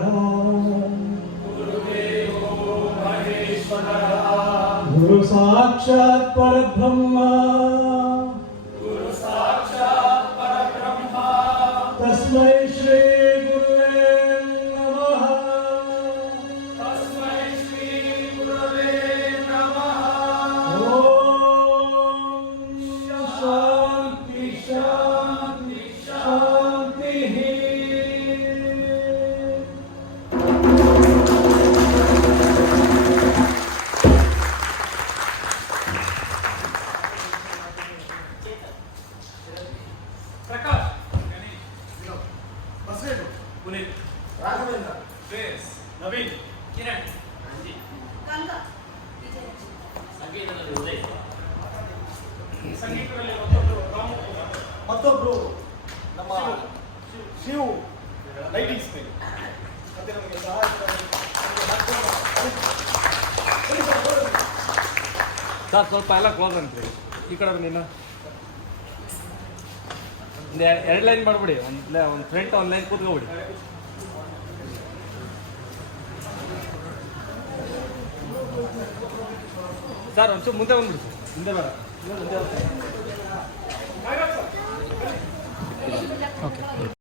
ಗುರು ಸಾಕ್ಷಾತ್ ಪರಬ್ರಹ್ಮ ತಸ್ಮೈ ಶ್ರೀ ಗುರುವೇ ನಮಃ. ಶಾಂತಿ ಶಾಂತಿ ಶಾಂತಿ. ಪ್ರಕಾಶ್, ಬಸವೇಶ್ವರ, ಪುನೀತ್, ರಾಘವೇಂದ್ರ, ಶ್ರೇಯಸ್, ನವೀನ್, ಕಿರಣ್, ಗಂಗಾ, ಸಂಗೀತದಲ್ಲಿ ಉದಯ್, ಸಂಗೀತದಲ್ಲಿ ಮತ್ತೊಬ್ರು ನಮ್ಮ ಶಿವು ಲೈಟಿಂಗ್ಸ್ ಮೇಲೆ ಮತ್ತೆ ನಮಗೆ ಸರ್ ಸ್ವಲ್ಪ ಎಲ್ಲ ಕ್ಲೋಸ್ ಅಂತ್ರಿ. ಈ ಕಡೆ ನೀನು ಒಂದು 2 ಲೈನ್ ಮಾಡ್ಬಿಡಿ. ಒಂದು ಫ್ರಂಟ್ ಒಂದು ಲೈನ್ ಕೂತ್ಕೊಬಿಡಿ. ಸರ್ ಒಂಚೂರು ಮುಂದೆ ಬಂದ್ಬಿಡಿ. ಮುಂದೆ ಬೇಡ, ಮುಂದೆ ಓಕೆ.